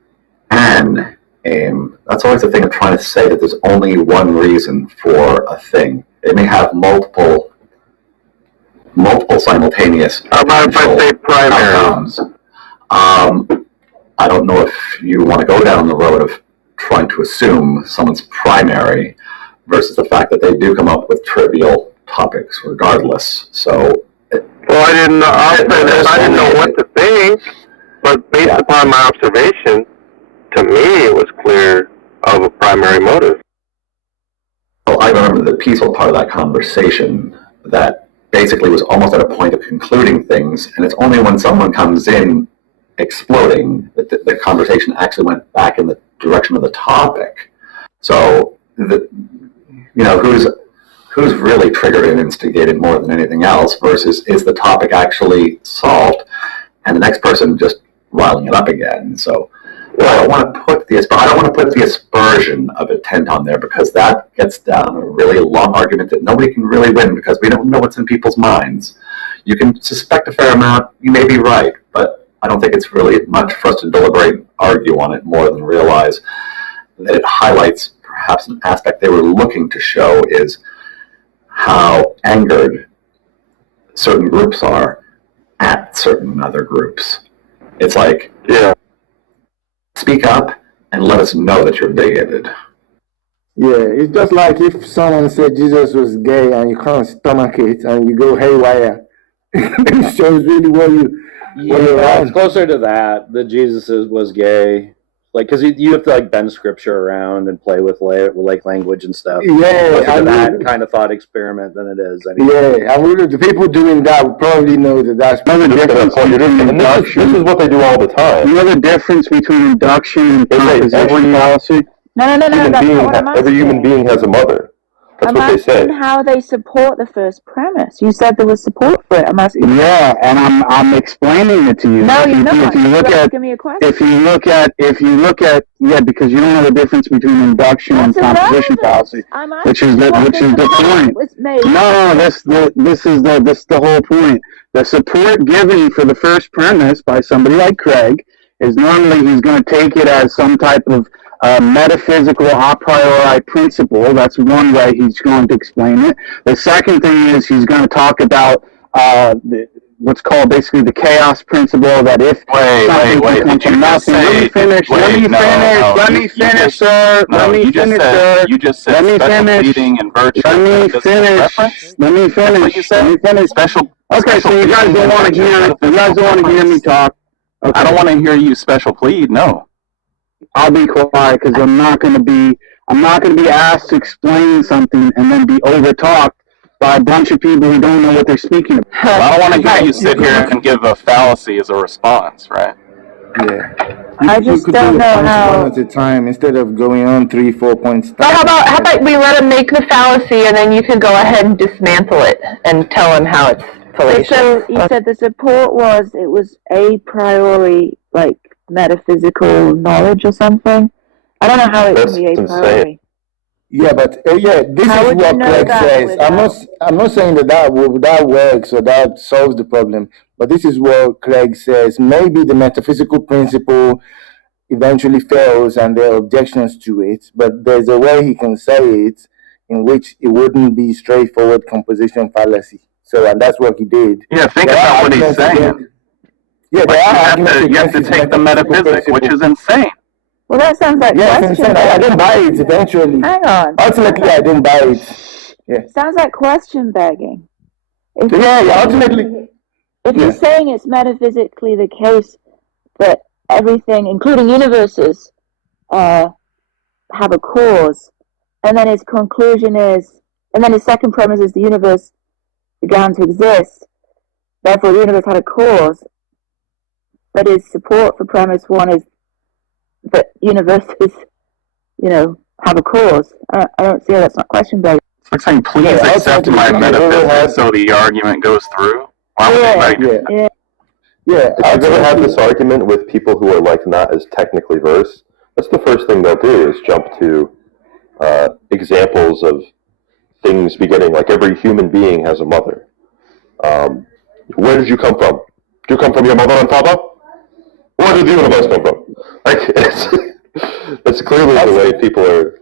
an aim, that's always the thing of trying to say that there's only one reason for a thing. It may have multiple simultaneous. How about if I say primary? Outcomes. I don't know if you want to go down the road of trying to assume someone's primary versus the fact that they do come up with trivial topics regardless. So, I didn't know. I didn't know what to think, but based upon my observation, to me it was clear of a primary motive. Well, I remember the peaceful part of that conversation that basically was almost at a point of concluding things, and it's only when someone comes in exploding that the conversation actually went back in the direction of the topic. So, who's really triggered and instigated more than anything else versus is the topic actually solved and the next person just riling it up again. So I don't want to put the aspersion of intent on there because that gets down a really long argument that nobody can really win because we don't know what's in people's minds. You can suspect a fair amount, you may be right, but I don't think it's really much for us to deliberate and argue on it more than realize that it highlights perhaps an aspect they were looking to show is how angered certain groups are at certain other groups. It's like, speak up and let us know that you're bigoted. Yeah, it's just like if someone said Jesus was gay and you can't stomach it and you go haywire. It shows really what you... it's closer to that Jesus was gay, because you have to bend scripture around and play with language and stuff. Yeah, that kind of thought experiment than it is. Yeah, and the people doing that would probably know that's another difference. This is what they do all the time. You know the difference between induction and composition fallacy? No. That's not what I'm asking. Every human being has a mother. That's I'm what they say. asking how they support the first premise. You said there was support for it. I'm asking. Yeah, and I'm explaining it to you. No, you're not. If you look at, give me a question. If you look at, because you don't know the difference between induction and composition fallacy, which is the point. No, this is the whole point. The support given for the first premise by somebody like Craig is normally he's going to take it as some type of metaphysical a priori principle. That's one way he's going to explain it. The second thing is he's going to talk about what's called basically the chaos principle, that if something comes from nothing. Let me finish, sir. Let me finish. Let me finish. Special. Okay, so you guys don't want to hear it. You guys don't want to hear me talk. Okay. I don't want to hear you special plead. No. I'll be quiet because I'm not going to be asked to explain something and then be over talked by a bunch of people who don't know what they're speaking about. Well, I don't want to hear you sit here and give a fallacy as a response, right? Yeah. I just don't know how. One at a time instead of going on 3-4 points. How about we let him make the fallacy and then you can go ahead and dismantle it and tell him how it's fallacious. So you said the support was a priori metaphysical knowledge or something. I don't know how it can be a priori. Yeah, but this is what Craig says. I'm not saying that works or that solves the problem, but this is what Craig says. Maybe the metaphysical principle eventually fails and there are objections to it, but there's a way he can say it in which it wouldn't be straightforward composition fallacy. So, and that's what he did. Yeah, think about what he's saying. Yeah, you have to take the metaphysics, which is insane. Well, that sounds like Yeah, question I begging. didn't buy it eventually. Hang on. Ultimately, I didn't buy it. Yeah. Sounds like question begging. If Ultimately. If you're saying it's metaphysically the case that everything, including universes, have a cause, and then his conclusion is, and then his second premise is the universe began to exist, therefore the universe had a cause, but his support for premise one is that universes, have a cause. I don't see how that's not question begging. It's like saying, please accept my metaphysics so the argument goes through. Why would anybody do that? If you've ever had this argument with people who are like not as technically versed, that's the first thing they'll do is jump to examples of things beginning like every human being has a mother. Where did you come from? Did you come from your mother and father? Where did the universe come from? Like that's clearly the way people are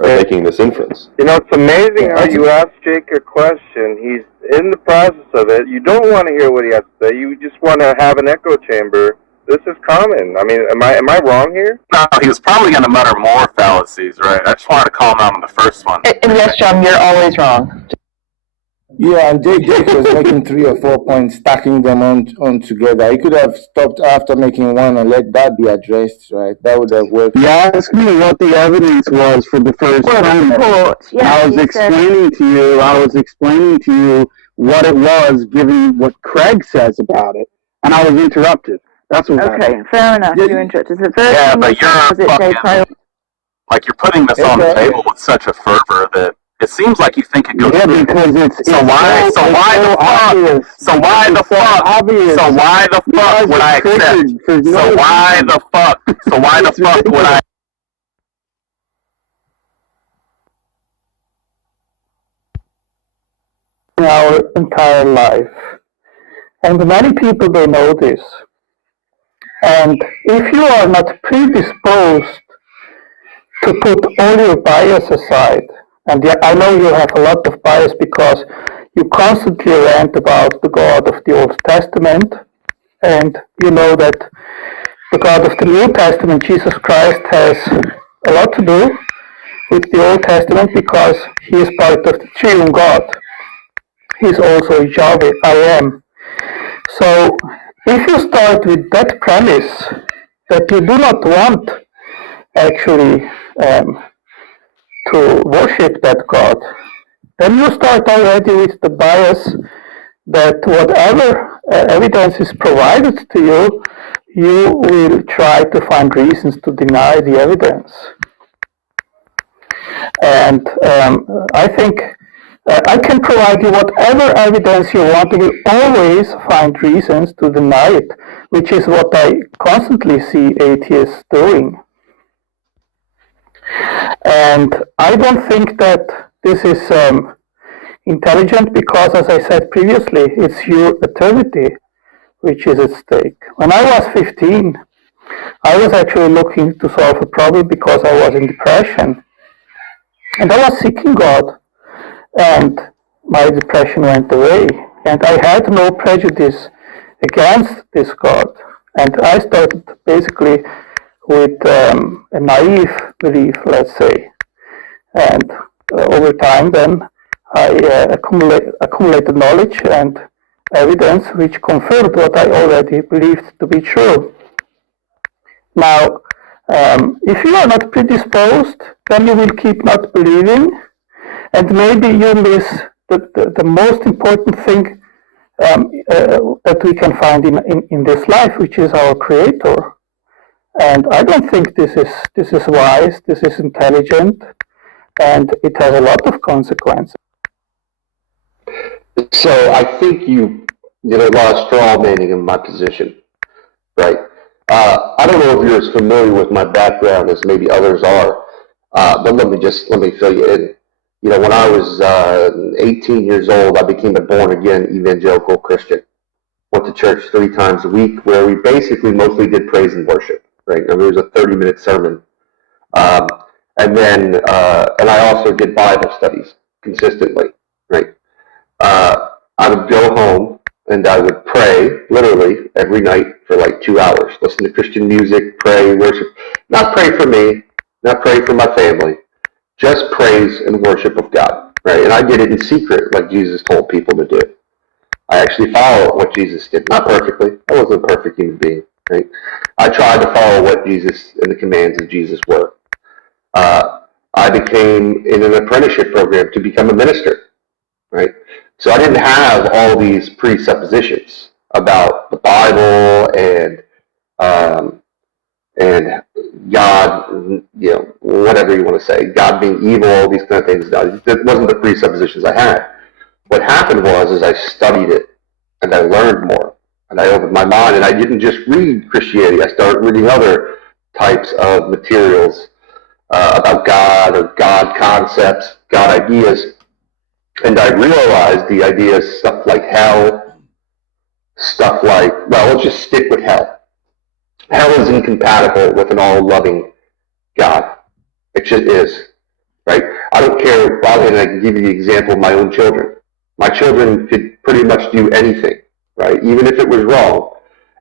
making this inference. It's amazing how you ask Jake a question. He's in the process of it. You don't want to hear what he has to say. You just want to have an echo chamber. This is common. I mean, am I wrong here? No, he was probably going to mutter more fallacies, right? I just wanted to call him out on the first one. And yes, John, you're always wrong. Yeah, and Jake was making 3 or 4 points, stacking them on together. He could have stopped after making one and let that be addressed, right? That would have worked. You asked me what the evidence was for the first time. I was explaining to you what it was, given what Craig says about it, and I was interrupted. That's what happened. Fair enough. You're interested. The first Yeah, thing but you said was it Jake Kyle. Like, you're putting this on the table with such a fervor that it seems like you think it goes through. Because So why the fuck would I accept? So why the fuck would I? Our entire life. And many people don't know this. And if you are not predisposed to put all your bias aside, and I know you have a lot of bias because you constantly rant about the God of the Old Testament, and you know that the God of the New Testament, Jesus Christ, has a lot to do with the Old Testament because he is part of the triune God. He's also Yahweh, I am. So if you start with that premise that you do not want actually to worship that God, then you start already with the bias that whatever evidence is provided to you, you will try to find reasons to deny the evidence. And I think I can provide you whatever evidence you want. You will always find reasons to deny it, which is what I constantly see atheists doing. And I don't think that this is intelligent because, as I said previously, it's your eternity which is at stake. When I was 15, I was actually looking to solve a problem because I was in depression. And I was seeking God. And my depression went away. And I had no prejudice against this God. And I started basically with a naive belief, let's say. And over time then, I accumulated knowledge and evidence which confirmed what I already believed to be true. Now, if you are not predisposed, then you will keep not believing, and maybe you miss the most important thing that we can find in this life, which is our Creator. And I don't think this is wise, this is intelligent, and it has a lot of consequences. So I think you did a lot of straw manning in my position, right? I don't know if you're as familiar with my background as maybe others are, but let me fill you in. You know, when I was 18 years old, I became a born-again evangelical Christian. Went to church 3 times a week, where we basically mostly did praise and worship, right? And there was a 30-minute sermon. And I also did Bible studies consistently, right? I would go home and I would pray literally every night for like 2 hours, listen to Christian music, pray, worship. Not pray for me, not pray for my family, just praise and worship of God, right? And I did it in secret, like Jesus told people to do. I actually followed what Jesus did, not perfectly. I wasn't a perfect human being, right? I tried to follow what Jesus and the commands of Jesus were. I became in an apprenticeship program to become a minister, right? So I didn't have all these presuppositions about the Bible and God, you know, whatever you want to say, God being evil, all these kind of things. That wasn't the presuppositions I had. What happened was I studied it and I learned more and I opened my mind, and I didn't just read Christianity. I started reading other types of materials about God or God concepts, God ideas. And I realized the ideas, stuff like hell, stuff like, well, let's just stick with hell. Hell is incompatible with an all-loving God. It just is, right? I don't care, and I can give you the example of my own children. My children could pretty much do anything, right? Even if it was wrong.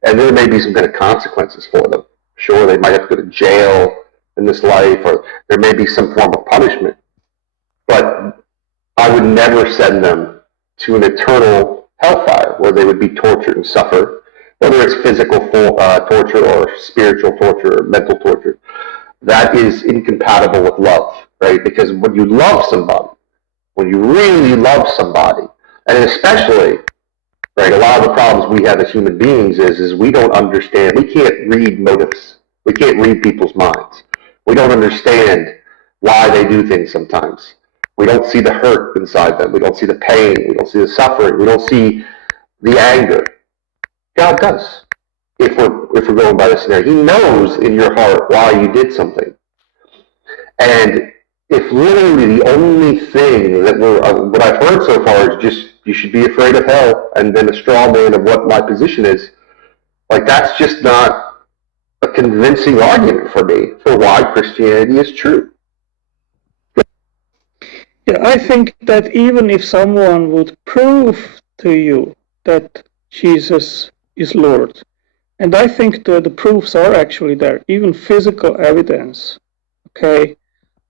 And there may be some kind of consequences for them. Sure, they might have to go to jail in this life, or there may be some form of punishment. But I would never send them to an eternal hellfire where they would be tortured and suffer, whether it's physical torture or spiritual torture or mental torture. That is incompatible with love, right? Because when you love somebody, when you really love somebody, and especially, right, a lot of the problems we have as human beings is we don't understand, we can't read motives. We can't read people's minds. We don't understand why they do things sometimes. We don't see the hurt inside them. We don't see the pain. We don't see the suffering. We don't see the anger. God does. If we're going by this scenario, He knows in your heart why you did something. And if literally the only thing that what I've heard so far is just you should be afraid of hell, and then a straw man of what my position is, like that's just not a convincing argument for me for why Christianity is true. Yeah, I think that even if someone would prove to you that Jesus is Lord, and I think that the proofs are actually there, even physical evidence, okay,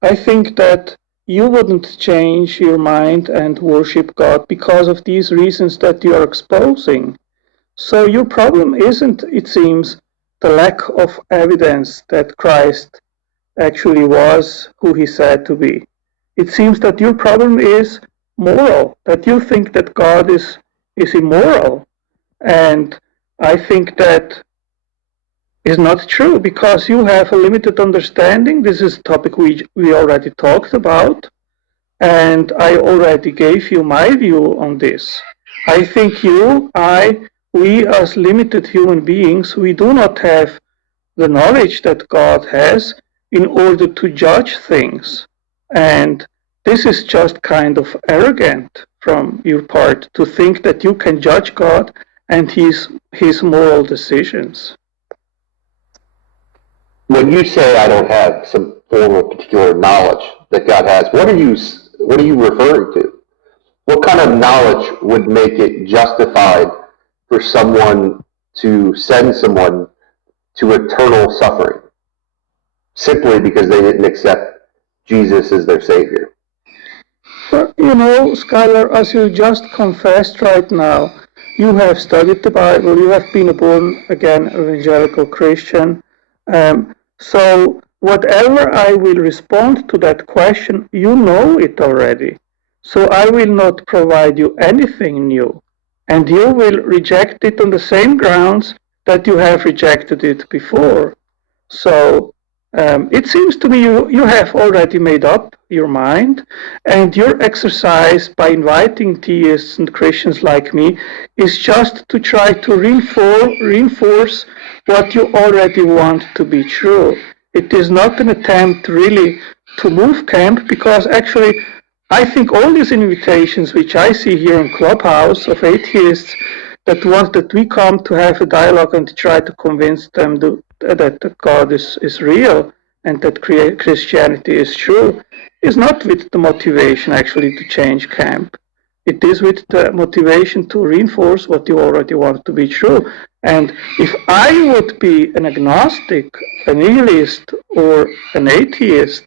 I think that you wouldn't change your mind and worship God because of these reasons that you are exposing. So your problem isn't, it seems, the lack of evidence that Christ actually was who He said to be. It seems that your problem is moral, that you think that God is immoral. And I think that is not true because you have a limited understanding. This is a topic we already talked about, and I already gave you my view on this. I think we as limited human beings, we do not have the knowledge that God has in order to judge things. And this is just kind of arrogant from your part to think that you can judge God and his moral decisions. When you say I don't have some form of particular knowledge that God has, what are you referring to? What kind of knowledge would make it justified for someone to send someone to eternal suffering simply because they didn't accept Jesus as their Savior? But, you know, Skylar, as you just confessed right now, you have studied the Bible, you have been a born-again evangelical Christian. So whatever I will respond to that question, you know it already. So I will not provide you anything new. And you will reject it on the same grounds that you have rejected it before. So it seems to me you have already made up your mind, and your exercise by inviting theists and Christians like me is just to try to reinforce what you already want to be true. It is not an attempt really to move camp, because actually I think all these invitations which I see here in Clubhouse of atheists that want that we come to have a dialogue and to try to convince them that God is real and that Christianity is true, is not with the motivation actually to change camp. It is with the motivation to reinforce what you already want to be true. And if I would be an agnostic, a nihilist, or an atheist,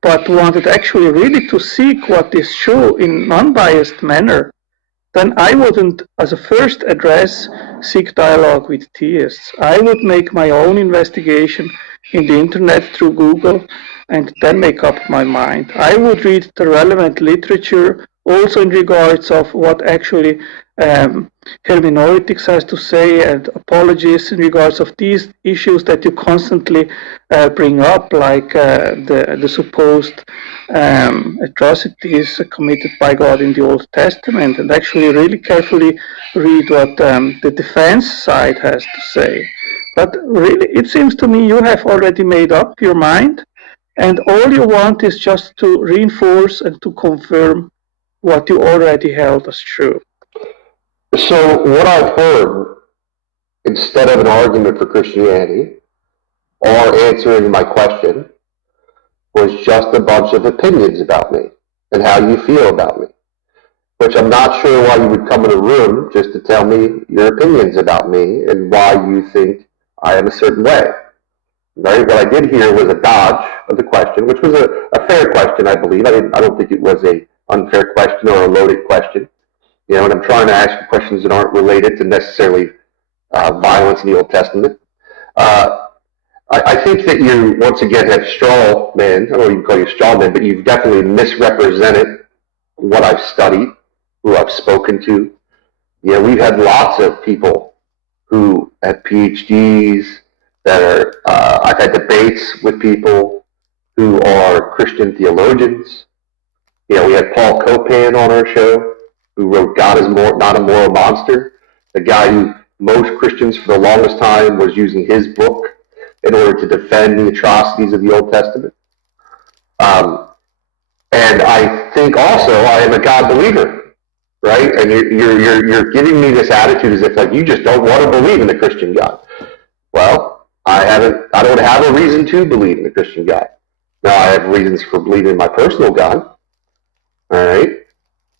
but wanted actually really to seek what is true in non-biased manner, then I wouldn't, as a first address, seek dialogue with theists. I would make my own investigation in the internet through Google and then make up my mind. I would read the relevant literature also in regards of what actually hermeneutics has to say and apologies in regards of these issues that you constantly bring up, like the supposed atrocities committed by God in the Old Testament, and actually really carefully read what the defense side has to say. But really, it seems to me you have already made up your mind, and all you want is just to reinforce and to confirm what you already held as true. So what I've heard, instead of an argument for Christianity or answering my question, was just a bunch of opinions about me and how you feel about me. Which I'm not sure why you would come in a room just to tell me your opinions about me and why you think I am a certain way. Right? What I did here was a dodge of the question, which was a fair question, I believe. I don't think it was an unfair question or a loaded question. You know, and I'm trying to ask you questions that aren't related to necessarily violence in the Old Testament. I think that you, once again, have straw man. I don't know if you can call you straw man, but you've definitely misrepresented what I've studied, who I've spoken to. You know, we've had lots of people who have PhDs that are, I've had debates with people who are Christian theologians. You know, we had Paul Copan on our show, who wrote God is Not a Moral Monster, the guy who most Christians for the longest time was using his book in order to defend the atrocities of the Old Testament. And I think also I am a God believer, right? And you're giving me this attitude as if like you just don't want to believe in the Christian God. Well, I don't have a reason to believe in the Christian God. Now I have reasons for believing in my personal God. All right.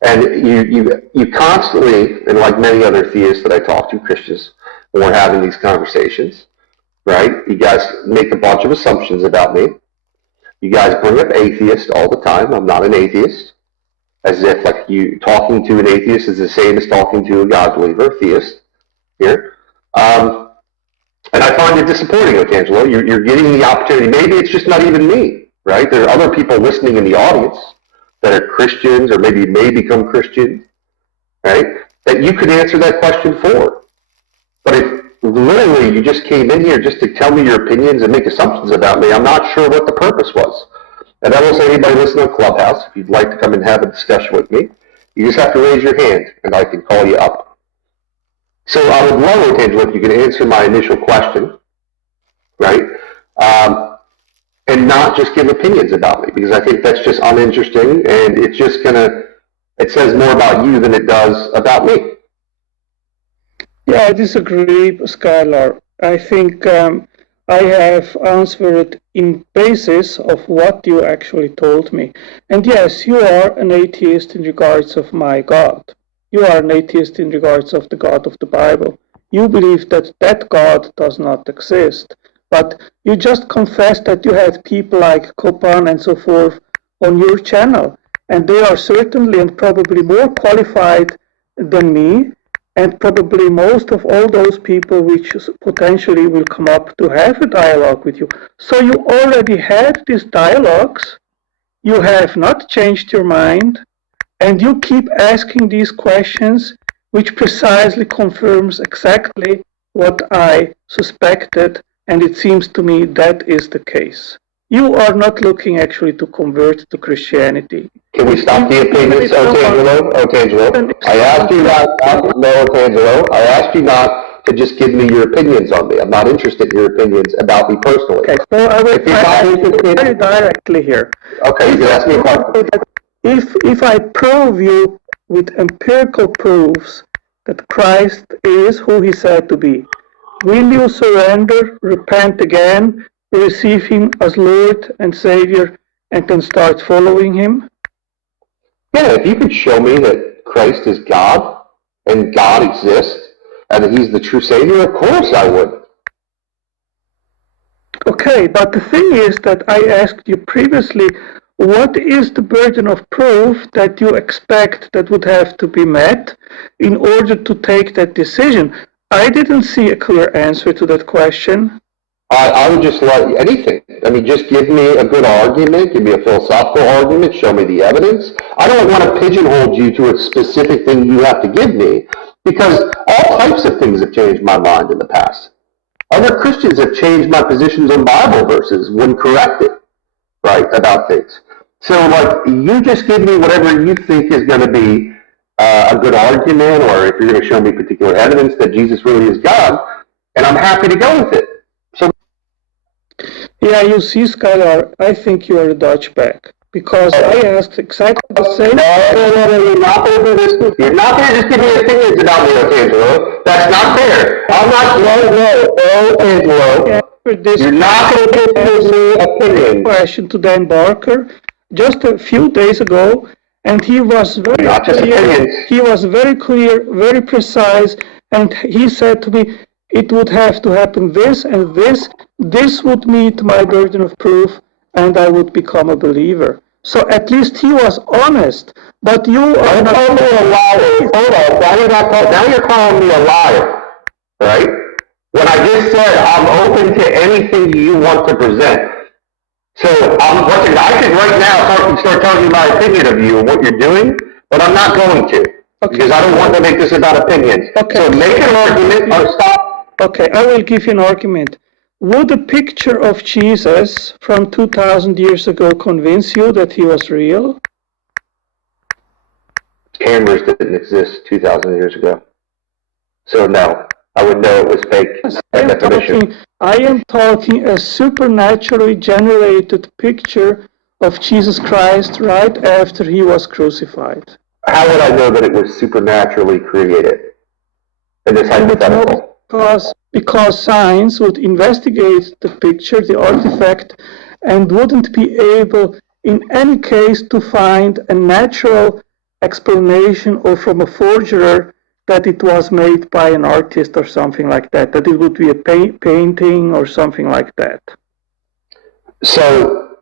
And you constantly, and like many other theists that I talk to, Christians, when we're having these conversations, right? You guys make a bunch of assumptions about me. You guys bring up atheist all the time. I'm not an atheist. As if like you talking to an atheist is the same as talking to a God believer, theist here. And I find it disappointing, Angelo. You're getting the opportunity. Maybe it's just not even me, right? There are other people listening in the audience that are Christians or maybe may become Christians, right? That you could answer that question for. But if literally you just came in here just to tell me your opinions and make assumptions about me, I'm not sure what the purpose was. And I will say anybody listening on Clubhouse, if you'd like to come and have a discussion with me, you just have to raise your hand and I can call you up. So I would love, Angelo, if you could answer my initial question, right? And not just give opinions about me, because I think that's just uninteresting and it's just it says more about you than it does about me. Yeah, I disagree, Skylar. I think I have answered in basis of what you actually told me. And yes, you are an atheist in regards of my God. You are an atheist in regards of the God of the Bible. You believe that that God does not exist. But you just confessed that you had people like Copan and so forth on your channel. And they are certainly and probably more qualified than me, and probably most of all those people which potentially will come up to have a dialogue with you. So you already had these dialogues, you have not changed your mind, and you keep asking these questions, which precisely confirms exactly what I suspected, and it seems to me that is the case. You are not looking actually to convert to Christianity. Can we stop the opinions, Otangelo? I asked you not, Otangelo. I asked you not to just give me your opinions on me. I'm not interested in your opinions about me personally. Okay, so I will ask you very directly here. Okay, you can ask me a question. If I prove you with empirical proofs that Christ is who he said to be, will you surrender, repent again, receive him as Lord and Savior, and then start following him? Yeah, if you could show me that Christ is God and God exists and that he's the true Savior? Of course I would. Okay, but the thing is that I asked you previously, what is the burden of proof that you expect that would have to be met in order to take that decision? I didn't see a clear answer to that question. I would just like anything. I mean, just give me a good argument, give me a philosophical argument, show me the evidence. I don't want to pigeonhole you to a specific thing you have to give me, because all types of things have changed my mind in the past. Other Christians have changed my positions on Bible verses when corrected, right, about things. So, like, you just give me whatever you think is going to be a good argument, or if you're going to show me particular evidence that Jesus really is God, and I'm happy to go with it. So, yeah, you see, Skylar, I think you are a Dutchback, because I asked exactly the same. No, you're not going to do this. You're not going to just give me opinions about me, Angelo. That's not fair. I'm not Angelo. You're not going to give me opinions. Question to Dan Barker just a few days ago, and he was very clear. He was very clear, very precise, and he said to me, it would have to happen this and this. This would meet my burden of proof, and I would become a believer. So at least he was honest. But you are not. Call me a liar. Hold on. Now you're calling me a liar, right? When I just said I'm open to anything you want to present. So I could right now start telling my opinion of you and what you're doing, but I'm not going to, because I don't want to make this about opinions. Okay. So make an argument or stop. Okay, I will give you an argument. Would a picture of Jesus from 2,000 years ago convince you that he was real? Cameras didn't exist 2,000 years ago. So no, I would know it was fake. I am talking a supernaturally generated picture of Jesus Christ right after he was crucified. How would I know that it was supernaturally created? In this hypothetical? Because science would investigate the picture, the artifact, and wouldn't be able in any case to find a natural explanation or from a forger that it was made by an artist or something like that it would be a painting or something like that. So,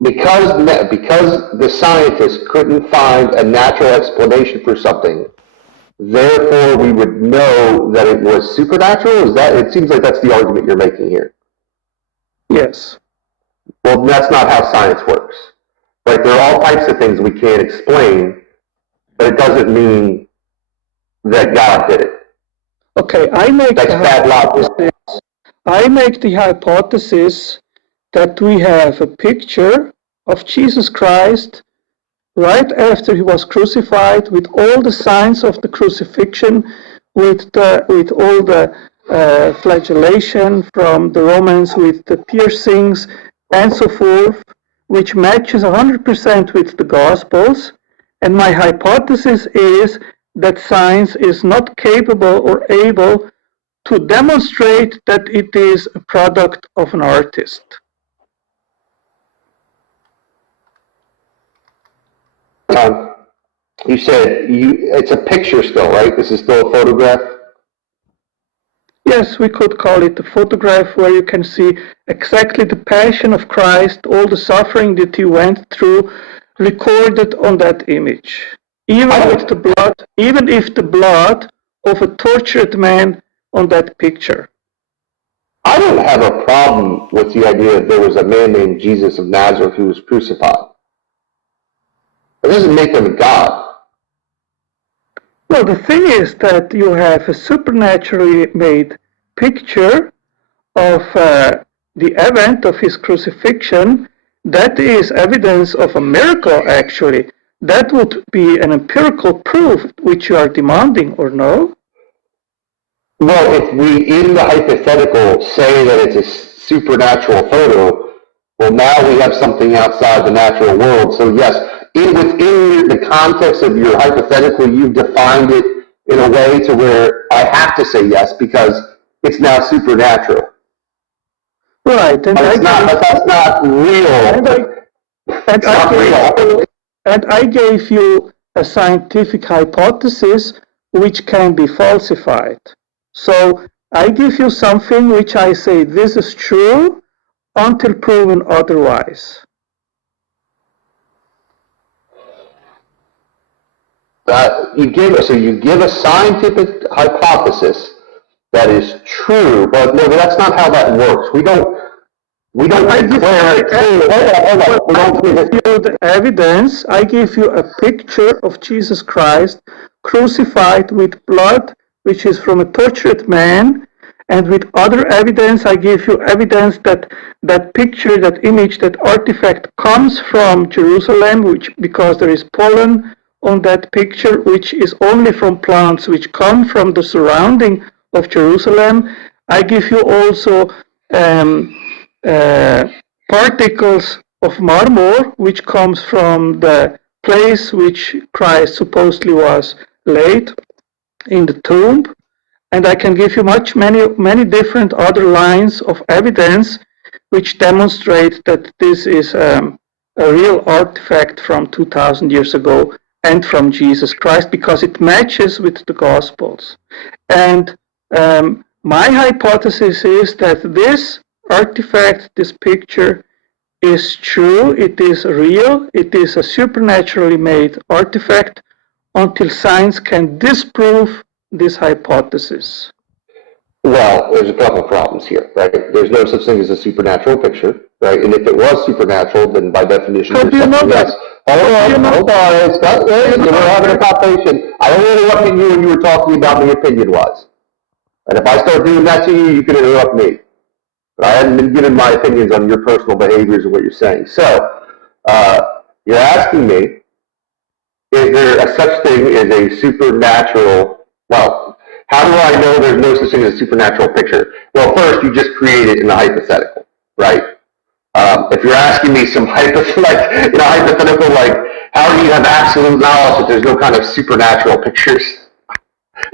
because the scientists couldn't find a natural explanation for something, therefore we would know that it was supernatural? It seems like that's the argument you're making here. Yes. Well, that's not how science works. Like, there are all types of things we can't explain, but it doesn't mean that God did it. Okay, I make the hypothesis that we have a picture of Jesus Christ right after he was crucified, with all the signs of the crucifixion, with all the flagellation from the Romans, with the piercings and so forth, which matches 100% with the Gospels. And my hypothesis is that science is not capable or able to demonstrate that it is a product of an artist. You said it's a picture still, right? This is still a photograph? Yes, we could call it a photograph where you can see exactly the passion of Christ, all the suffering that he went through, recorded on that image. Even if the blood of a tortured man on that picture. I don't have a problem with the idea that there was a man named Jesus of Nazareth who was crucified. It doesn't make him a God. Well, the thing is that you have a supernaturally made picture of the event of his crucifixion. That is evidence of a miracle, actually. That would be an empirical proof which you are demanding, or no? Well, if we, in the hypothetical, say that it's a supernatural photo, well, now we have something outside the natural world. So yes, within the context of your hypothetical, you've defined it in a way to where I have to say yes, because it's now supernatural. Right. And that's not real. And I gave you a scientific hypothesis which can be falsified. So I give you something which I say this is true until proven otherwise. You give a scientific hypothesis that is true, but no, that's not how that works. We don't declare it true. I give you the evidence. I give you a picture of Jesus Christ crucified with blood, which is from a tortured man, and with other evidence, I give you evidence that that picture, that image, that artifact comes from Jerusalem, because there is pollen on that picture, which is only from plants which come from the surrounding of Jerusalem. I give you also particles of marmor, which comes from the place which Christ supposedly was laid in the tomb. And I can give you many different other lines of evidence which demonstrate that this is a real artifact from 2,000 years ago and from Jesus Christ, because it matches with the Gospels. And my hypothesis is that this artifact, this picture, is true, it is real, it is a supernaturally made artifact until science can disprove this hypothesis. Well, there's a couple of problems here, right? There's no such thing as a supernatural picture, right? And if it was supernatural, then by definition, there's something else. Hold on, we're having a conversation. I only interrupted you when you were talking about my opinion was. And if I start doing that to you, you can interrupt me. But I hadn't been given my opinions on your personal behaviors and what you're saying. So, you're asking me, is there a such thing as a supernatural, well, how do I know there's no such thing as a supernatural picture? Well, first, you just create it in a hypothetical, right? If you're asking me some hypothetical, like, how do you have absolute knowledge that there's no kind of supernatural pictures?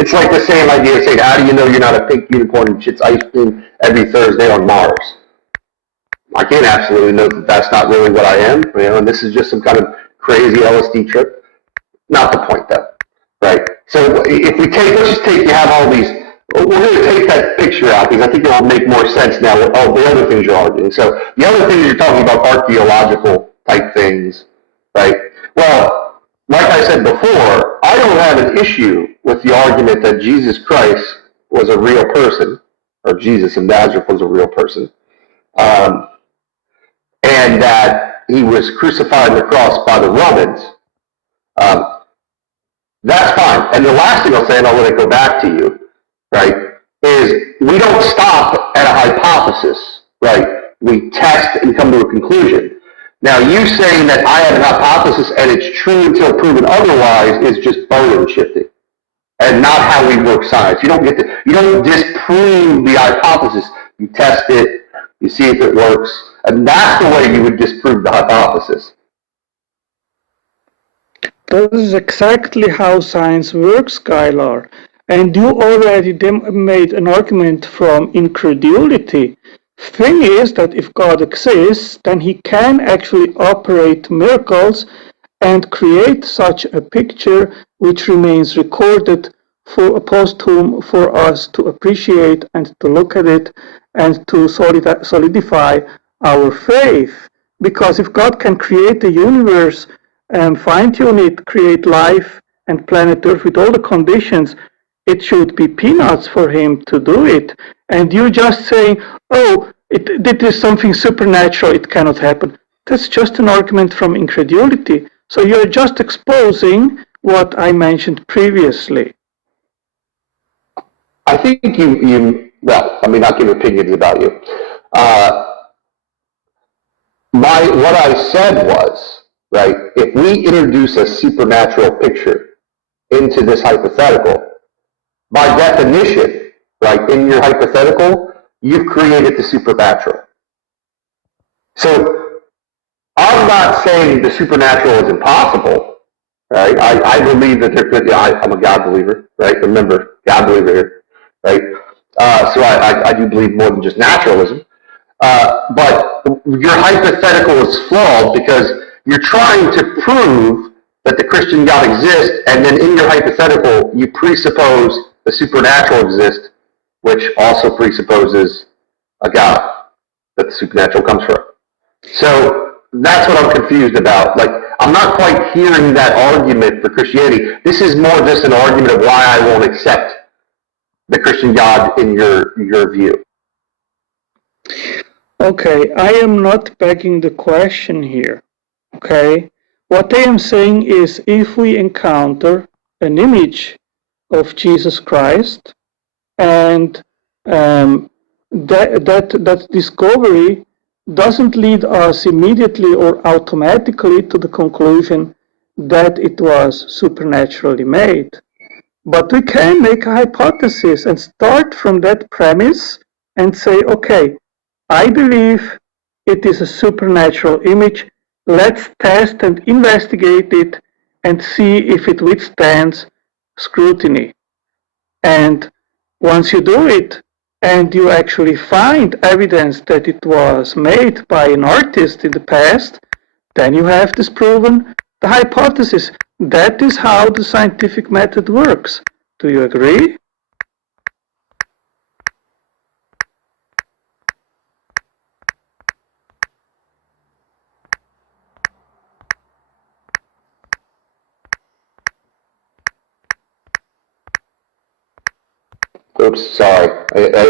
It's like the same idea of saying, how do you know you're not a pink unicorn and shits ice cream every Thursday on Mars? I can't absolutely know that that's not really what I am, and this is just some kind of crazy LSD trip. Not the point, though, right? So if you have all these, we're going to take that picture out because I think it'll make more sense now with all the other things you're arguing. So the other things you're talking about, archaeological type things, right? Well, like I said before, I don't have an issue with the argument that Jesus Christ was a real person, or Jesus of Nazareth was a real person, and that he was crucified on the cross by the Romans. That's fine. And the last thing I'll say, and I'll let it go back to you, right, is we don't stop at a hypothesis, right? We test and come to a conclusion. Now, you saying that I have an hypothesis and it's true until proven otherwise is just burden shifting, and not how we work science. You don't disprove the hypothesis. You test it, you see if it works, and that's the way you would disprove the hypothesis. That is exactly how science works, Skylar. And you already made an argument from incredulity. Thing is that if God exists, then he can actually operate miracles and create such a picture which remains recorded for a post-human for us to appreciate and to look at it and to solidify our faith. Because if God can create the universe and fine-tune it, create life and planet Earth with all the conditions, it should be peanuts for him to do it. And you just saying, oh, it is something supernatural, it cannot happen. That's just an argument from incredulity. So you're just exposing what I mentioned previously. I think well, I mean, I'll give opinions about you. What I said was, right, if we introduce a supernatural picture into this hypothetical, by definition, right, in your hypothetical, you've created the supernatural. So I'm not saying the supernatural is impossible, right? I believe that there could, I'm a God believer, right? Remember, God believer here, right? So I do believe more than just naturalism. But your hypothetical is flawed because you're trying to prove that the Christian God exists, and then in your hypothetical, you presuppose the supernatural exists, which also presupposes a God that the supernatural comes from. So that's what I'm confused about. Like, I'm not quite hearing that argument for Christianity. This is more just an argument of why I won't accept the Christian God in your view. Okay, I am not begging the question here. Okay, what I am saying is, if we encounter an image of Jesus Christ, and that discovery doesn't lead us immediately or automatically to the conclusion that it was supernaturally made, but we can make a hypothesis and start from that premise and say, okay, I believe it is a supernatural image. Let's test and investigate it and see if it withstands scrutiny. And once you do it, and you actually find evidence that it was made by an artist in the past, then you have disproven the hypothesis. That is how the scientific method works. Do you agree? Oops, sorry.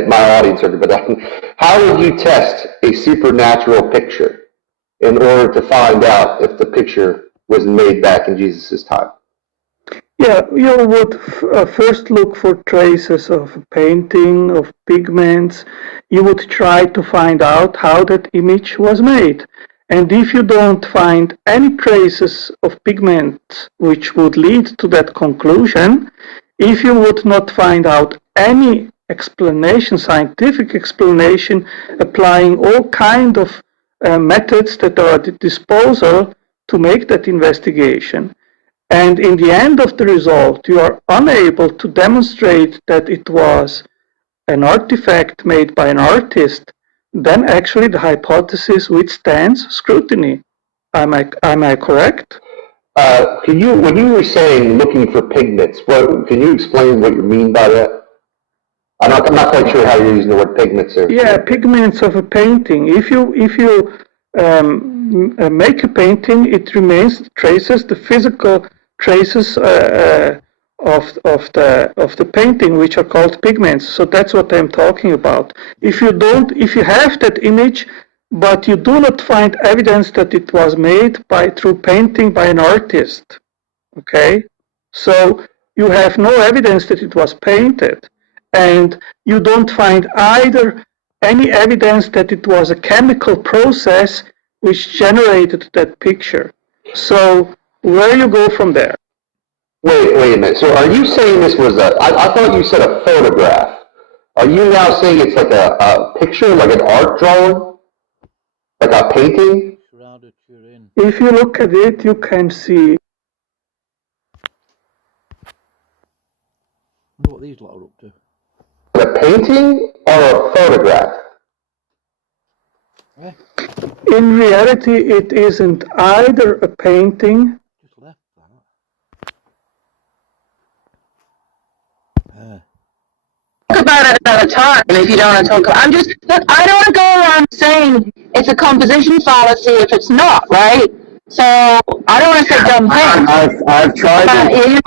My audience heard it, but how would you test a supernatural picture in order to find out if the picture was made back in Jesus' time? Yeah, you would first look for traces of painting, of pigments. You would try to find out how that image was made. And if you don't find any traces of pigments which would lead to that conclusion, if you would not find out any explanation, scientific explanation, applying all kind of methods that are at the disposal to make that investigation, and in the end of the result you are unable to demonstrate that it was an artifact made by an artist, then actually the hypothesis withstands scrutiny. Am I correct? When you were saying looking for pigments, can you explain what you mean by that? I'm not quite sure how you're using the word pigments there. Yeah, pigments of a painting. If you make a painting, it remains traces, the physical traces of the painting, which are called pigments. So that's what I'm talking about. If you have that image, but you do not find evidence that it was made through painting by an artist, okay? So you have no evidence that it was painted, and you don't find either any evidence that it was a chemical process which generated that picture. So where you go from there? Wait a minute. So are you saying this was I thought you said a photograph. Are you now saying it's like a picture, like an art drawing? Like a painting? If you look at it, you can see. What these lot are up to? A painting or a photograph? In reality, it isn't either a painting. Talk about it another time if you don't want to talk about it. I don't want to go around saying it's a composition fallacy if it's not, right? So I don't want to say dumb things. I've tried it.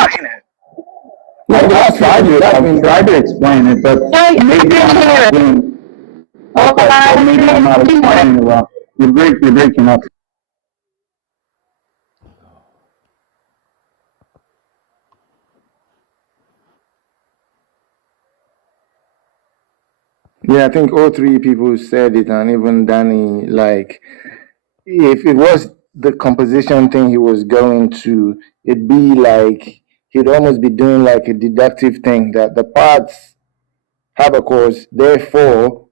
I've tried to explain it, but maybe I'm not explaining it well. You're breaking up. Yeah, I think all three people said it, and even Danny, like, if it was the composition thing he was going to, it'd be like, he'd almost be doing like a deductive thing, that the parts have a cause, therefore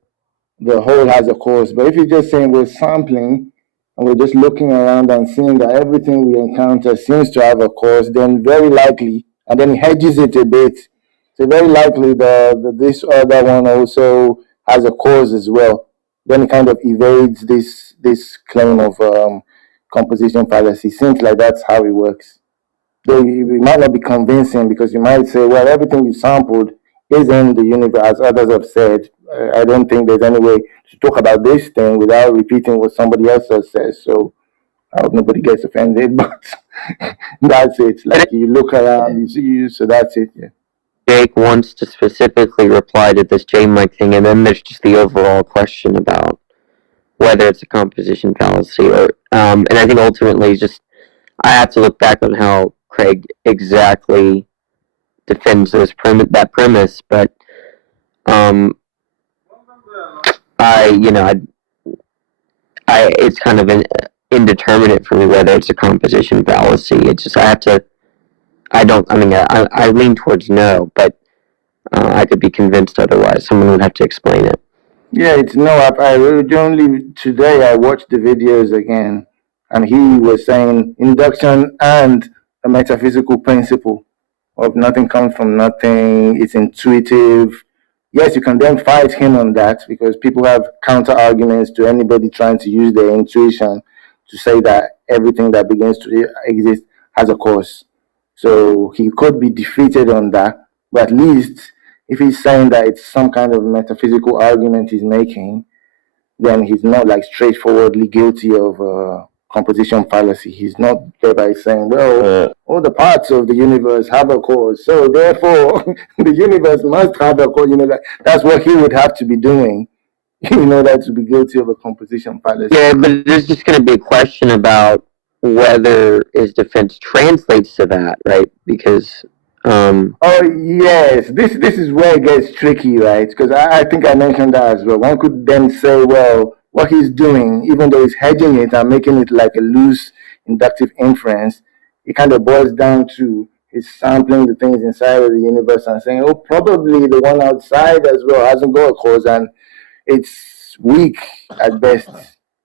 the whole has a cause. But if you're just saying we're sampling, and we're just looking around and seeing that everything we encounter seems to have a cause, then very likely, and then he hedges it a bit, so very likely this other one also has a cause as well. Then it kind of evades this claim of composition fallacy. Seems like that's how it works. So it might not be convincing because you might say, well, everything you sampled is in the universe, as others have said. I don't think there's any way to talk about this thing without repeating what somebody else has said. So I hope nobody gets offended, but that's it. Like you look around, you see, so that's it. Yeah. Jake wants to specifically reply to this J-Mike thing, and then there's just the overall question about whether it's a composition fallacy or, and I think ultimately just, I have to look back on how Craig exactly defends that premise, but, it's kind of indeterminate for me whether it's a composition fallacy. It's just, I lean towards no, but I could be convinced otherwise. Someone would have to explain it. Yeah, it's no. I only today I watched the videos again, and he was saying induction and a metaphysical principle of nothing comes from nothing. It's intuitive. Yes, you can then fight him on that because people have counter arguments to anybody trying to use their intuition to say that everything that begins to exist has a cause. So he could be defeated on that, but at least if he's saying that it's some kind of metaphysical argument he's making, then he's not like straightforwardly guilty of composition fallacy. He's not thereby saying, well, all the parts of the universe have a cause, so therefore the universe must have a cause. That's what he would have to be doing in order to be guilty of a composition fallacy. Yeah, but there's just going to be a question about whether his defense translates to that, right? Because oh yes, this is where it gets tricky, right? Because I think I mentioned that as well. One could then say, well, what he's doing, even though he's hedging it and making it like a loose inductive inference, it kind of boils down to his sampling the things inside of the universe and saying, oh, probably the one outside as well hasn't got a cause, and it's weak at best.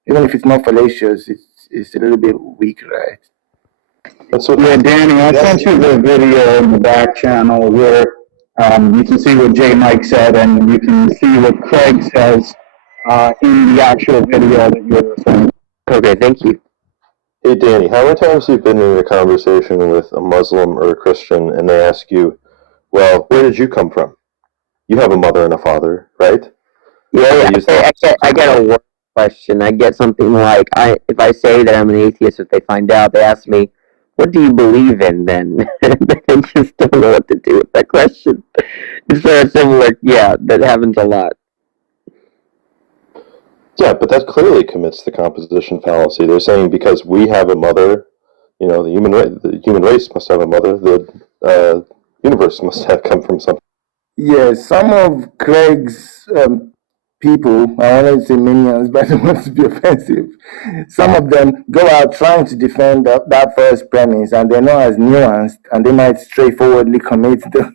Even if it's not fallacious, it's a little bit weak, right? Yeah, Danny, I sent you the video in the back channel where you can see what J-Mike said and you can see what Craig says in the actual video that you're referring to. Okay, thank you. Hey, Danny, how many times have you been in a conversation with a Muslim or a Christian and they ask you, well, where did you come from? You have a mother and a father, right? Yeah, I get a worse question. I get something like, if I say that I'm an atheist, if they find out, they ask me, what do you believe in then? I just don't know what to do with that question. It's very similar, yeah, that happens a lot. Yeah, but that clearly commits the composition fallacy. They're saying because we have a mother, the human race must have a mother, the universe must have come from something. Yeah, some of Craig's people, I wanted to say minions, but I don't want to be offensive. Some of them go out trying to defend that first premise, and they're not as nuanced, and they might straightforwardly commit the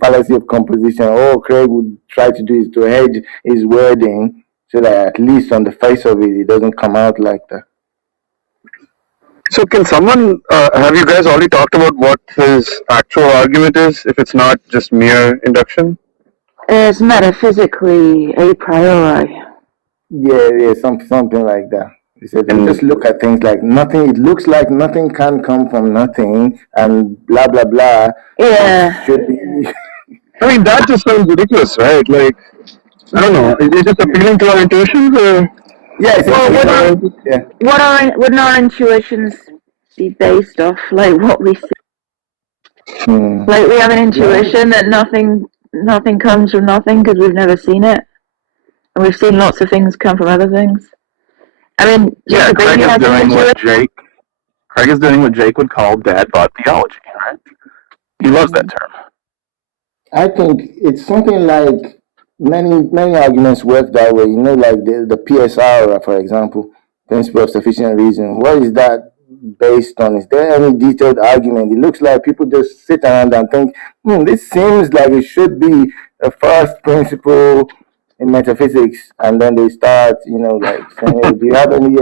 fallacy of composition. All Craig would try to do is to hedge his wording so that at least on the face of it doesn't come out like that. So can someone, have you guys already talked about what his actual argument is, if it's not just mere induction? It's metaphysically a priori. Yeah, something like that. He said, just look at things like nothing, it looks like nothing can come from nothing, and blah, blah, blah. Yeah. Should be. I mean, that just sounds ridiculous, right? Like, I don't know, is it just appealing to our intuitions, or? Yeah, Wouldn't our intuitions be based off like what we see? Like we have an intuition that nothing comes from nothing because we've never seen it, and we've seen lots of things come from other things. I mean, yeah, Craig is doing what Jake would call dad bod theology, right? He loves that term. I think it's something like many arguments work that way. Like the PSR, for example, principle of sufficient reason. What is that based on? Is there any detailed argument? It looks like people just sit around and think, this seems like it should be a first principle in metaphysics, and then they start, like saying, hey, do you have any?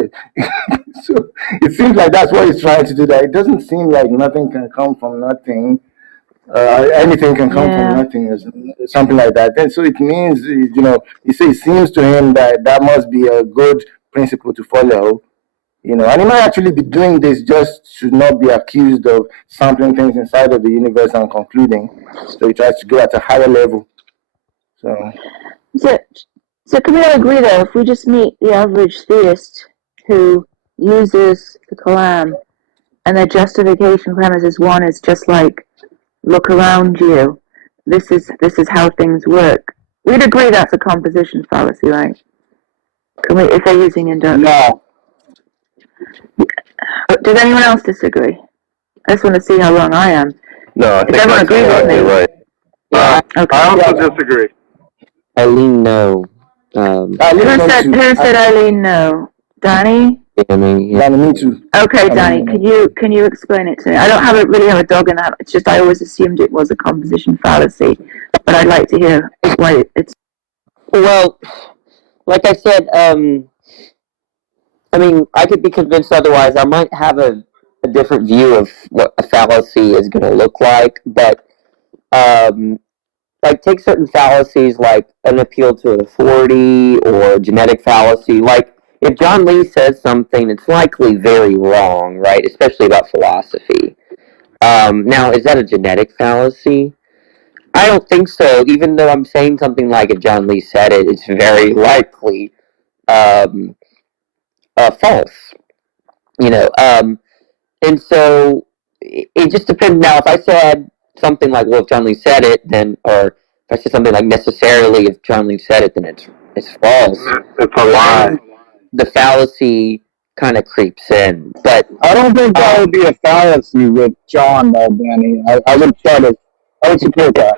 So it seems like that's what he's trying to do. That it doesn't seem like nothing can come from nothing. Anything can come from nothing, or something like that. And so it means, it seems to him that must be a good principle to follow. You know, and he might actually be doing this just to not be accused of sampling things inside of the universe and concluding. So he tries to go at a higher level. So can we all agree though, if we just meet the average theist who uses the Kalam and their justification premise is one is just like, look around you, this is how things work. We'd agree that's a composition fallacy, right? Can we, if they're using induction? No. Does anyone else disagree? I just want to see how wrong I am. No, I If think everyone that's agrees with me. exactly right. Okay. I also disagree. Eileen, no. Who said Eileen no? Danny? Danny, Danny, me too. Okay, Danny, can you explain it to me? I don't really have a dog in that. It's just I always assumed it was a composition fallacy, but I'd like to hear why it's. Well, like I said, I mean, I could be convinced otherwise. I might have a different view of what a fallacy is going to look like, but like take certain fallacies like an appeal to authority or genetic fallacy. Like if John Lee says something, it's likely very wrong, right? Especially about philosophy. Now, is that a genetic fallacy? I don't think so. Even though I'm saying something like if John Lee said it, it's very likely false. You know, and so it just depends. Now, if I said something like, well, if John Lee said it, then, or if I said something like necessarily if John Lee said it, then it's false. It's a lie. The fallacy kind of creeps in. But I don't think that would be a fallacy with John, though, Danny. I would support that.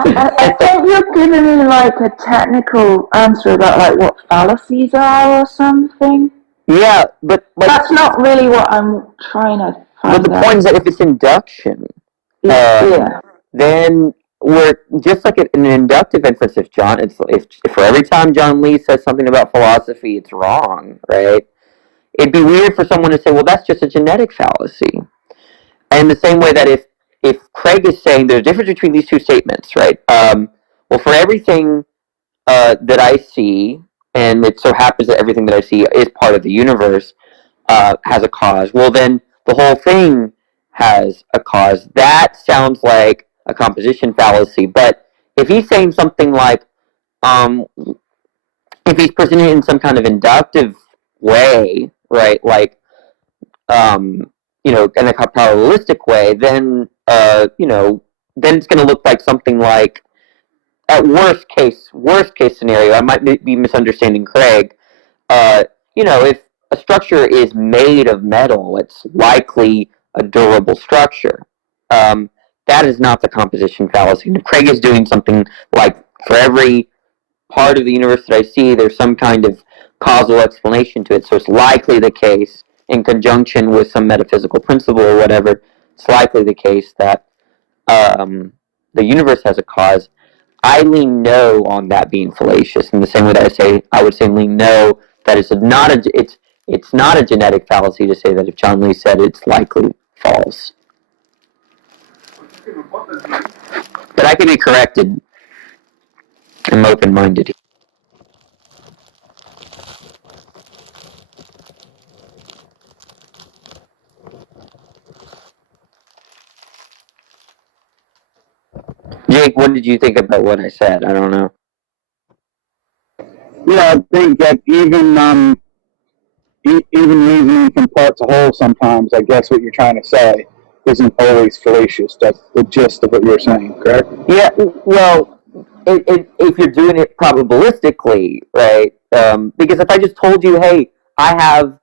I think you're giving me like a technical answer about like what fallacies are or something. Yeah, but that's not really what I'm trying to find But the out. point is that if it's induction, then we're just like an inductive inference. If for every time John Lee says something about philosophy, it's wrong, right? It'd be weird for someone to say, well, that's just a genetic fallacy. And the same way that if Craig is saying there's a difference between these two statements, right? Well, for everything that I see, and it so happens that everything that I see is part of the universe, has a cause. Well, then the whole thing has a cause. That sounds like a composition fallacy. But if he's saying something like, if he's presenting it in some kind of inductive way, right, like, you know, in a probabilistic way, then, you know, then it's going to look like something like, at worst case scenario, I might be misunderstanding Craig. You know, if a structure is made of metal, it's likely a durable structure. That is not the composition fallacy. And if Craig is doing something like, for every part of the universe that I see, there's some kind of causal explanation to it, so it's likely the case, in conjunction with some metaphysical principle or whatever, it's likely the case that the universe has a cause. I lean no on that being fallacious, in the same way that I would say lean no that it's not a genetic fallacy to say that if John Lee said it, it's likely false. But I can be corrected. I'm open-minded. Jake, what did you think about what I said? I don't know. Yeah, I think that even reasoning from part to whole sometimes, I guess what you're trying to say, isn't always fallacious. That's the gist of what you're saying, correct? Yeah, well, if you're doing it probabilistically, right? Because if I just told you, hey, I have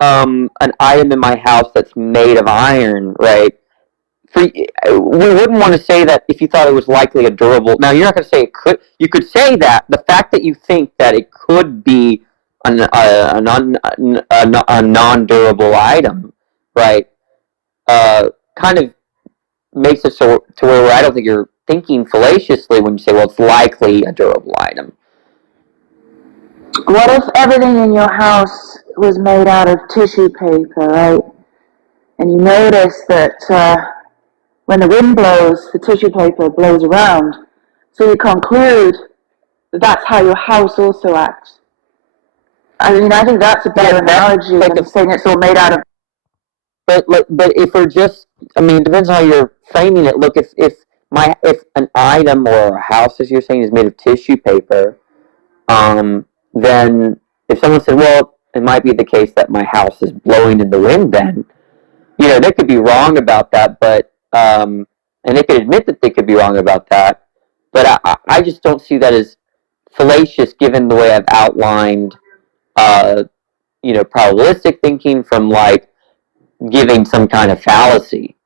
an item in my house that's made of iron, right? We wouldn't want to say that if you thought it was likely a durable. Now, you're not going to say it could. You could say that the fact that you think that it could be a non-durable item, right, kind of makes it so to where I don't think you're thinking fallaciously when you say, well, it's likely a durable item. What if everything in your house was made out of tissue paper, right? And you notice that when the wind blows, the tissue paper blows around. So you conclude that that's how your house also acts. I mean, I think that's a better analogy than saying it's all made out of. But if we're just, I mean, it depends on how you're framing it. Look, if an item or a house, as you're saying, is made of tissue paper, then if someone said, well, it might be the case that my house is blowing in the wind, then, you know, they could be wrong about that, but, and they could admit that they could be wrong about that, but I just don't see that as fallacious given the way I've outlined, you know, probabilistic thinking from, like, giving some kind of fallacy.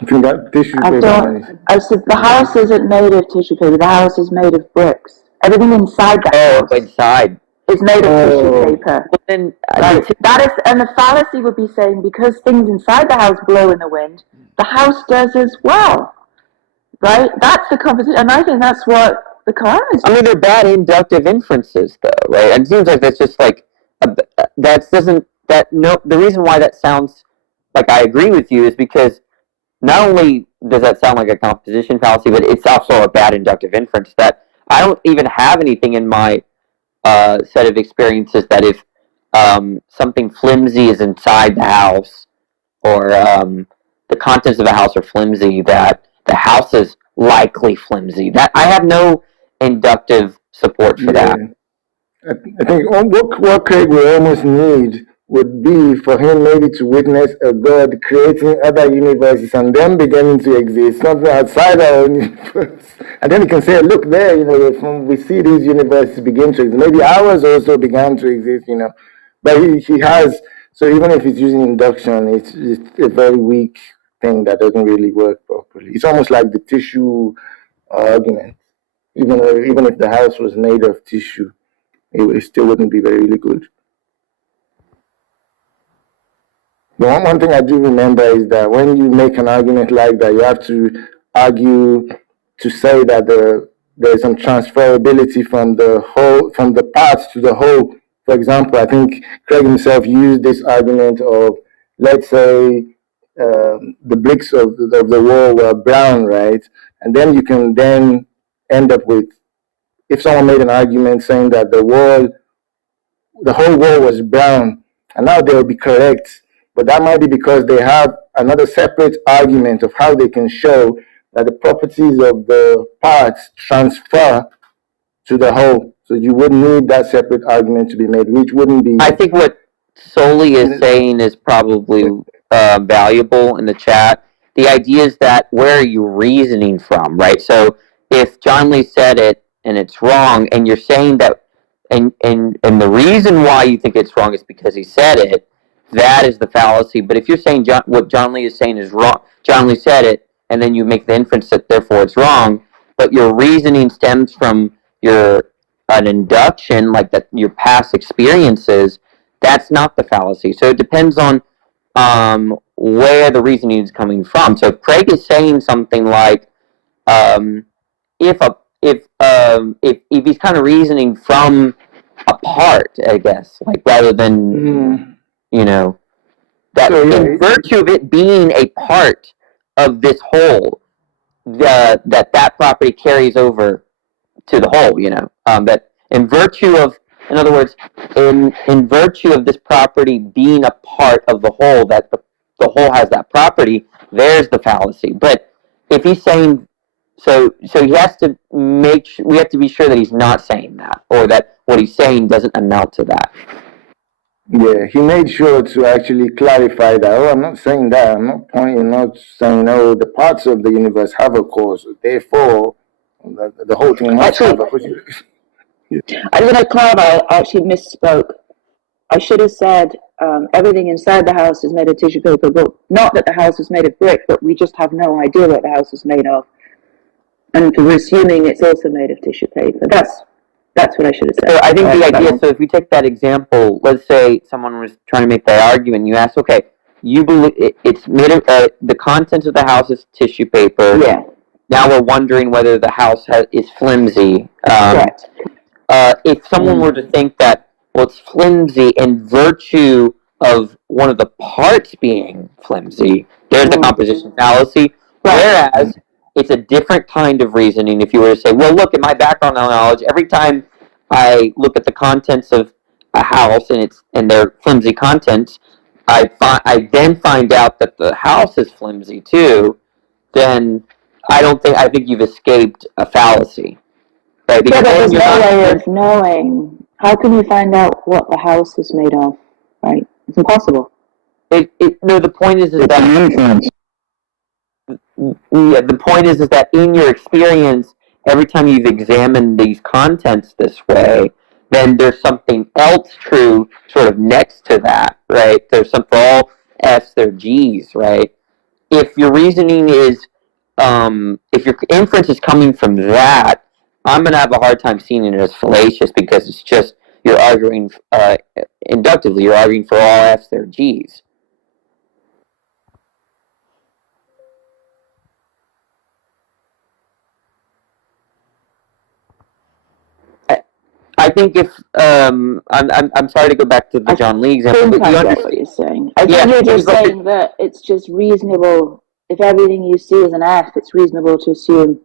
If you got tissue paper, I said the house isn't made of tissue paper. The house is made of bricks. Everything inside the house inside is made of tissue paper. Well, then, right. That is, and the fallacy would be saying because things inside the house blow in the wind, the house does as well. Right? That's the composition, and I think that's what the Quran is. I mean, they're bad inductive inferences, though, right? And it seems like that's just like the reason why that sounds like I agree with you is because not only does that sound like a composition fallacy, but it's also a bad inductive inference that I don't even have anything in my set of experiences that if something flimsy is inside the house or the contents of a house are flimsy, that the house is likely flimsy. That I have no inductive support for that. I think what Craig will almost need would be for him maybe to witness a God creating other universes and them beginning to exist, something outside our own universe. And then he can say, look there, you know, from we see these universes begin to exist. Maybe ours also began to exist, you know. But he has, so even if he's using induction, it's a very weak thing that doesn't really work properly. It's almost like the tissue argument. Even if the house was made of tissue, it still wouldn't be really good. But one thing I do remember is that when you make an argument like that, you have to argue to say that there's some transferability from the parts to the whole. For example, I think Craig himself used this argument of, let's say, the bricks of the wall were brown, right? And then you can then end up with, if someone made an argument saying that the whole wall was brown, and now they'll be correct. But that might be because they have another separate argument of how they can show that the properties of the parts transfer to the whole. So you wouldn't need that separate argument to be made, which wouldn't be... I think what Soli is saying is probably valuable in the chat. The idea is that where are you reasoning from, right? So if John Lee said it and it's wrong, and you're saying that, and the reason why you think it's wrong is because he said it, that is the fallacy. But if you're saying what John Lee is saying is wrong, John Lee said it, and then you make the inference that therefore it's wrong, but your reasoning stems from an induction, like that your past experiences, that's not the fallacy. So it depends on where the reasoning is coming from. So if Craig is saying something like, if he's kind of reasoning from a part, I guess, like rather than you know, that in virtue of it being a part of this whole, that property carries over to the whole, you know, that in virtue of, in other words, in virtue of this property being a part of the whole, that the whole has that property, there's the fallacy. But if he's saying, so he has to we have to be sure that he's not saying that, or that what he's saying doesn't amount to that. Yeah, he made sure to actually clarify that. Oh, I'm not saying that. I'm not saying, no, the parts of the universe have a cause. Therefore, the whole thing must have a cause. I just want to clarify, I actually misspoke. I should have said everything inside the house is made of tissue paper, but not that the house is made of brick, but we just have no idea what the house is made of. And we're assuming it's also made of tissue paper. That's what I should have said. So I think the idea, so if we take that example, let's say someone was trying to make that argument, you ask, okay, you believe it's made of, the contents of the house is tissue paper. Yeah. Now we're wondering whether the house is flimsy. Correct. If someone were to think that, well, it's flimsy in virtue of one of the parts being flimsy, there's the composition fallacy. Whereas it's a different kind of reasoning if you were to say, well, look, in my background knowledge, every time I look at the contents of a house and their flimsy contents, I then find out that the house is flimsy too, then I think you've escaped a fallacy. Right? Yeah, Because but then there's you're no not- way of knowing. How can you find out what the house is made of? Right? It's impossible. No, the point is that the point is that in your experience, every time you've examined these contents this way, then there's something else true sort of next to that, right? There's some, for all F's, there are G's, right? If your reasoning is, if your inference is coming from that, I'm going to have a hard time seeing it as fallacious because it's just, you're arguing inductively, you're arguing for all F's, there are G's. I think if I'm sorry to go back to the John Lee example, but you understand what you're saying. I think you're just saying that it's just reasonable. If everything you see is an F, it's reasonable to assume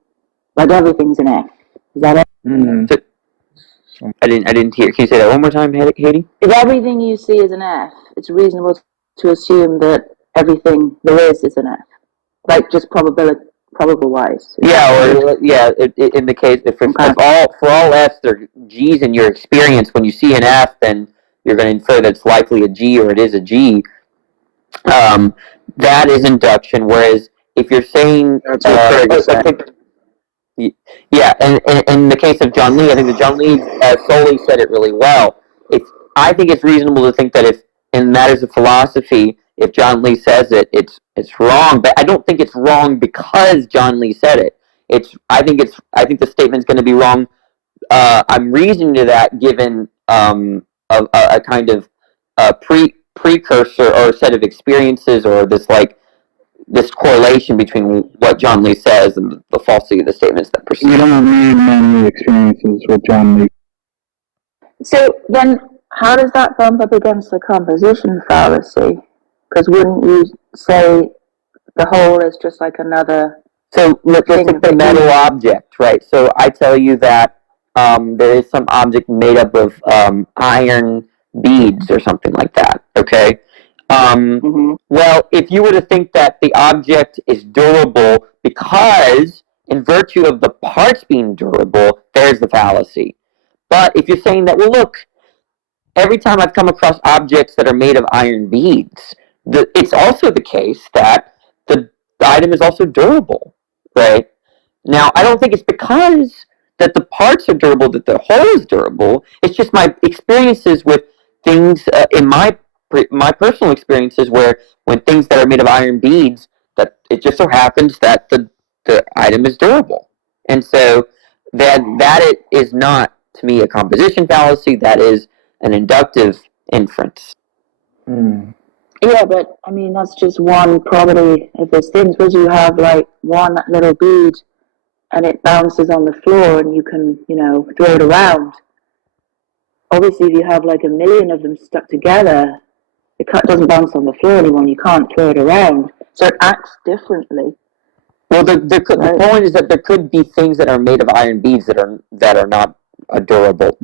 like everything's an F. Is that it? I didn't hear. Can you say that one more time, Haiti? If everything you see is an F, it's reasonable to assume that everything there is an F. Like just probable wise. Yeah, or in the case if for all F's there are G's in your experience, when you see an F, then you're going to infer that it's likely a G or it is a G. That is induction. Whereas if you're saying That's what Craig is saying. Yeah, and in the case of John Lee, I think that John Lee solely said it really well. I think it's reasonable to think that if in matters of philosophy, if John Lee says it, it's wrong. But I don't think it's wrong because John Lee said it. I think the statement's going to be wrong. I'm reasoning to that given a kind of precursor or a set of experiences or this correlation between what John Lee says and the falsity of the statements that precede. You don't have many experiences with John Lee. So then, how does that bump up against the composition fallacy? Because wouldn't you say the whole is just like another? So let's take the metal object, right? So I tell you that there is some object made up of iron beads or something like that. Okay. Well, if you were to think that the object is durable because, in virtue of the parts being durable, there's the fallacy. But if you're saying that, well, look, every time I've come across objects that are made of iron beads, it's also the case that the item is also durable, right? Now, I don't think it's because that the parts are durable that the whole is durable. It's just my experiences with things in my personal experiences where when things that are made of iron beads, that it just so happens that the item is durable. And so that it is not, to me, a composition fallacy. That is an inductive inference. Yeah, but I mean that's just one property of this thing. Suppose you have like one little bead and it bounces on the floor and you can, throw it around. Obviously, if you have like a million of them stuck together, it doesn't bounce on the floor anymore and you can't throw it around. So it acts differently. Well, the point is that there could be things that are made of iron beads that are not a durable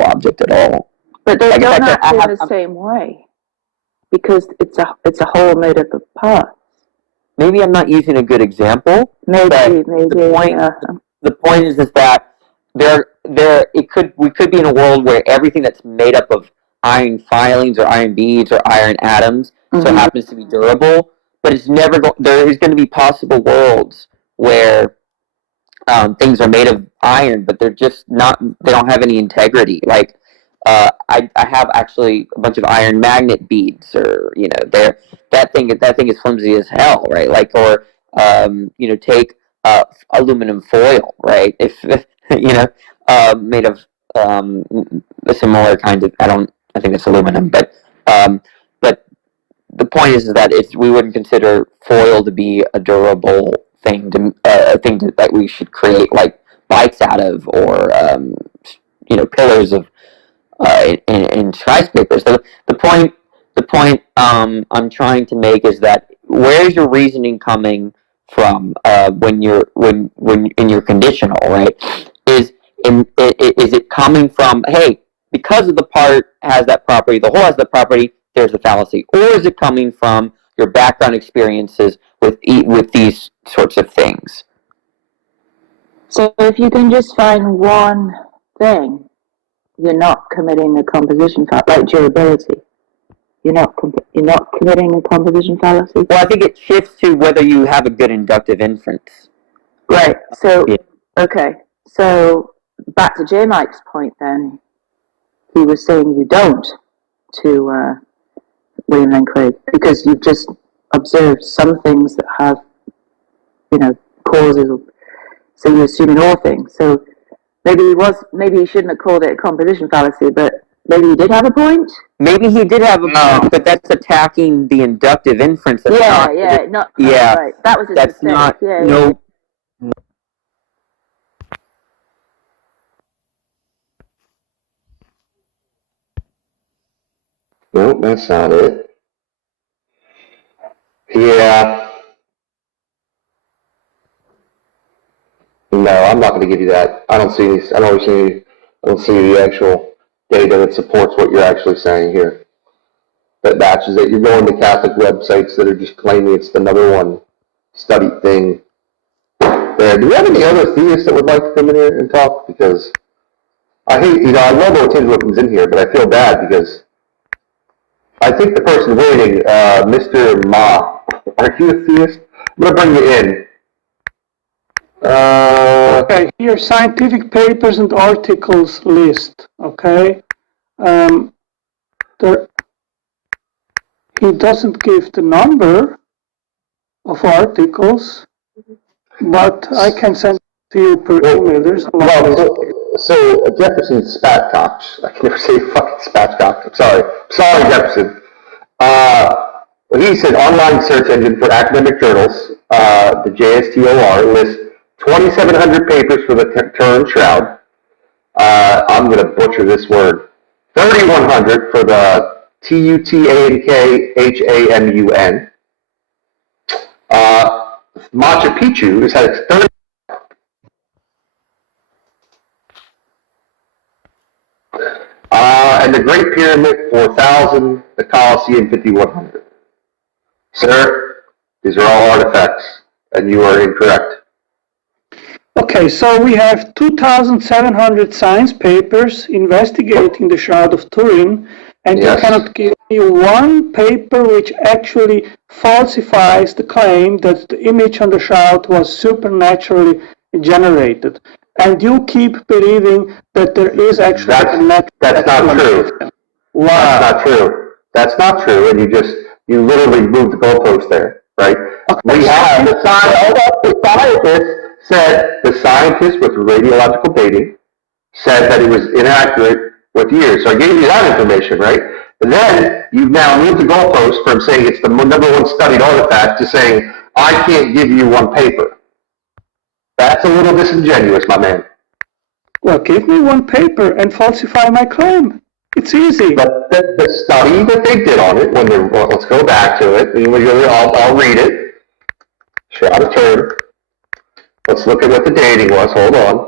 object at all. But they don't act in the same way because it's a whole made up of parts. Maybe I'm not using a good example. Maybe. The point is that we could be in a world where everything that's made up of iron filings or iron beads or iron atoms so happens to be durable, but it's never there is going to be possible worlds where things are made of iron, but they're just not. They don't have any integrity. Like I have actually a bunch of iron magnet beads, or that thing is flimsy as hell, right? Like take aluminum foil, right? If made of a similar kind of I think it's aluminum, but the point is that we wouldn't consider foil to be a durable thing that we should create like bikes out of, or pillars of in skyscrapers. So the point I'm trying to make is that where's your reasoning coming from when you're in your conditional, right? Is is it coming from, hey, because of the part has that property, the whole has that property, there's the fallacy? Or is it coming from your background experiences with these sorts of things? So if you can just find one thing, you're not committing a composition fallacy, like durability. You're not committing a composition fallacy. Well, I think it shifts to whether you have a good inductive inference. Right. So, Yeah. okay. So back to J. Mike's point then, he was saying you don't to William Lane Craig, because you've just observed some things that have, causes. So you're assuming all things. So maybe he shouldn't have called it a composition fallacy, but maybe he did have a point. Maybe he did have a point, but that's attacking the inductive inference. That's Right. That was his that's mistake. not Yeah, no. Nope, that's not it. Yeah. No, I'm not going to give you that. I don't see the actual data that supports what you're actually saying here. That matches it. You're going to Catholic websites that are just claiming it's the number one studied thing. There. Do we have any other theists that would like to come in here and talk? Because I hate, I love when Tim comes in here, but I feel bad because I think the person waiting, Mr. Ma, are you a theist? I'm going to bring you in. Okay, here, scientific papers and articles list, okay? He doesn't give the number of articles, but I can send it to you per email. There's a lot of So Jefferson Spatcocks, I can never say fucking Spatcock. I'm sorry, Jefferson. He said online search engine for academic journals, the JSTOR, lists 2,700 papers for the Turin Shroud. I'm going to butcher this word. 3,100 for the TUTANKHAMUN. Machu Picchu has had its 30. And the Great Pyramid, 4,000. The Colosseum, 5,100. Sir, these are all artifacts, and you are incorrect. Okay, so we have 2,700 science papers investigating the Shroud of Turin, and you cannot give me one paper which actually falsifies the claim that the image on the shroud was supernaturally generated. And you keep believing that there is actually a natural That's not true. Wow. That's not true. That's not true, and you literally moved the goalpost there, right? We have the scientist with radiological dating said that it was inaccurate with years. So I gave you that information, right? And then you've now moved the goalpost from saying it's the number one studied artifact to saying I can't give you one paper. That's a little disingenuous, my man. Well, give me one paper and falsify my claim. It's easy. But the study that they did on it, let's go back to it. I'll read it. Shroud of Turin. Let's look at what the dating was. Hold on.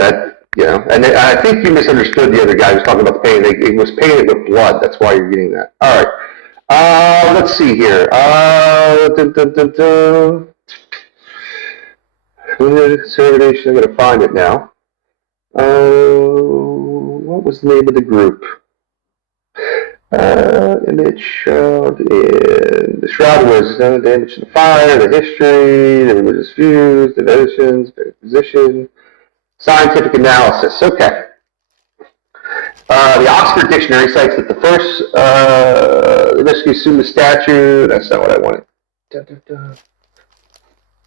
And I think you misunderstood the other guy who was talking about the painting. It was painted with blood. That's why you're getting that. All right. Let's see here. Consolidation. I'm going to find it now. What was the name of the group? Image shroud. The shroud was damage to the fire, the history, the religious views, the devotions, the position, scientific analysis. Okay. The Oxford Dictionary cites that the first rescue Summa statue. That's not what I wanted.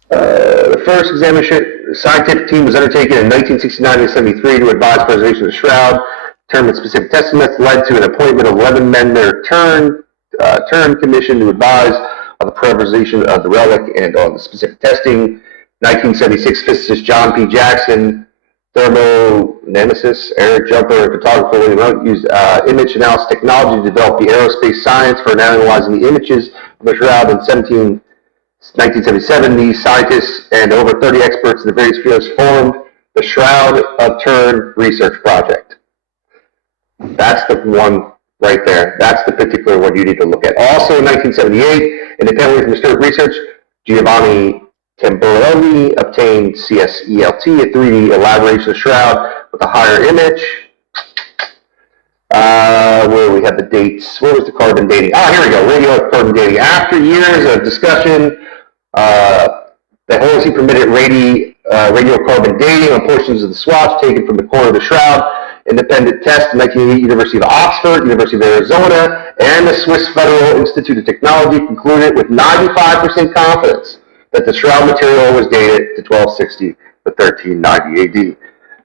The first examination scientific team was undertaken in 1969 and 73 to advise preservation of the shroud. Determined specific testing methods led to an appointment of 11 men their turn commission to advise on the preservation of the relic and on the specific testing. 1976 physicist John P. Jackson, thermonemesis, Eric Jumper, and photographer William Oak used image analysis technology to develop the aerospace science for analyzing the images of the shroud in 1977. These scientists and over 30 experts in the various fields formed the Shroud of Turin Research Project. That's the one right there. That's the particular one you need to look at. Also in 1978, independently from disturbed research, Giovanni Tamburelli obtained CSELT, a 3D elaboration of the shroud with a higher image. Where we have the dates. Where was the carbon dating? Here we go. Radioactive carbon dating. After years of discussion, the Halsey permitted radiocarbon dating on portions of the swabs taken from the core of the shroud. Independent tests in 1988, University of Oxford, University of Arizona, and the Swiss Federal Institute of Technology concluded with 95% confidence that the shroud material was dated to 1260 to 1390 AD.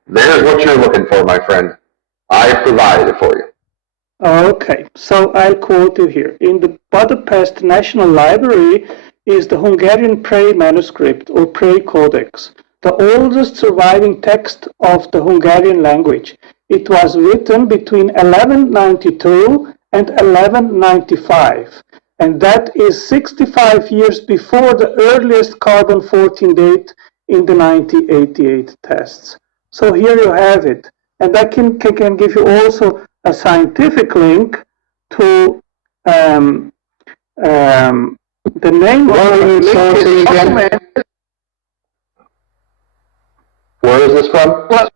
There's what you're looking for, my friend. I provided it for you. Okay, so I'll quote you here. In the Budapest National Library is the Hungarian Prey manuscript or Prey Codex, the oldest surviving text of the Hungarian language. It was written between 1192 and 1195, and that is 65 years before the earliest carbon-14 date in the 1988 tests. So here you have it. And I can give you also a scientific link to the name of the document. Where is this from? Well,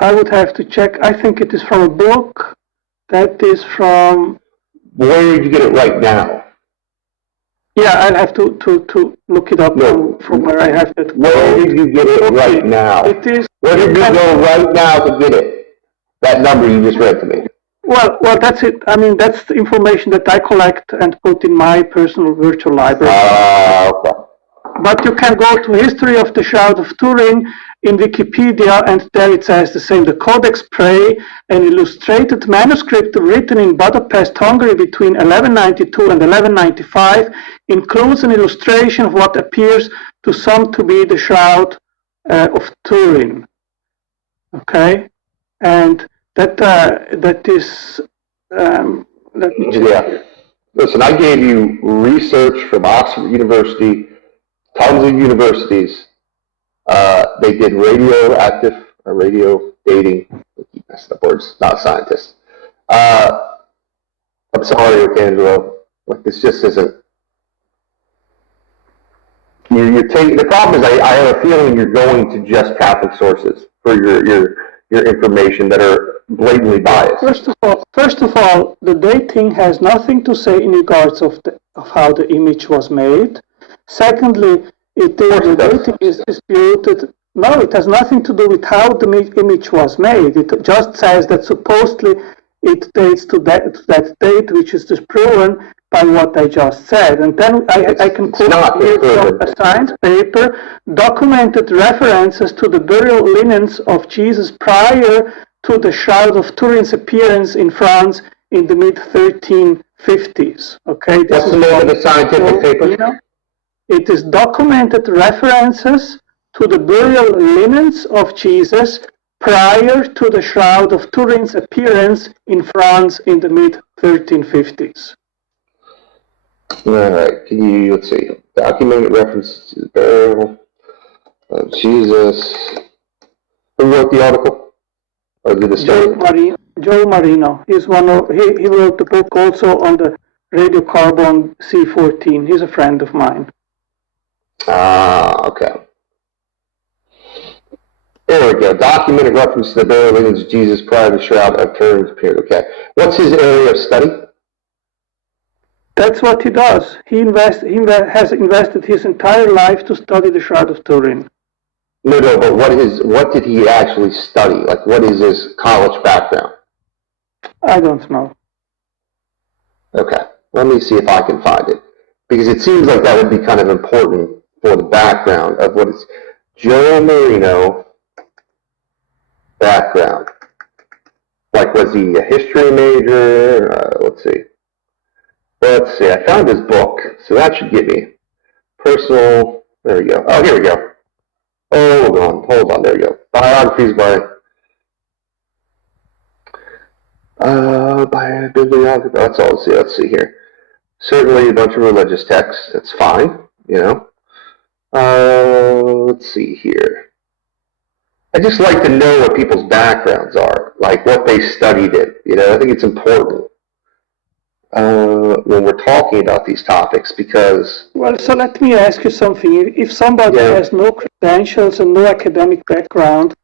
I would have to check. I think it is from a book. That is from... Where did you get it right now? Yeah, I'll have to look it up from where I have it. Where did you get it right now? It is... Where did you go right now to get it? That number you just read to me. Well, that's it. I mean, that's the information that I collect and put in my personal virtual library. Okay. But you can go to History of the Shroud of Turin in Wikipedia, and there it says the same. The Codex Prey, an illustrated manuscript written in Budapest, Hungary between 1192 and 1195, includes an illustration of what appears to some to be the Shroud of Turin. Okay? And that is... let me check. Yeah. Listen, I gave you research from Oxford University, tons of universities. They did radio dating. I keep messing up words, not a scientist. I'm sorry, Angelo. Like, this just isn't. You're taking. The problem is, I have a feeling you're going to just Catholic sources for your information that are blatantly biased. First of all, the dating has nothing to say in regards of how the image was made. Secondly, the dating is disputed. No, it has nothing to do with how the image was made. It just says that supposedly it dates to that date, which is disproven by what I just said. And then I can quote here from a science paper, documented references to the burial linens of Jesus prior to the Shroud of Turin's appearance in France in the mid-1350s. Okay, What's the name of the scientific paper? It is documented references to the burial linens of Jesus prior to the Shroud of Turin's appearance in France in the mid-1350s. All right, let's see, documented references to the burial of Jesus. Who wrote the article? Or did the study? Joe Marino. He's he wrote the book also on the radiocarbon C14. He's a friend of mine. Okay. There we go. Documented reference to the burial linens of Jesus prior to the Shroud of Turin's appeared. Okay. What's his area of study? That's what he does. He has invested his entire life to study the Shroud of Turin. No, but what did he actually study? Like, what is his college background? I don't know. Okay. Let me see if I can find it. Because it seems like that would be kind of important for the background of what is Joe Marino background. Like, was he a history major? Let's see. I found his book, so that should get me personal. There we go. Oh, here we go. Hold on. There we go. Biographies by bibliography. That's all. Let's see here. Certainly a bunch of religious texts. That's fine. You know. Let's see here. I just like to know what people's backgrounds are, like what they studied in. You know, I think it's important when we're talking about these topics because. Well, so let me ask you something. If somebody has no credentials and no academic background,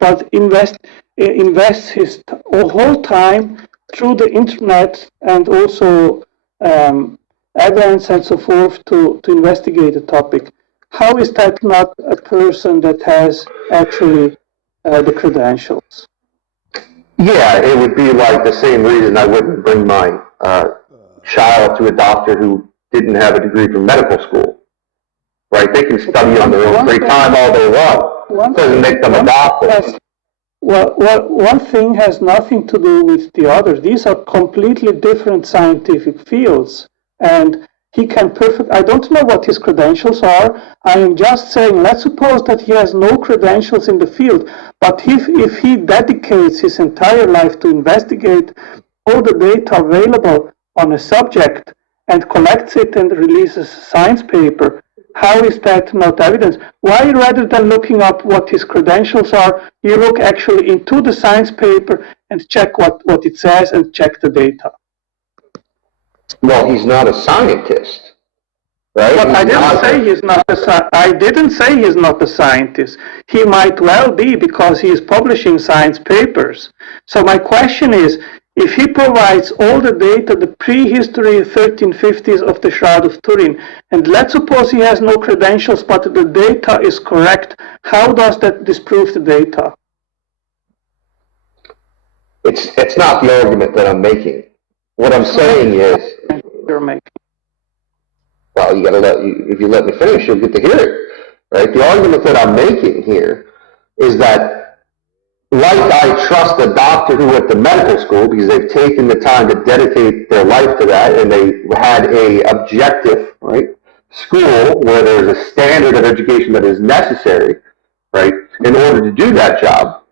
but invests his whole time through the internet and also events and so forth to investigate the topic, how is that not a person that has actually the credentials? Yeah, it would be like the same reason I wouldn't bring my child to a doctor who didn't have a degree from medical school. Right? They can study on their own free time all they want. It doesn't make them a doctor. Well, one thing has nothing to do with the other. These are completely different scientific fields. And he can I don't know what his credentials are. I am just saying, let's suppose that he has no credentials in the field. But if he dedicates his entire life to investigate all the data available on a subject and collects it and releases a science paper, how is that not evidence? Why, rather than looking up what his credentials are, you look actually into the science paper and check what it says and check the data? Well, he's not a scientist, right? But I didn't say he's not I didn't say he's not a scientist. He might well be because he is publishing science papers. So my question is, if he provides all the data, the prehistory 1350s of the Shroud of Turin, and let's suppose he has no credentials, but the data is correct, how does that disprove the data? It's not the argument that I'm making. What I'm saying is, you're making. Well, you gotta if you let me finish, you'll get to hear it, right? The argument that I'm making here is that, like I trust a doctor who went to medical school because they've taken the time to dedicate their life to that, and they had a objective, right, school where there's a standard of education that is necessary, right, in order to do that job.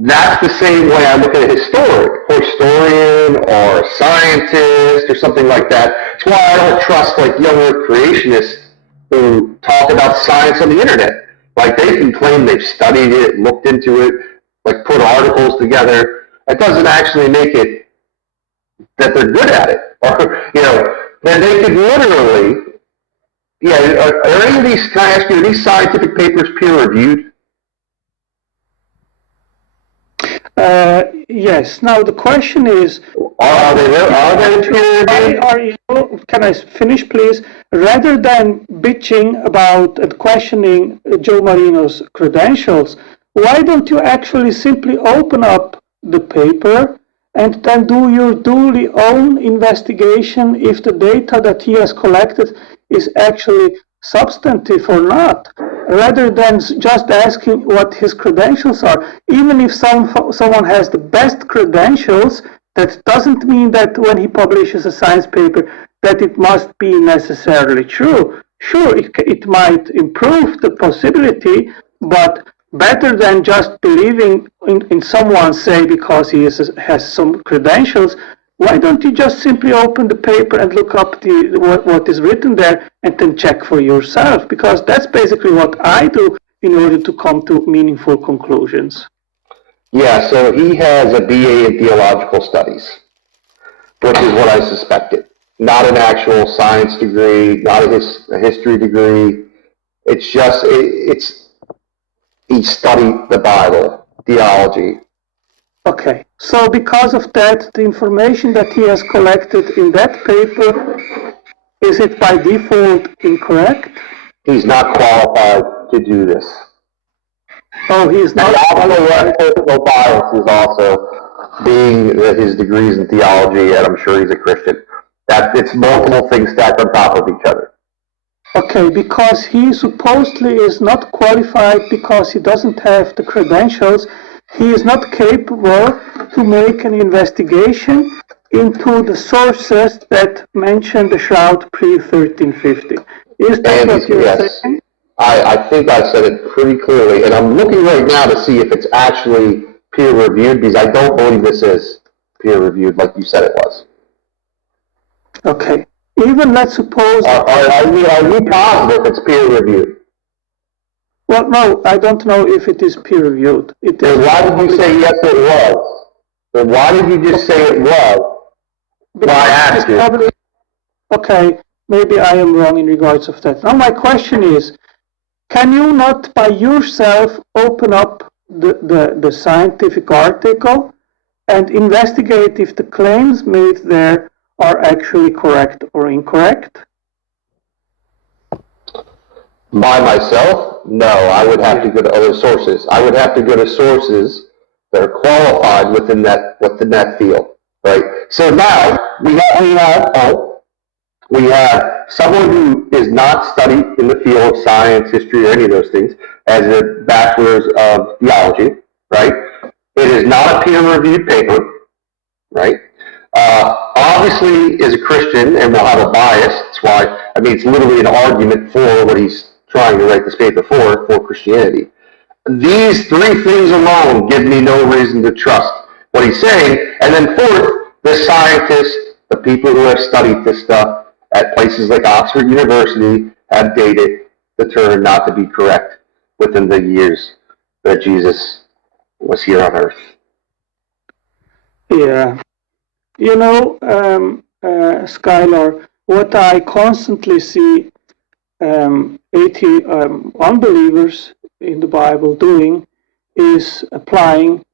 That's the same way I look at a historian or a scientist or something like that. It's why I don't trust like younger creationists who talk about science on the internet. Like they can claim they've studied it, looked into it, like put articles together. That doesn't actually make it that they're good at it. Or, you know, then they could literally, are any of these, can I ask you, are these scientific papers peer reviewed? Yes. Now the question is, are they can I finish, please? Rather than bitching about and questioning Joe Marino's credentials, why don't you actually simply open up the paper and then do your duly own investigation if the data that he has collected is actually substantive or not, rather than just asking what his credentials are. Even if someone has the best credentials, that doesn't mean that when he publishes a science paper that it must be necessarily true. Sure, it might improve the possibility, but better than just believing in someone, say, because he has some credentials, why don't you just simply open the paper and look up what is written there and then check for yourself? Because that's basically what I do in order to come to meaningful conclusions. Yeah, so he has a BA in theological studies, which is what I suspected. Not an actual science degree, not a history degree. It's just, he studied the Bible, theology. Okay, so because of that, the information that he has collected in that paper, is it by default incorrect? He's not qualified to do this. Oh, he's not qualified. Personal bias is also being that his degrees in theology, and I'm sure he's a Christian. It's multiple things stacked on top of each other. Okay, because he supposedly is not qualified because he doesn't have the credentials. He is not capable to make an investigation into the sources that mention the Shroud pre-1350. Is that what you're saying? I think I said it pretty clearly, and I'm looking right now to see if it's actually peer-reviewed, because I don't believe this is peer-reviewed like you said it was. Okay. even let's suppose. Are you positive it's peer reviewed? Well, no, I don't know if it is peer reviewed. Then why did you say yes it was? Then why did you just say it was? Well, I asked you. Okay, maybe I am wrong in regards of that. Now my question is, can you not by yourself open up the scientific article and investigate if the claims made there are actually correct or incorrect? By myself? No, I would have to go to other sources. I would have to go to sources that are qualified within that field, right? So now we have someone who is not studied in the field of science, history, or any of those things, as a bachelor's of theology, right? It is not a peer-reviewed paper, right? Obviously, is a Christian and will have a bias. That's why, I mean, it's literally an argument for what he's trying to write this paper for Christianity. These three things alone give me no reason to trust what he's saying. And then fourth, the scientists, the people who have studied this stuff at places like Oxford University have dated the term not to be correct within the years that Jesus was here on earth. Yeah. You know, Skylar, what I constantly see unbelievers in the Bible doing is applying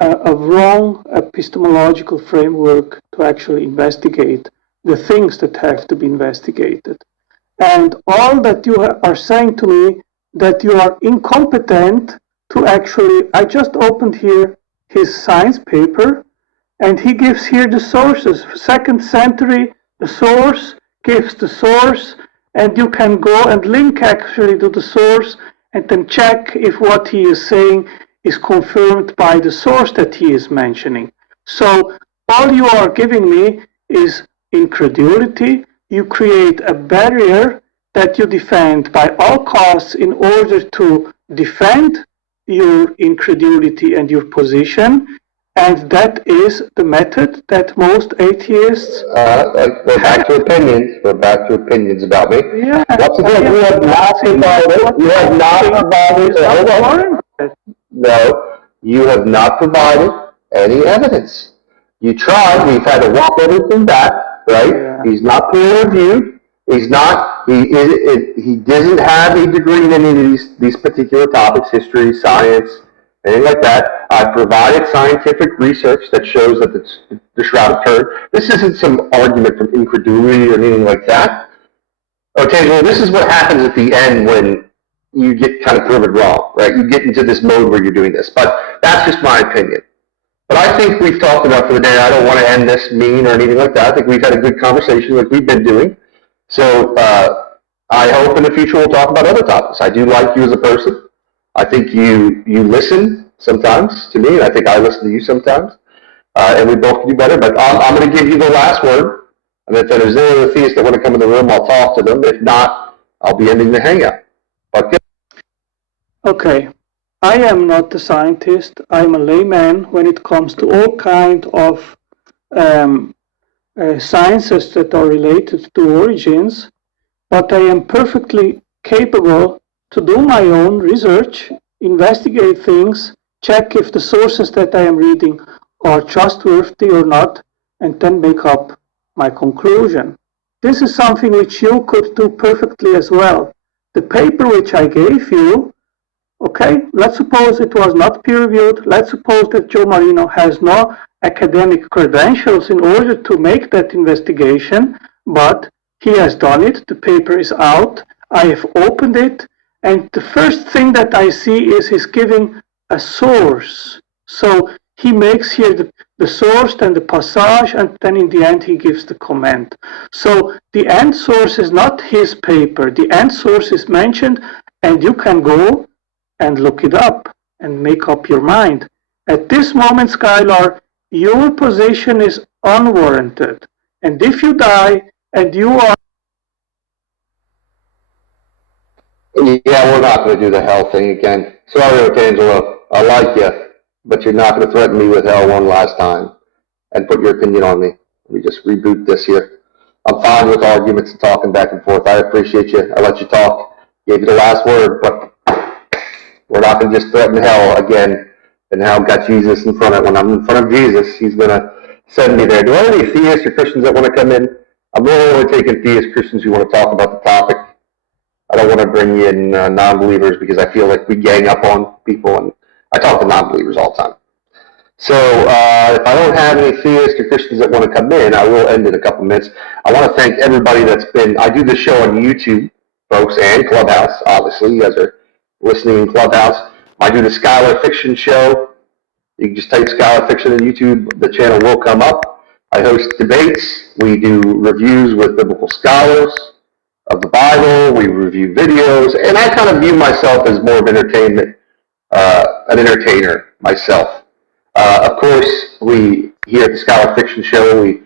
a wrong epistemological framework to actually investigate the things that have to be investigated. And all that you are saying to me, that you are incompetent to actually, I just opened here his science paper, and he gives here the sources. 2nd century, the source, gives the source, and you can go and link actually to the source and then check if what he is saying is confirmed by the source that he is mentioning. So all you are giving me is incredulity. You create a barrier that you defend by all costs in order to defend your incredulity and your position. And that is the method that most atheists... We're back to opinions. We're back to opinions about me. Yeah. Once again, you have not provided... You have not provided... No, you have not provided any evidence. You tried. We've had to walk everything back, right? Yeah. He's not peer-reviewed. He's not... He doesn't have a degree in any of these particular topics, history, science, anything like that. I've provided scientific research that shows that the Shroud of Turin. This isn't some argument from incredulity or anything like that. Okay, well, this is what happens at the end when you get kind of proven wrong, right? You get into this mode where you're doing this. But that's just my opinion. But I think we've talked enough for the day. I don't want to end this mean or anything like that. I think we've had a good conversation like we've been doing. So I hope in the future we'll talk about other topics. I do like you as a person. I think you listen sometimes to me, and I think I listen to you sometimes. And we both can do better. But I'm going to give you the last word. And if there's any other theists that want to come in the room, I'll talk to them. If not, I'll be ending the hangout. Okay. Okay. I am not a scientist. I'm a layman when it comes to all kinds of sciences that are related to origins. But I am perfectly capable to do my own research, investigate things, check if the sources that I am reading are trustworthy or not, and then make up my conclusion. This is something which you could do perfectly as well. The paper which I gave you, okay, let's suppose it was not peer-reviewed. Let's suppose that Joe Marino has no academic credentials in order to make that investigation, but he has done it. The paper is out. I have opened it. And the first thing that I see is he's giving a source. So he makes here the source, then the passage, and then in the end he gives the comment. So the end source is not his paper. The end source is mentioned, and you can go and look it up and make up your mind. At this moment, Skylar, your position is unwarranted. And if you die and you are... Yeah, we're not going to do the hell thing again. Sorry, Arcangelo. I like you, but you're not going to threaten me with hell one last time and put your opinion on me. Let me just reboot this here. I'm fine with arguments and talking back and forth. I appreciate you. I let you talk. Gave you the last word, but we're not going to just threaten hell again. And hell got Jesus in front of it. When I'm in front of Jesus, he's going to send me there. Do I have any theists or Christians that want to come in? I'm really only taking theist Christians who want to talk about the topic. I don't want to bring in non-believers because I feel like we gang up on people, and I talk to non-believers all the time. So if I don't have any theists or Christians that want to come in, I will end in a couple minutes. I want to thank everybody that's been, I do this show on YouTube, folks, and Clubhouse, obviously. You guys are listening in Clubhouse. I do the Scholar Fiction show. You can just type Scholar Fiction on YouTube. The channel will come up. I host debates. We do reviews with biblical scholars of the Bible. We review videos. And I kind of view myself as more of entertainment, an entertainer myself. Of course, we here at the Scholar Fiction show, we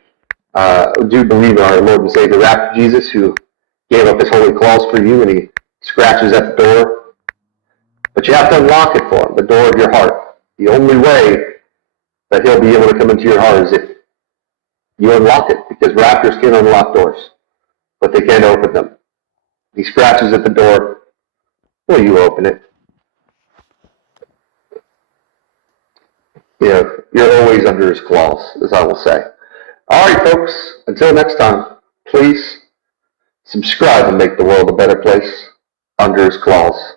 do believe in our Lord and Savior, Raptor Jesus, who gave up his holy claws for you, and he scratches at the door. But you have to unlock it for him, the door of your heart. The only way that he'll be able to come into your heart is if you unlock it, because raptors can unlock doors, but they can't open them. He scratches at the door. Will you open it? You know, you're always under his claws, as I will say. All right, folks, until next time, please subscribe and make the world a better place under his claws.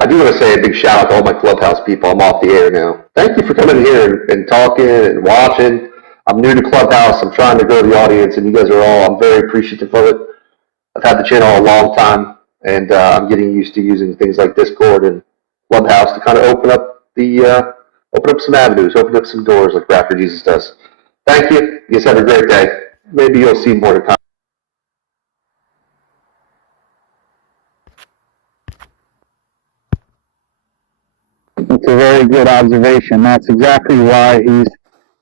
I do want to say a big shout out to all my Clubhouse people. I'm off the air now. Thank you for coming here and talking and watching. I'm new to Clubhouse. I'm trying to grow the audience, and you guys are all, I'm very appreciative of it. I've had the channel a long time, and I'm getting used to using things like Discord and Clubhouse to kind of open up some avenues, open up some doors like Raptor Jesus does. Thank you. You guys have a great day. Maybe you'll see more to come. It's a very good observation. That's exactly why he's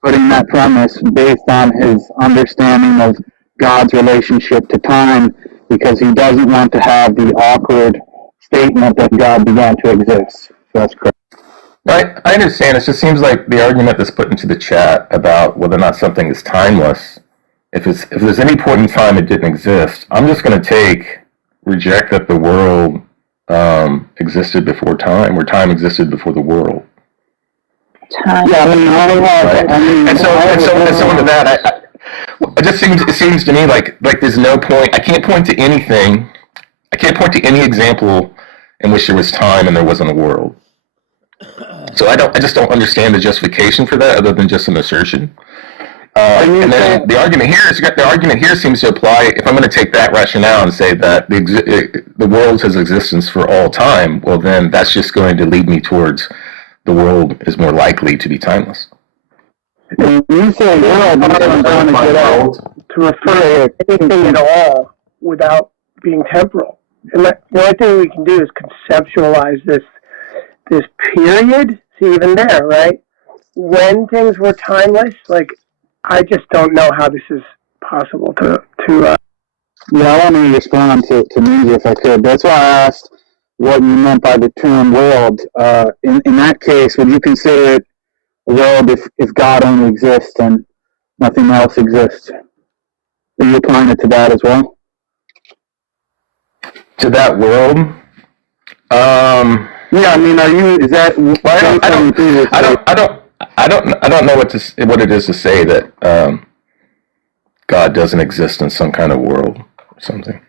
putting that premise based on his understanding of God's relationship to time, because he doesn't want to have the awkward statement that God began to exist. So that's correct. I understand. It just seems like the argument that's put into the chat about whether or not something is timeless, if there's any point in time it didn't exist, I'm just going to reject that the world existed before time, or time existed before the world. Time. Yeah, and so into that, it seems to me like there's no point. I can't point to anything. I can't point to any example in which there was time and there wasn't a world. So I just don't understand the justification for that, other than just an assertion. And then the argument here seems to apply. If I'm going to take that rationale and say that the world has existence for all time, well, then that's just going to lead me towards the world is more likely to be timeless. You say world, I'm trying to get out to refer to anything at all without being temporal. And the only thing we can do is conceptualize this period. See, even there, right? When things were timeless, like, I just don't know how this is possible to Yeah, I want to respond to Ninja if I could. That's why I asked what you meant by the term world. In that case, would you consider it a world if God only exists and nothing else exists? Are you applying it to that as well? To that world? Yeah, I mean, is that? I don't know what it is to say that God doesn't exist in some kind of world or something.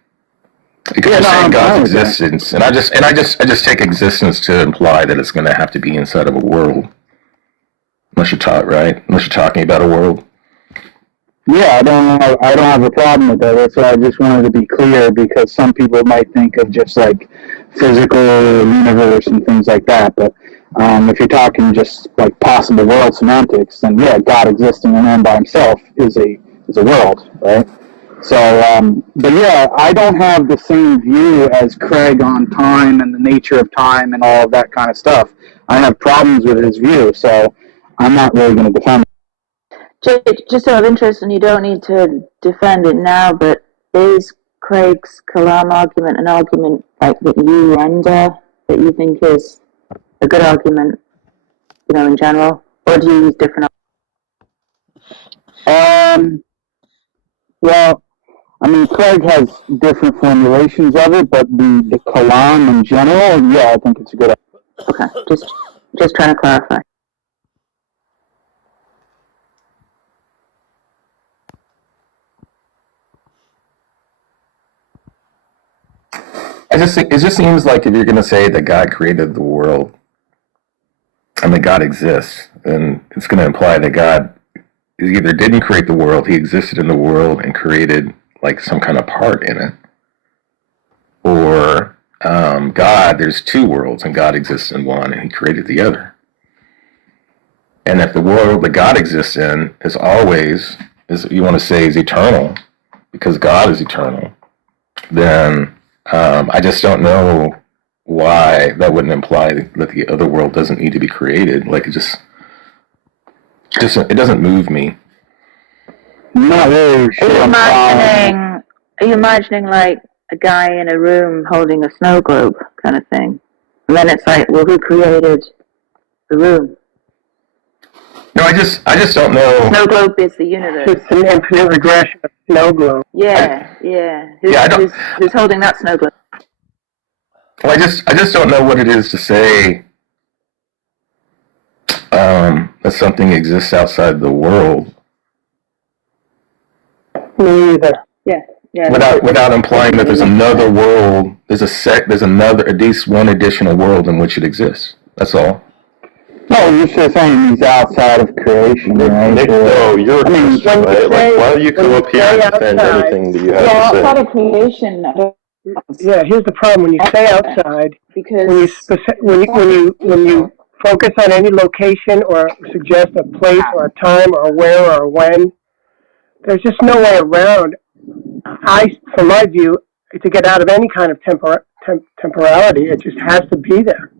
Because you're saying God's existence, and I just take existence to imply that it's going to have to be inside of a world. Unless you're talking about a world. Yeah, I don't have a problem with that. That's why I just wanted to be clear, because some people might think of just like physical universe and things like that. But if you're talking just like possible world semantics, then yeah, God existing and then by himself is a world, right? So, but yeah, I don't have the same view as Craig on time and the nature of time and all of that kind of stuff. I have problems with his view, so I'm not really going to defend it. Jake, just out of interest, and you don't need to defend it now, but is Craig's Kalam argument an argument like that you render, that you think is a good argument, in general, or do you use different? Well, I mean, Craig has different formulations of it, but the Quran in general, yeah, I think it's a good idea. Okay, just trying to clarify. I just think it just seems like if you're going to say that God created the world and that God exists, then it's going to imply that God either didn't create the world, he existed in the world and created like some kind of part in it, or God, there's two worlds and God exists in one and he created the other. And if the world that God exists in is always, you want to say, is eternal, because God is eternal, then I just don't know why that wouldn't imply that the other world doesn't need to be created. Like, it doesn't move me. Not really sure. Are you imagining like a guy in a room holding a snow globe kind of thing? And then it's like, well, who created the room? No, I just don't know. Snow globe is the universe. It's an infinite regression of snow globe. Yeah. Who's holding that snow globe? Well, I just don't know what it is to say that something exists outside the world. Me either. Yeah. Without implying that there's another world, there's at least one additional world in which it exists. That's all. No, you're just saying he's outside of creation, right? Nick, no, you're a Christian, right? Like, why do you come up here and defend anything that you have to say? Outside of creation, Yeah, here's the problem. When you say outside, because when you focus on any location or suggest a place or a time or a where or a when, there's just no way around. From my view, to get out of any kind of temporality, it just has to be there.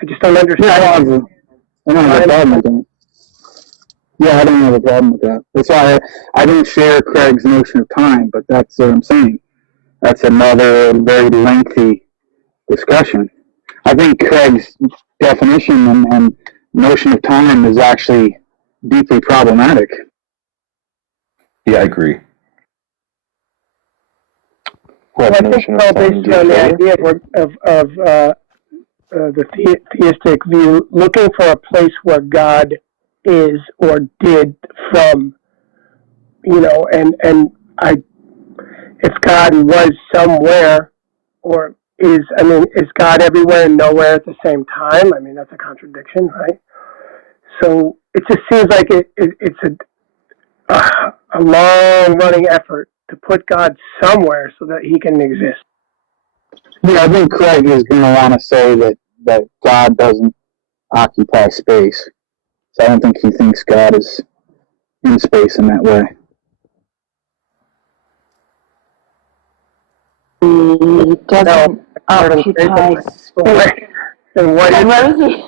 I just don't understand. I don't have a problem with that. Yeah, I don't have a problem with that. That's why I don't share Craig's notion of time, but that's what I'm saying. That's another very lengthy discussion. I think Craig's definition and notion of time is actually deeply problematic. Yeah, I agree. Well, I think it's all based on the idea of the theistic view, looking for a place where God is or did from, if God was somewhere or is God everywhere and nowhere at the same time? I mean, that's a contradiction, right? So it just seems like it's a long-running effort to put God somewhere so that he can exist. Yeah, I think Craig is going to want to say that God doesn't occupy space. So I don't think he thinks God is in space in that way. He doesn't occupy space. And what where is he?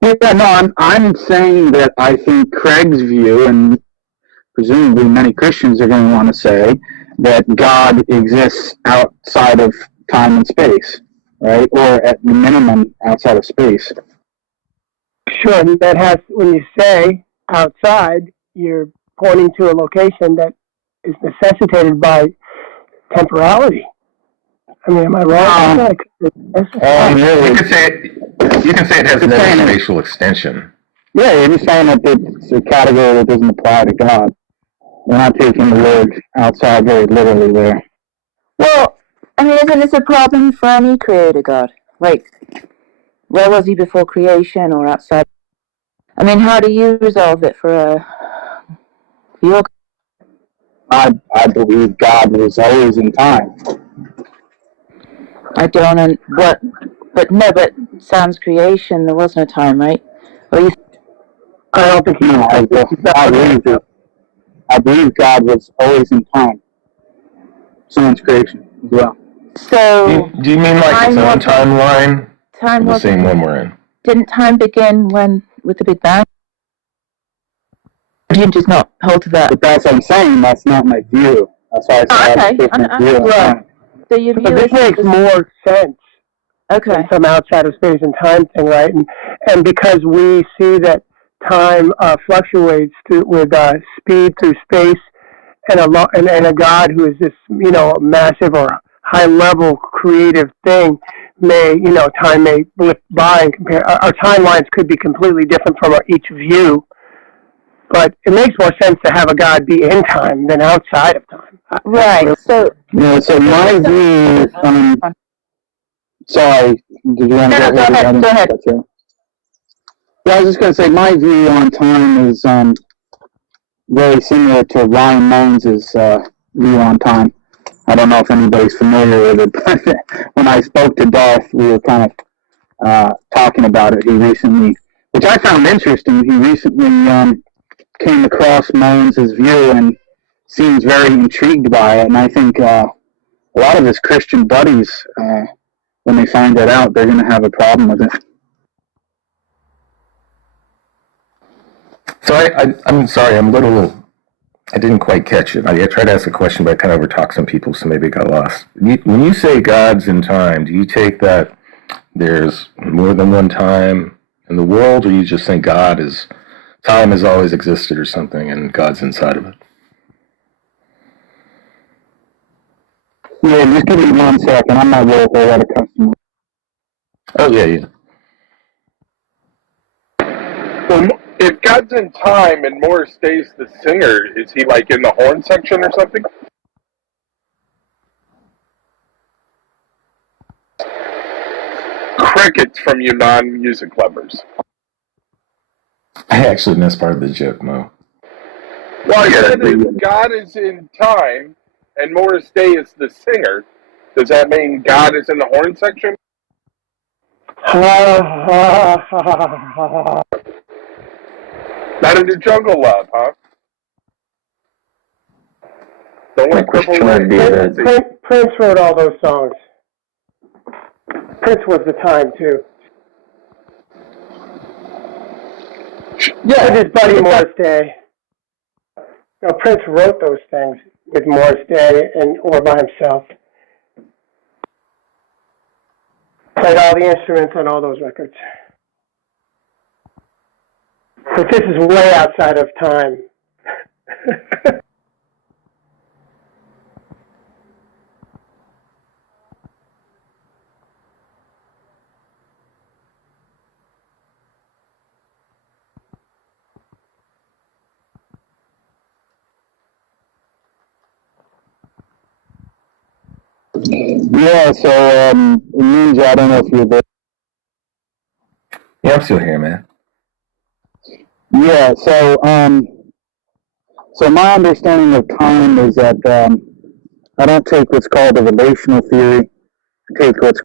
Yeah, no, I'm saying that I think Craig's view, and presumably many Christians are going to want to say, that God exists outside of time and space, right? Or at the minimum, outside of space. Sure, when you say outside, you're pointing to a location that is necessitated by temporality. I mean, am I wrong? You can say it has no spatial extension. Yeah, you're just saying that it's a category that doesn't apply to God. We're not taking the word outside very literally there. Well, I mean, isn't this a problem for any creator God? Like, where was he before creation or outside? I mean, how do you resolve it for your... I believe God was always in time. I don't know but sans creation, there was no time, right? Or you... I don't think I believe God was always in time. Sans creation as well. So... Do you mean like its own timeline? Time the same one we're in. Didn't time begin with the Big Bang? Or do you just not hold to that? But that's what I'm saying, that's not my view. That's why I said I have a different view. Right. So your view but this makes more sense. Okay. Than some outside of space and time thing, right? And because we see that time fluctuates with speed through space, and a God who is this, massive or high level creative thing may, time may blip by and compare. Our timelines could be completely different from each view, but it makes more sense to have a God be in time than outside of time. Right. So my view. Sorry, did you want to go ahead. Yeah, I was just going to say my view on time is very similar to Ryan Moans' view on time. I don't know if anybody's familiar with it, but when I spoke to Darth, we were kind of talking about it. He recently, which I found interesting, he recently came across Moans' view and seems very intrigued by it. And I think a lot of his Christian buddies, when they find that out, they're going to have a problem with it. So I'm sorry, I didn't quite catch it. I tried to ask a question, but I kind of overtalked some people, so maybe it got lost. When you say God's in time, do you take that there's more than one time in the world, or you just think time has always existed or something, and God's inside of it? Yeah, just give me 1 second. I'm not worried about a customer. Oh, yeah. Well, if God's in time and Morris Day's the singer, is he like in the horn section or something? Crickets from you non-music lovers. I actually missed part of the joke, Mo. Well, I said if God is in time and Morris Day is the singer, does that mean God is in the horn section? Not into Jungle Love, huh? Don't want to cripple Prince wrote all those songs. Prince was the time, too. Yeah, with his buddy Morris Day. No, Prince wrote those things with Morris Day or by himself. Played all the instruments on all those records. But this is way outside of time. Yeah, so Ninja, I don't know if you're there. Yeah, I'm still here, man. Yeah, so my understanding of time is that I don't take what's called a relational theory. I take what's